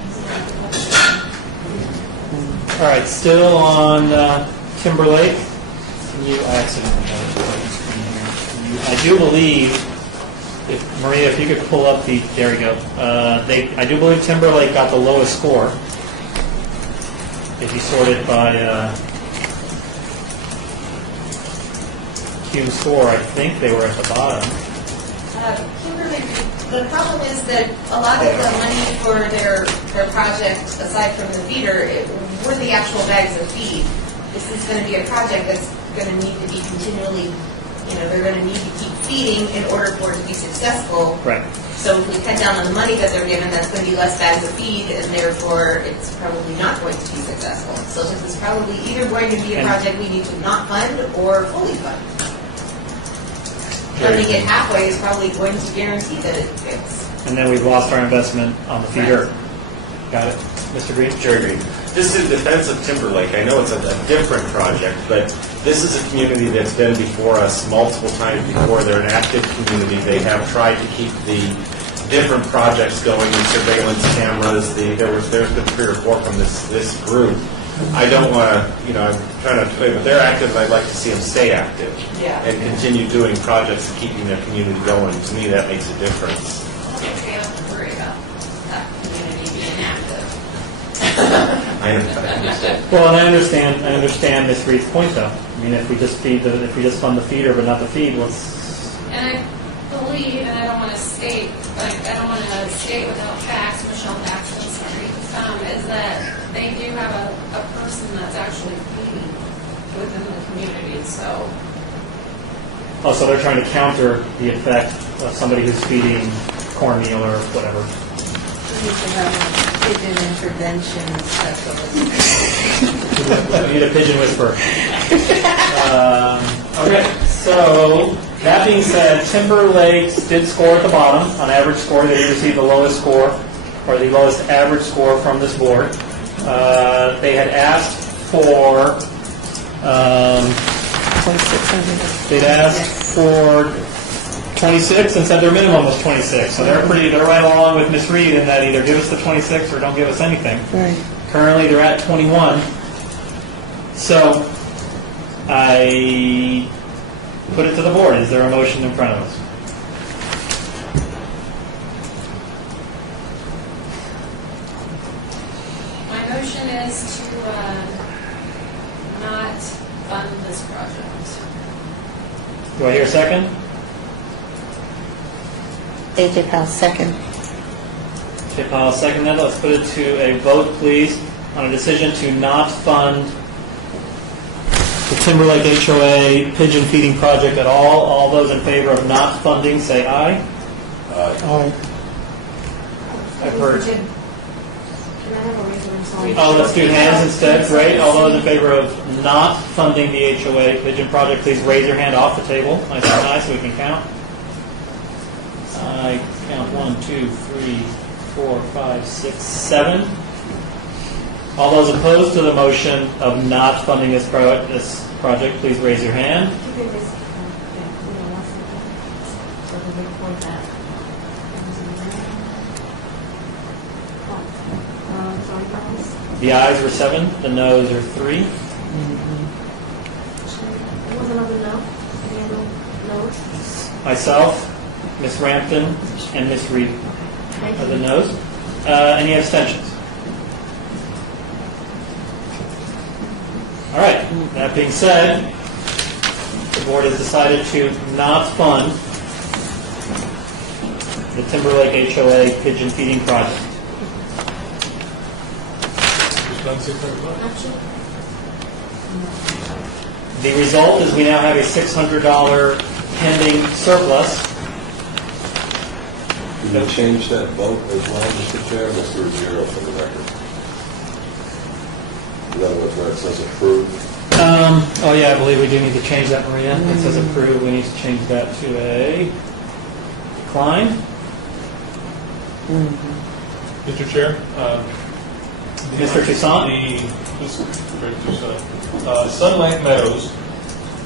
All right, still on Timberlake. Can you, I accidentally had it on the screen here. I do believe, if Maria, if you could pull up the, there we go. I do believe Timberlake got the lowest score. If you sort it by Cume score, I think they were at the bottom. Kimberly, the problem is that a lot of the money for their project, aside from the feeder, were the actual bags of feed. This is going to be a project that's going to need to be continually, they're going to need to keep feeding in order for it to be successful. Right. So if we cut down on the money that they're given, that's going to be less bags of feed, and therefore it's probably not going to be successful. So this is probably either going to be a project we need to not fund or fully fund. Funding it halfway is probably going to guarantee that it fits. And then we've lost our investment on the feeder. Got it. Mr. Green? Jerry Green. Just in defense of Timberlake, I know it's a different project, but this is a community that's been before us multiple times before. They're an active community. They have tried to keep the different projects going, the surveillance cameras. There's been 3 or 4 from this group. I don't want to, I'm trying to, but they're active, and I'd like to see them stay active and continue doing projects and keeping their community going. To me, that makes a difference. I don't think we have to worry about that community being active. I understand. Well, and I understand Ms. Reed's point, though. I mean, if we just fund the feeder but not the feed, what's... And I believe, and I don't want to state, without facts, Michelle Baxton, is that they do have a person that's actually feeding within the community, so. Oh, so they're trying to counter the effect of somebody who's feeding cornmeal or whatever. We need to have a pigeon intervention specialist. We need a pigeon whisperer. Okay, so that being said, Timberlake did score at the bottom. On average score, they did receive the lowest score, or the lowest average score from this board. They had asked for 2,600. they'd asked for 26 and said their minimum was 26. So they're right along with Ms. Reed in that either give us the 26 or don't give us anything. Right. Currently, they're at 21. So I put it to the board. Is there a motion in front of us? My motion is to not fund this project. Do I hear a second? AJ Powell, second. Okay, Paul, second that. Let's put it to a vote, please, on a decision to not fund the Timberlake HOA pigeon feeding project at all. All those in favor of not funding, say aye. Aye. I've heard. Oh, let's do hands instead. Great. All those in favor of not funding the HOA pigeon project, please raise your hand off the table. Nice and high so we can count. I count 1, 2, 3, 4, 5, 6, 7. All those opposed to the motion of not funding this project, please raise your hand. The ayes were 7, the noes are 3. Myself, Ms. Rampton, and Ms. Reed are the noes. Any abstentions? All right. That being said, the board has decided to not fund the Timberlake HOA pigeon feeding project. The result is we now have a $600 pending surplus. Did you change that vote as well, Mr. Chair? Mr. Ruggiero, for the record. In other words, where it says approved. Oh yeah, I believe we do need to change that, Maria. It says approved. We need to change that to a decline. Mr. Chair? Mr. Toussaint? Sunlight Meadows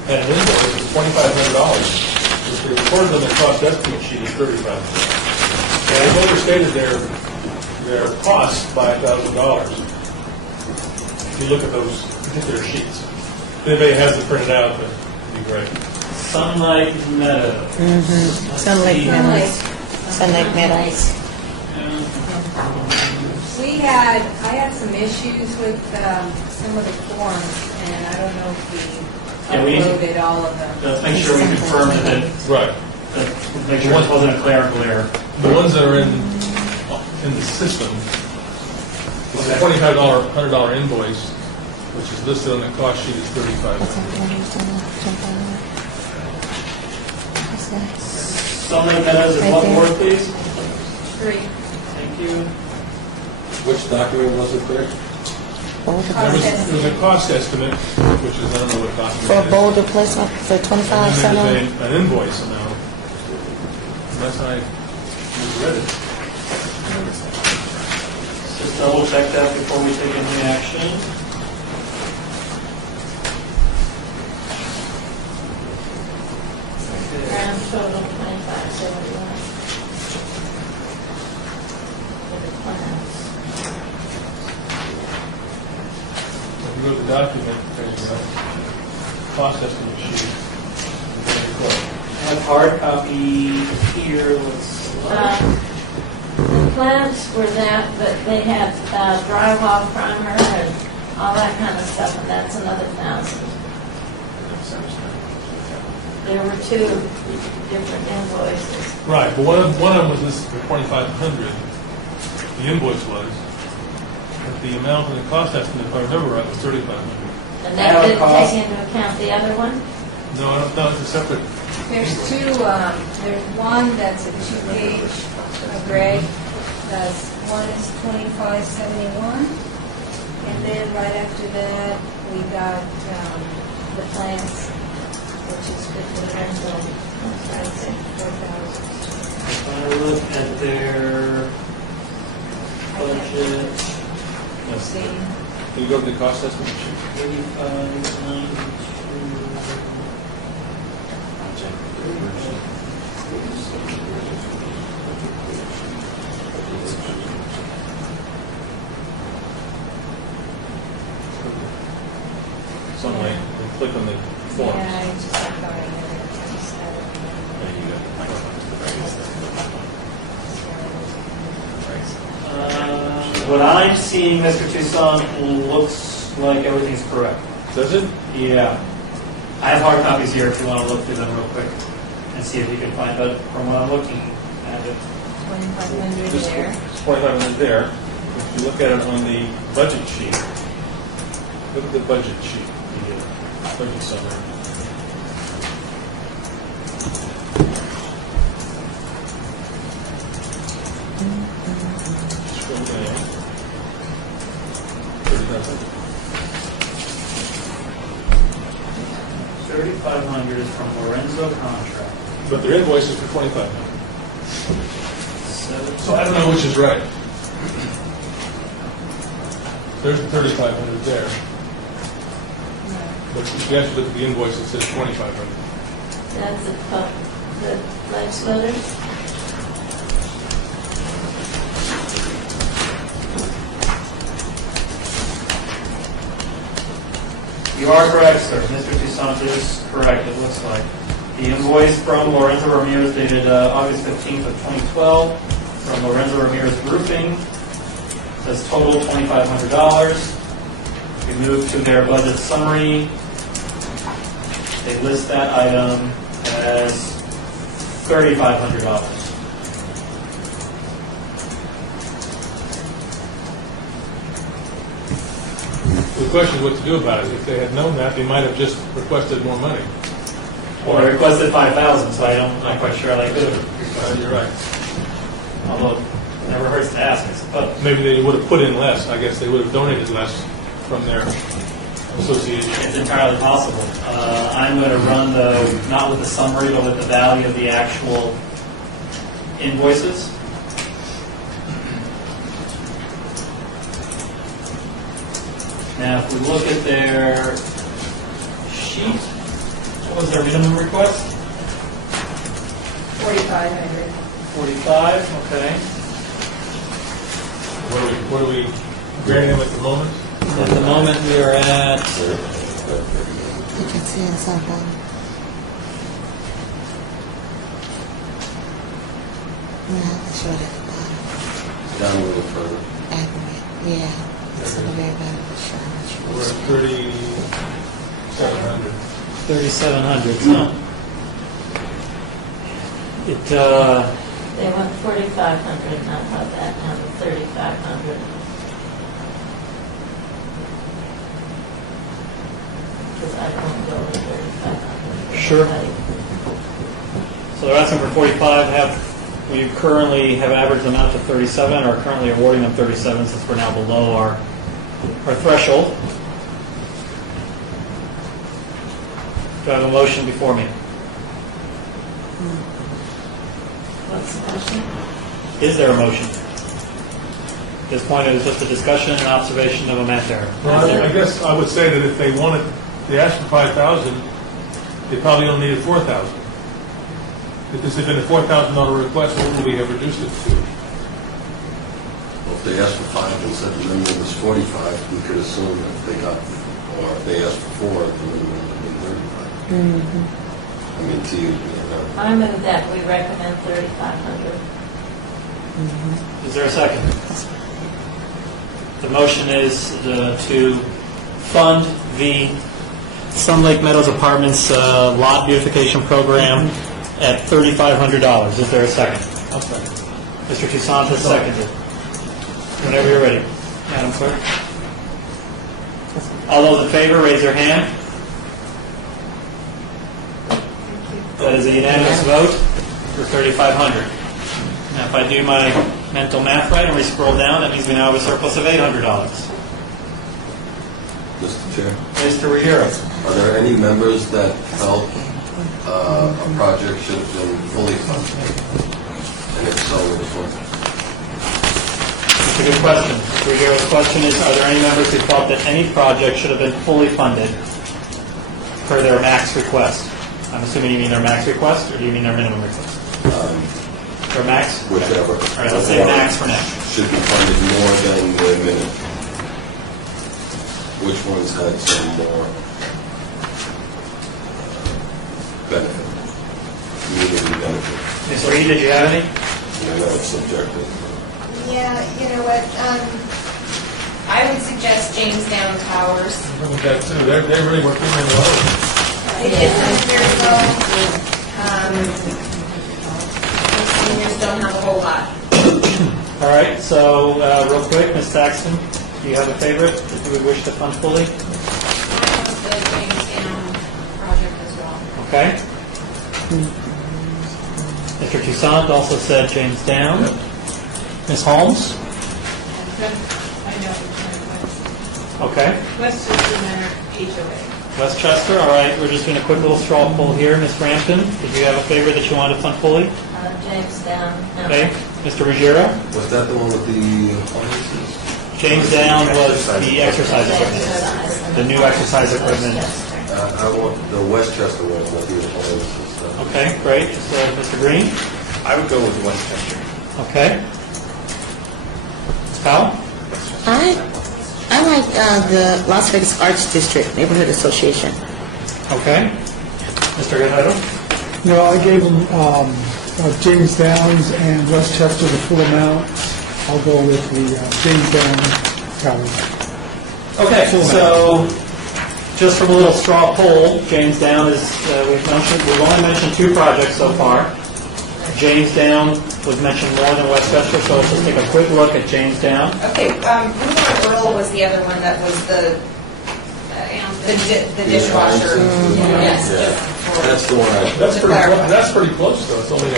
had an invoice of $2,500 but they recorded on the cost estimate sheet is $3,500. They've overstated their cost by $1,000. If you look at those particular sheets. If anybody has it printed out, that'd be great. Sunlight Meadow. Sunlight Meadows. Sunlight Meadows. I had some issues with some of the forms, and I don't know if Yeah, we we need to- uploaded all of them. Let's make sure we confirm that Right. make sure it wasn't a clerical error. The ones that are in the system, it's a $2,500 invoice, which is listed on the cost sheet as $3,500. Sunlight Meadows is what ward, please? 3. Thank you. Which document was it there? There was a cost estimate, which is, I don't know what For a document it is. boulder placement for 25 And cents. then there's an invoice amount, unless I misread it. Just double check that before we take any action. Grand total 2571. For the plans. If you go to the document, there's a cost estimate sheet. I have hard copy here. Let's. The plans were that, but they had drywall primer and all that kind of stuff, and that's another 1,000. There were 2 different invoices. Right, but one of them was this for $2,500. The invoice was, but the amount in the cost estimate, if I remember right, was $3,500. And that didn't take into account the other one? No, it's a separate. There's 2, there's one that's a 2-page gray. One is 2571. And then right after that, we got the plans, which is 1,500. That's it, 4,000. If I look at their budget, let's see. Can you go to the cost estimate sheet? 8592. Sunlight, and click on the forms. Yeah, I just thought I just had it. And you What I'm seeing, Mr. Toussaint, looks like everything's correct. Does it? Yeah. I have hard copies here if you want to look through them real quick and see if you can find, but from what I'm looking at it. 2,500 This there. is 2,500 there. If you look at it on the budget sheet, look at the budget sheet, the budget summary. Scroll down. 3,500 is from Lorenzo Contract. But their invoice is for 2,500. So I don't know which is right. There's the 3,500 there. But if you actually look at the invoice, it says 2,500. That's the life splitters? You are correct, sir. Mr. Toussaint is correct, it looks like. The invoice from Lorenzo Ramirez dated August 15th of 2012 from Lorenzo Ramirez Roofing says total $2,500. We move to their budget summary. They list that item as $3,500. The question is what to do about it. If they had known that, they might have just requested more money. Well, they requested 5,000, so I'm not quite sure how they could have. You're right. Although, it never hurts to ask, I suppose. Maybe they would have put in less. I guess they would have donated less from their association. It's entirely possible. I'm going to run not with the summary, but with the value of the actual invoices. Now, if we look at their sheet, what was their minimum request? 4,500. 45, okay. What are we granting them at the moment? At the moment, we are at, You can see in something. No, it's right at the bottom. Down a little further. Aggregate, yeah. It's in the very bottom of the show. We're at 3,700. 3,700, so. They want 4,500, and I thought that down to 3,500. Because I don't go to 3,500. Sure. So they're asking for 45, we currently have averaged them out to 37, or currently awarding them 37 since we're now below our threshold. Do I have a motion before me? What's the motion? Is there a motion? At this point, it was just a discussion and observation of a math error. Well, I guess I would say that if they wanted, they asked for 5,000, they probably only needed 4,000. If this had been a $4,000 request, what would we have reduced it to? Well, if they asked for 5 and said the minimum was 45, we could assume that if they got, or if they asked for 4, the minimum would have been 35. I mean, to you, I move that we recommend 3,500. Is there a second? The motion is to fund the Sun Lake Meadows Apartments lot beautification program at $3,500. Is there a second? I'll second. Mr. Toussaint has seconded. Whenever you're ready, Madam Clerk. All those in favor, raise your hand. That is a unanimous vote for 3,500. Now, if I do my mental math right and we scroll down, that means we now have a surplus of $800. Mr. Chair, Mr. Ruggiero. are there any members that felt a project should have been fully funded? And if so, which one? That's a good question. Mr. Ruggiero's question is, are there any members who felt that any project should have been fully funded per their max request? I'm assuming you mean their max request, or do you mean their minimum request? Their max? Whichever. All right, let's say max for now. Should be funded more than the minimum. Which ones had some more benefit? Community benefit? Ms. Reed, did you have any? I know it's subjective. Yeah, you know what, I would suggest Jamestown Towers. Look at that too. They really were feeling low. It is very low. Seniors don't have a whole lot. All right, so real quick, Ms. Saxton, do you have a favorite that you would wish to fund fully? I have the Jamestown project as well. Okay. Mr. Toussaint also said Jamestown. Ms. Holmes? I know. Okay. Westchester Manor HOA. Westchester, all right, we're just doing a quick little straw poll here. Ms. Frampton, did you have a favorite that you wanted to fund fully? Jamestown. No. Okay. Mr. Ruggiero? Was that the one with the harnesses? Jamestown was the exercise equipment, the new exercise equipment. I want the Westchester one with the harnesses. Okay, great. So, Mr. Green? I would go with Westchester. Okay. Ms. Powell? I like the Las Vegas Arts District Neighborhood Association. Okay. Mr. Guerrero? No, I gave them James Downs and Westchester the full amount. I'll go with the James Downs Towers. Okay, so just from a little straw poll, Jamestown is, we've only mentioned 2 projects so far. Jamestown was mentioned more than Westchester, so let's just take a quick look at Jamestown. Okay, Woodward Earl was the other one that was the dishwasher. Yes. That's the one That's pretty close though. It's only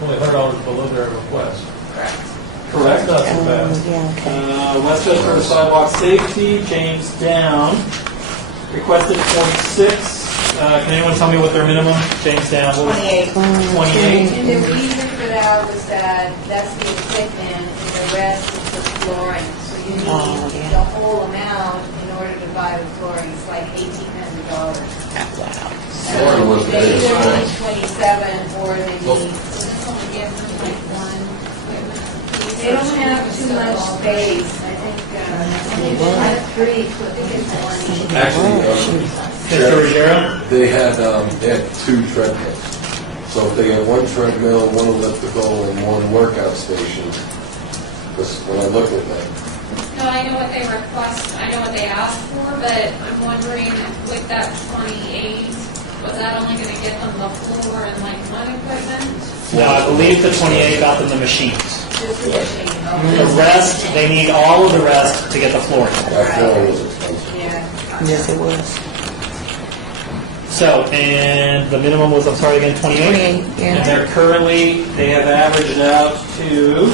$100 below their request. Correct. Not so bad. Westchester sidewalk safety, Jamestown requested 46. Can anyone tell me what their minimum? Jamestown, what was it? 28. And the reason for that was that that's the equipment and the rest is the flooring. So you need the whole amount in order to buy the flooring. It's like $1,800. Flooring was They either need 27 7, or they need, So this only gives them like one equipment. they don't have too much space, I think, They have 3 equipment. Actually, Mr. Ruggiero? they had 2 treadmills. So if they had 1 treadmill, 1 elliptical, and 1 workout station, because when I looked at that, No, I know what they request, I know what they asked for, but I'm wondering with that 28, was that only gonna get them the floor and like one equipment? No, I believe the 28 got them the machines. Just the machine, The okay. rest, they need all of the rest to get the flooring. that floor was expensive. Yeah. Yes, it was. So, and the minimum was, I'm sorry, again, 28? 28, yeah. And they're currently, they have averaged out to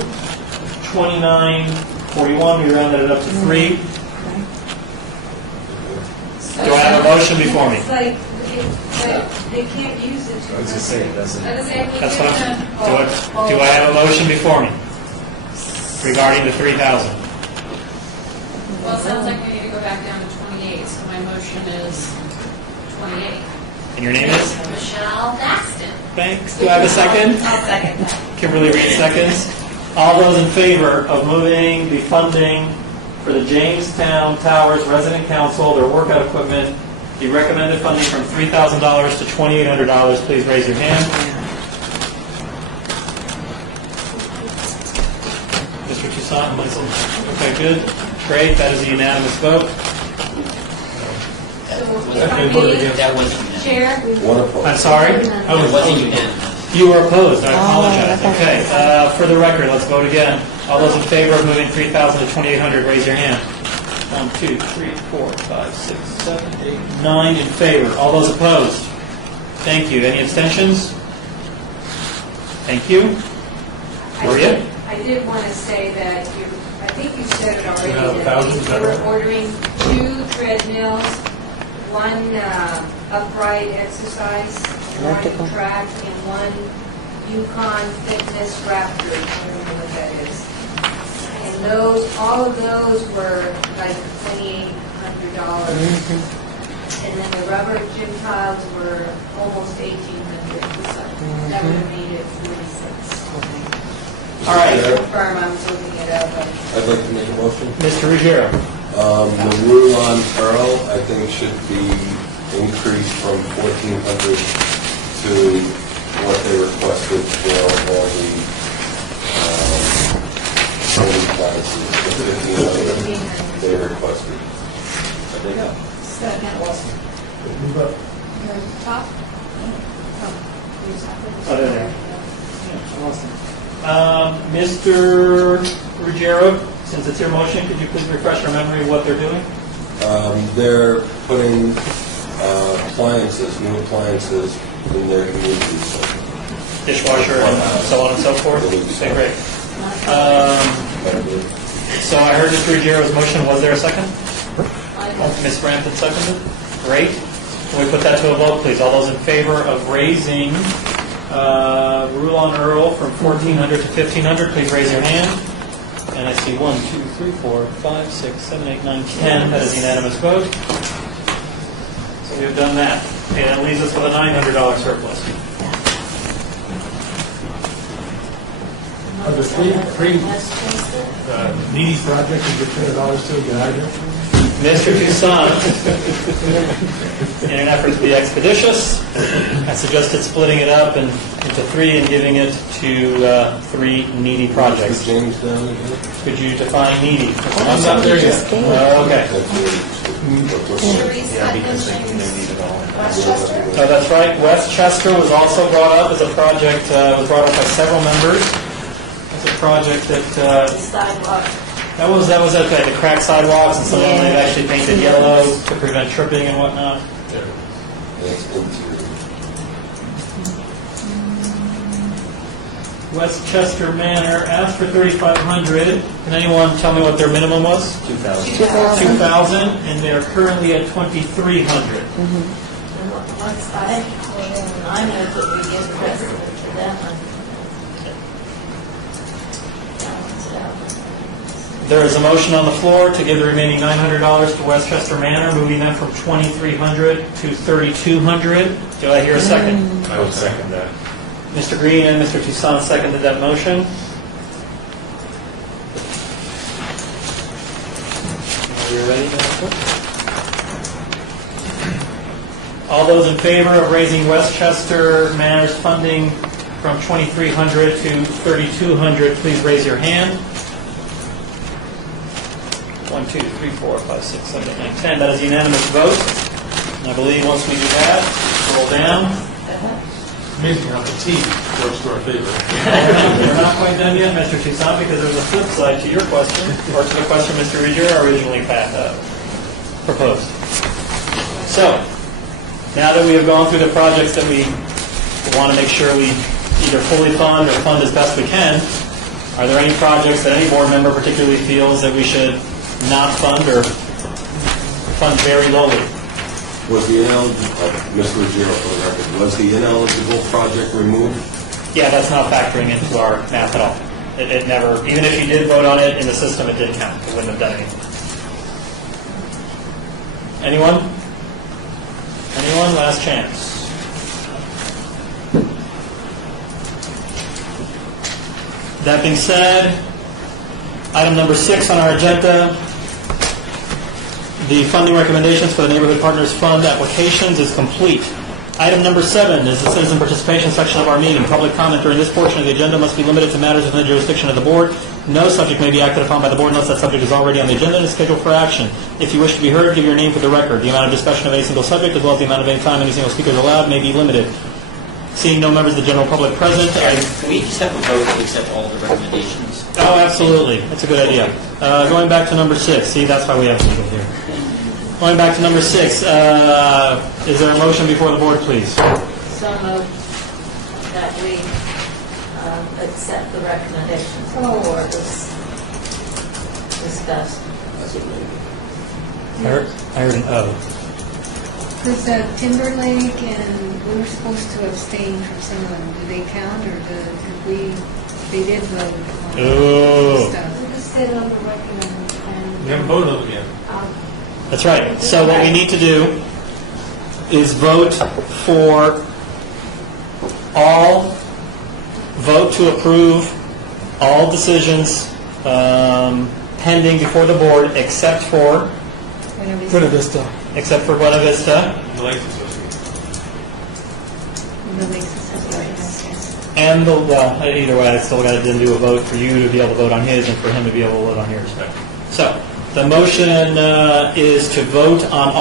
29.41, we rounded it up to 3. Do I have a motion before me? It's like, they can't use it too much. That's what I'm, do I have a motion before me regarding the 3,000? Well, it sounds like we need to go back down to 28, so my motion is 28. And your name is? Michelle Baxton. Thanks. Do I have a second? I'll second that. Kimberly Reed seconds. All those in favor of moving the funding for the Jamestown Towers Resident Council, their workout equipment, the recommended funding from $3,000 to $2,800, please raise your hand. Mr. Toussaint, myself. Okay, good. Great. That is a unanimous vote. That wasn't Chair? One opposed. I'm sorry? It wasn't unanimous. You were opposed. I apologize. Okay. For the record, let's vote again. All those in favor of moving 3,000 to 2,800, raise your hand. 1, 2, 3, 4, 5, 6, 7, 8, 9 in favor. All those opposed? Thank you. Any abstentions? Thank you. Maria? I did want to say that you, I think you said it already, have that thousands, is you that were right? ordering 2 treadmills, 1 upright exercise, 1 track, and 1 Yukon Fitness Raptor. I don't know what that is. And those, all of those were like $2,800. And then the rubber gym tiles were almost $1,800. So that would have made it 46. All right. Yeah. Confirm, I'm looking it up. I'd like to make a motion. Mr. Ruggiero? The Rulon Earl, I think, should be increased from 1,400 to what they requested for all the training classes, the 1,500 they requested. There you go. Top? Oh, there. Mr. Ruggiero, since it's your motion, could you please refresh our memory of what they're doing? They're putting appliances, new appliances in their community center. Dishwasher and so on and so forth? Okay, great. So I heard Mr. Ruggiero's motion. Was there a second? Ms. Frampton seconded? Great. Can we put that to a vote, please? All those in favor of raising Rulon Earl from 1,400 to 1,500, please raise your hand. And I see 1, 2, 3, 4, 5, 6, 7, 8, 9, 10. That is a unanimous vote. So we have done that. Okay, that leaves us with a $900 surplus. Are the three needy projects you get $200 to get out of here? Mr. Toussaint, in an effort to be expeditious, I suggested splitting it up into 3 and giving it to 3 needy projects. Could you define needy? I'm not there yet. Okay. Yeah, because they need it all. Westchester? Oh, that's right. Westchester was also brought up as a project, was brought up by several members. It's a project that, Sidewalk. that was okay. The cracked sidewalks and some of them they've actually painted yellow to prevent tripping and whatnot. Westchester Manor asked for 3,500. Can anyone tell me what their minimum was? 2,000. 2,000, and they're currently at 2,300. I know that we give precedent to that one. There is a motion on the floor to give the remaining $900 to Westchester Manor, moving them from 2,300 to 3,200. Do I hear a second? I would second that. Mr. Green and Mr. Toussaint seconded that motion. Are you ready, Mr. Clerk? All those in favor of raising Westchester Manor's funding from 2,300 to 3,200, please raise your hand. 1, 2, 3, 4, 5, 6, 7, 8, 9, 10. That is a unanimous vote. And I believe once we do that, scroll down. Amazing how the T works to our favor. We're not quite done yet, Mr. Toussaint, because there's a flip side to your question, or to the question Mr. Ruggiero originally proposed. So, now that we have gone through the projects that we want to make sure we either fully fund or fund as best we can, are there any projects that any board member particularly feels that we should not fund or fund very lowly? Was the ineligible, Mr. Ruggiero for the record, was the ineligible project removed? Yeah, that's not factoring into our math at all. It never, even if you did vote on it in the system, it didn't count. It wouldn't have done anything. Anyone? Anyone? Last chance. That being said, item number 6 on our agenda, the funding recommendations for the Neighborhood Partners Fund applications is complete. Item number 7 is the citizen participation section of our meeting. Public comment during this portion of the agenda must be limited to matters within the jurisdiction of the board. No subject may be acted upon by the board unless that subject is already on the agenda and is scheduled for action. If you wish to be heard, give your name for the record. The amount of discussion of any single subject, as well as the amount of any time any single speaker is allowed, may be limited. Seeing no members of the general public present, Can we just have a vote to accept all the recommendations? Oh, absolutely. That's a good idea. Going back to number 6. See, that's why we have people here. Going back to number 6. Is there a motion before the board, please? So moved that we accept the recommendations for this discussed. I heard an O. Because Timberlake and we were supposed to abstain from some of them. Do they count, or did we? They did vote on Ooh. stuff. We just did on the recommendation. We haven't voted on them yet. That's right. So what we need to do is vote to approve all decisions pending before the board except for Buena Vista. Buena Vista. The Lakes Association. The Lakes Association. And either way, I still got to do a vote for you to be able to vote on his and for him to be able to vote on yours. So the motion is to vote on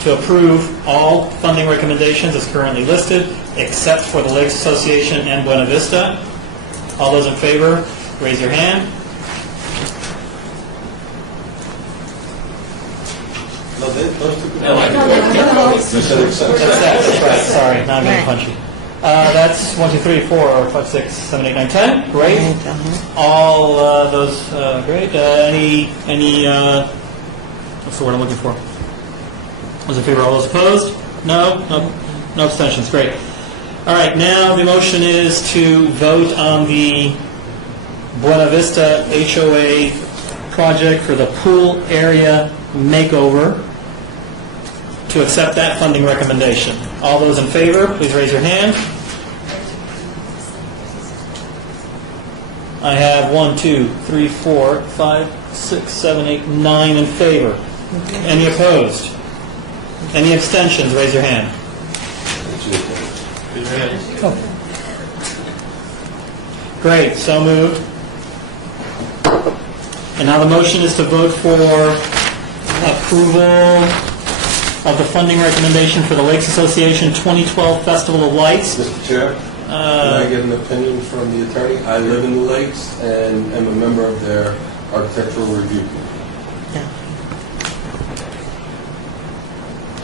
to approve all funding recommendations as currently listed, except for the Lakes Association and Buena Vista. All those in favor, raise your hand. No, those two. That's right. Sorry, now I'm getting punchy. That's 1, 2, 3, 4, 5, 6, 7, 8, 9, 10. Great. All those, great. Any, what's the word I'm looking for? Those in favor, all those opposed? No abstentions. Great. All right, now the motion is to vote on the Buena Vista HOA project for the pool area makeover, to accept that funding recommendation. All those in favor, please raise your hand. I have 1, 2, 3, 4, 5, 6, 7, 8, 9 in favor. Any opposed? Any abstentions? Raise your hand. Great, so moved. And now the motion is to vote for approval of the funding recommendation for the Lakes Association 2012 Festival of Lights. Mr. Chair, can I get an opinion from the attorney? I live in the Lakes and am a member of their architectural review.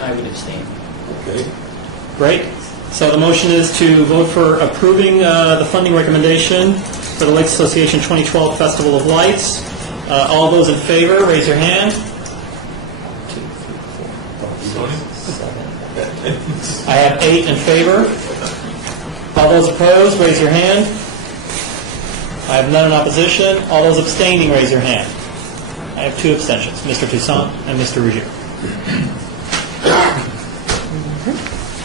I would abstain. Okay. Great. So the motion is to vote for approving the funding recommendation for the Lakes Association 2012 Festival of Lights. All those in favor, raise your hand. 2, 3, 4, 5, 6, 7. I have 8 in favor. All those opposed, raise your hand. I have none in opposition. All those abstaining, raise your hand. I have 2 abstentions, Mr. Toussaint and Mr. Ruggiero.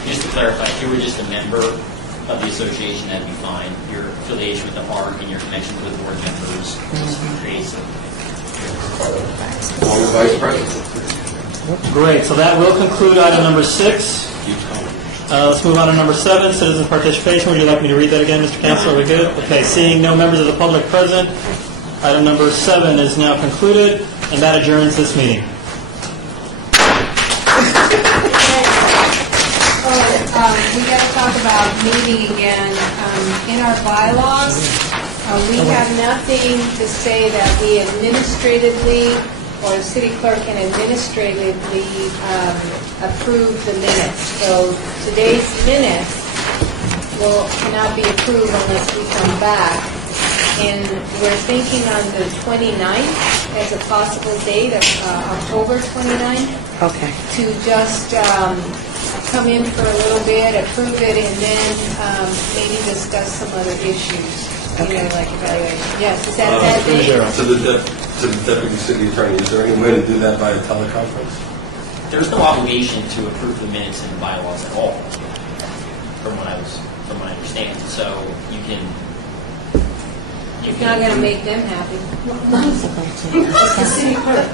Just to clarify, if you were just a member of the association, that'd be fine. Your affiliation with the park and your connections with board members just creates Along with Vice President. Great, so that will conclude item number 6. Let's move on to number 7, citizen participation. Would you like me to read that again, Mr. Counselor? Are we good? Okay, seeing no members of the public present, item number 7 is now concluded, and that adjourns this meeting. We got to talk about meeting again. In our bylaws, we have nothing to say that we administratively, or the city clerk can administratively approve the minutes. So today's minutes cannot be approved unless we come back. And we're thinking on the 29th as a possible date of October 29th. Okay. To just come in for a little bit, approve it, and then maybe discuss some other issues. You know, like evaluation. Yes, is that date? To the deputy city attorney, is there any way to do that by a teleconference? There's no obligation to approve the minutes in the bylaws at all, from what I understand. So you can. It's not going to make them happy. It's the city clerk.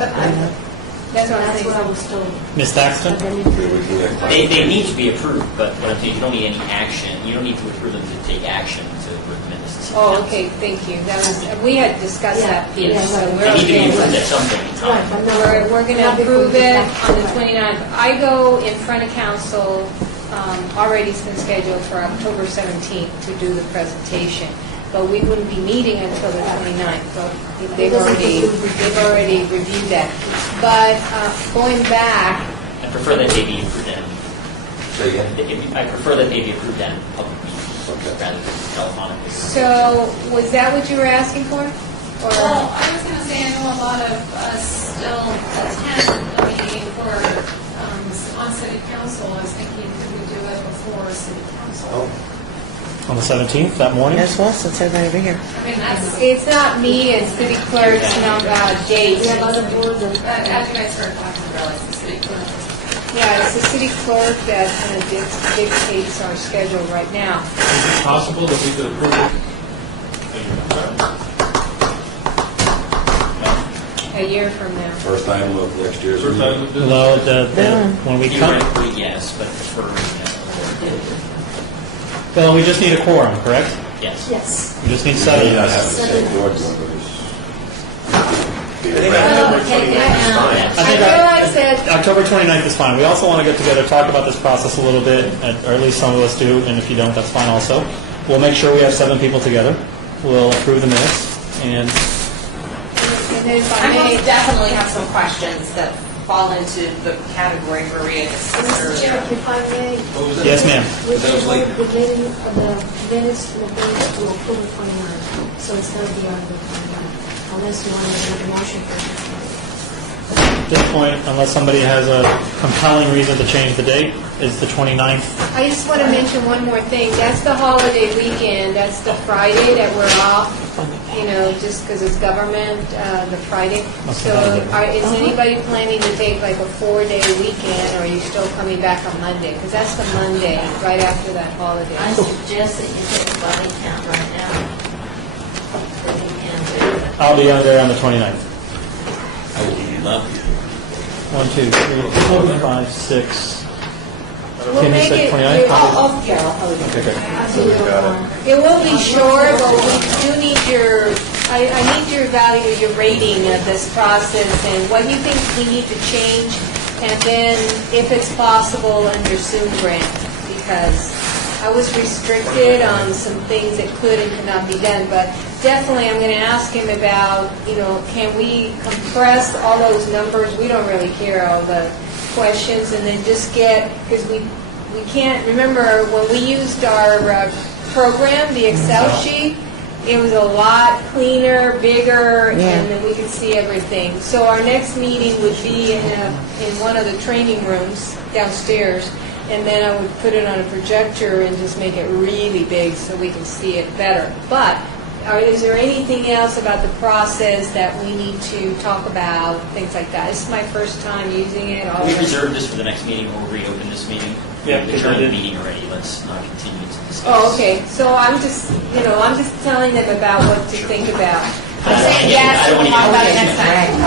That's what I was told. Ms. Thaxton? They need to be approved, but what I'm saying, you don't need any action. You don't need to approve them to take action to approve the minutes. Oh, okay, thank you. That was, we had discussed that piece, so we're They need to be okay. approved at some point in time. We're going to approve it on the 29th. I go in front of council, already it's been scheduled for October 17th to do the presentation, but we wouldn't be meeting until the 29th, so they've already reviewed that. But going back, I prefer that they be approved at. Say again? I prefer that they be approved at public meetings rather than telephonically. so was that what you were asking for? Or? Well, I was going to say, I know a lot of us still attend the meeting for, on city council. I was thinking, could we do it before city council? On the 17th, that morning? Yes, well, since everybody over here. I mean, It's not me and city clerks, dates. We have other boards, and as you guys started talking about, like the city clerk. Yeah, it's the city clerk that kind of dictates our schedule right now. Is it possible that we could approve it? A year from now. First item of next year's First meeting. item of business? Well, when we come, Theoretically, yes, but prefer, well, we just need a quorum, correct? yes. Yes. We just need 7 You of guys have us. the same board members. I realize that October 29th is fine. We also want to get together, talk about this process a little bit, or at least some of us do, and if you don't, that's fine also. We'll make sure we have 7 people together. We'll approve the minutes, and then if I I may, most definitely have some questions that fall into the category Maria discussed Mr. Chair, earlier. if I may, yes, ma'am. we should vote the meeting of the minutes from the date to October 29th, so it's going to be on the 29th, unless you want to make a motion for it. At this point, unless somebody has a compelling reason to change the date, is the 29th. I just want to mention one more thing. That's the holiday weekend. That's the Friday that we're off, just because it's government, the Friday. So is anybody planning to take like a 4-day weekend, or are you still coming back on Monday? Because that's the Monday, right after that holiday. I suggest that you take a body count right now. So you can do it. I'll be on there on the 29th. I will love you. 1, 2, 3, 4, 5, 6. We'll Can you make say it, 29th? I'll Okay, good. It will be short, but we do need I need your rating of this process and what you think we need to change, and then if it's possible under Zoom grant, because I was restricted on some things that could and could not be done, but definitely I'm going to ask him about, can we compress all those numbers? We don't really care all the questions, and then just because we can't, remember when we used our program, the Excel sheet, it was a lot cleaner, bigger, and then we could see everything. So our next meeting would be in one of the training rooms downstairs, and then I would put it on a projector and just make it really big so we can see it better. But is there anything else about the process that we need to talk about, things like that? This is my first time using it. We reserved this for the next meeting, we'll reopen this meeting. Yeah, We adjourned the meeting already, let's not continue to discuss. Oh, okay, so I'm just telling them about what to think about. I don't wanna get- I don't wanna get- Talk about it next time. All right.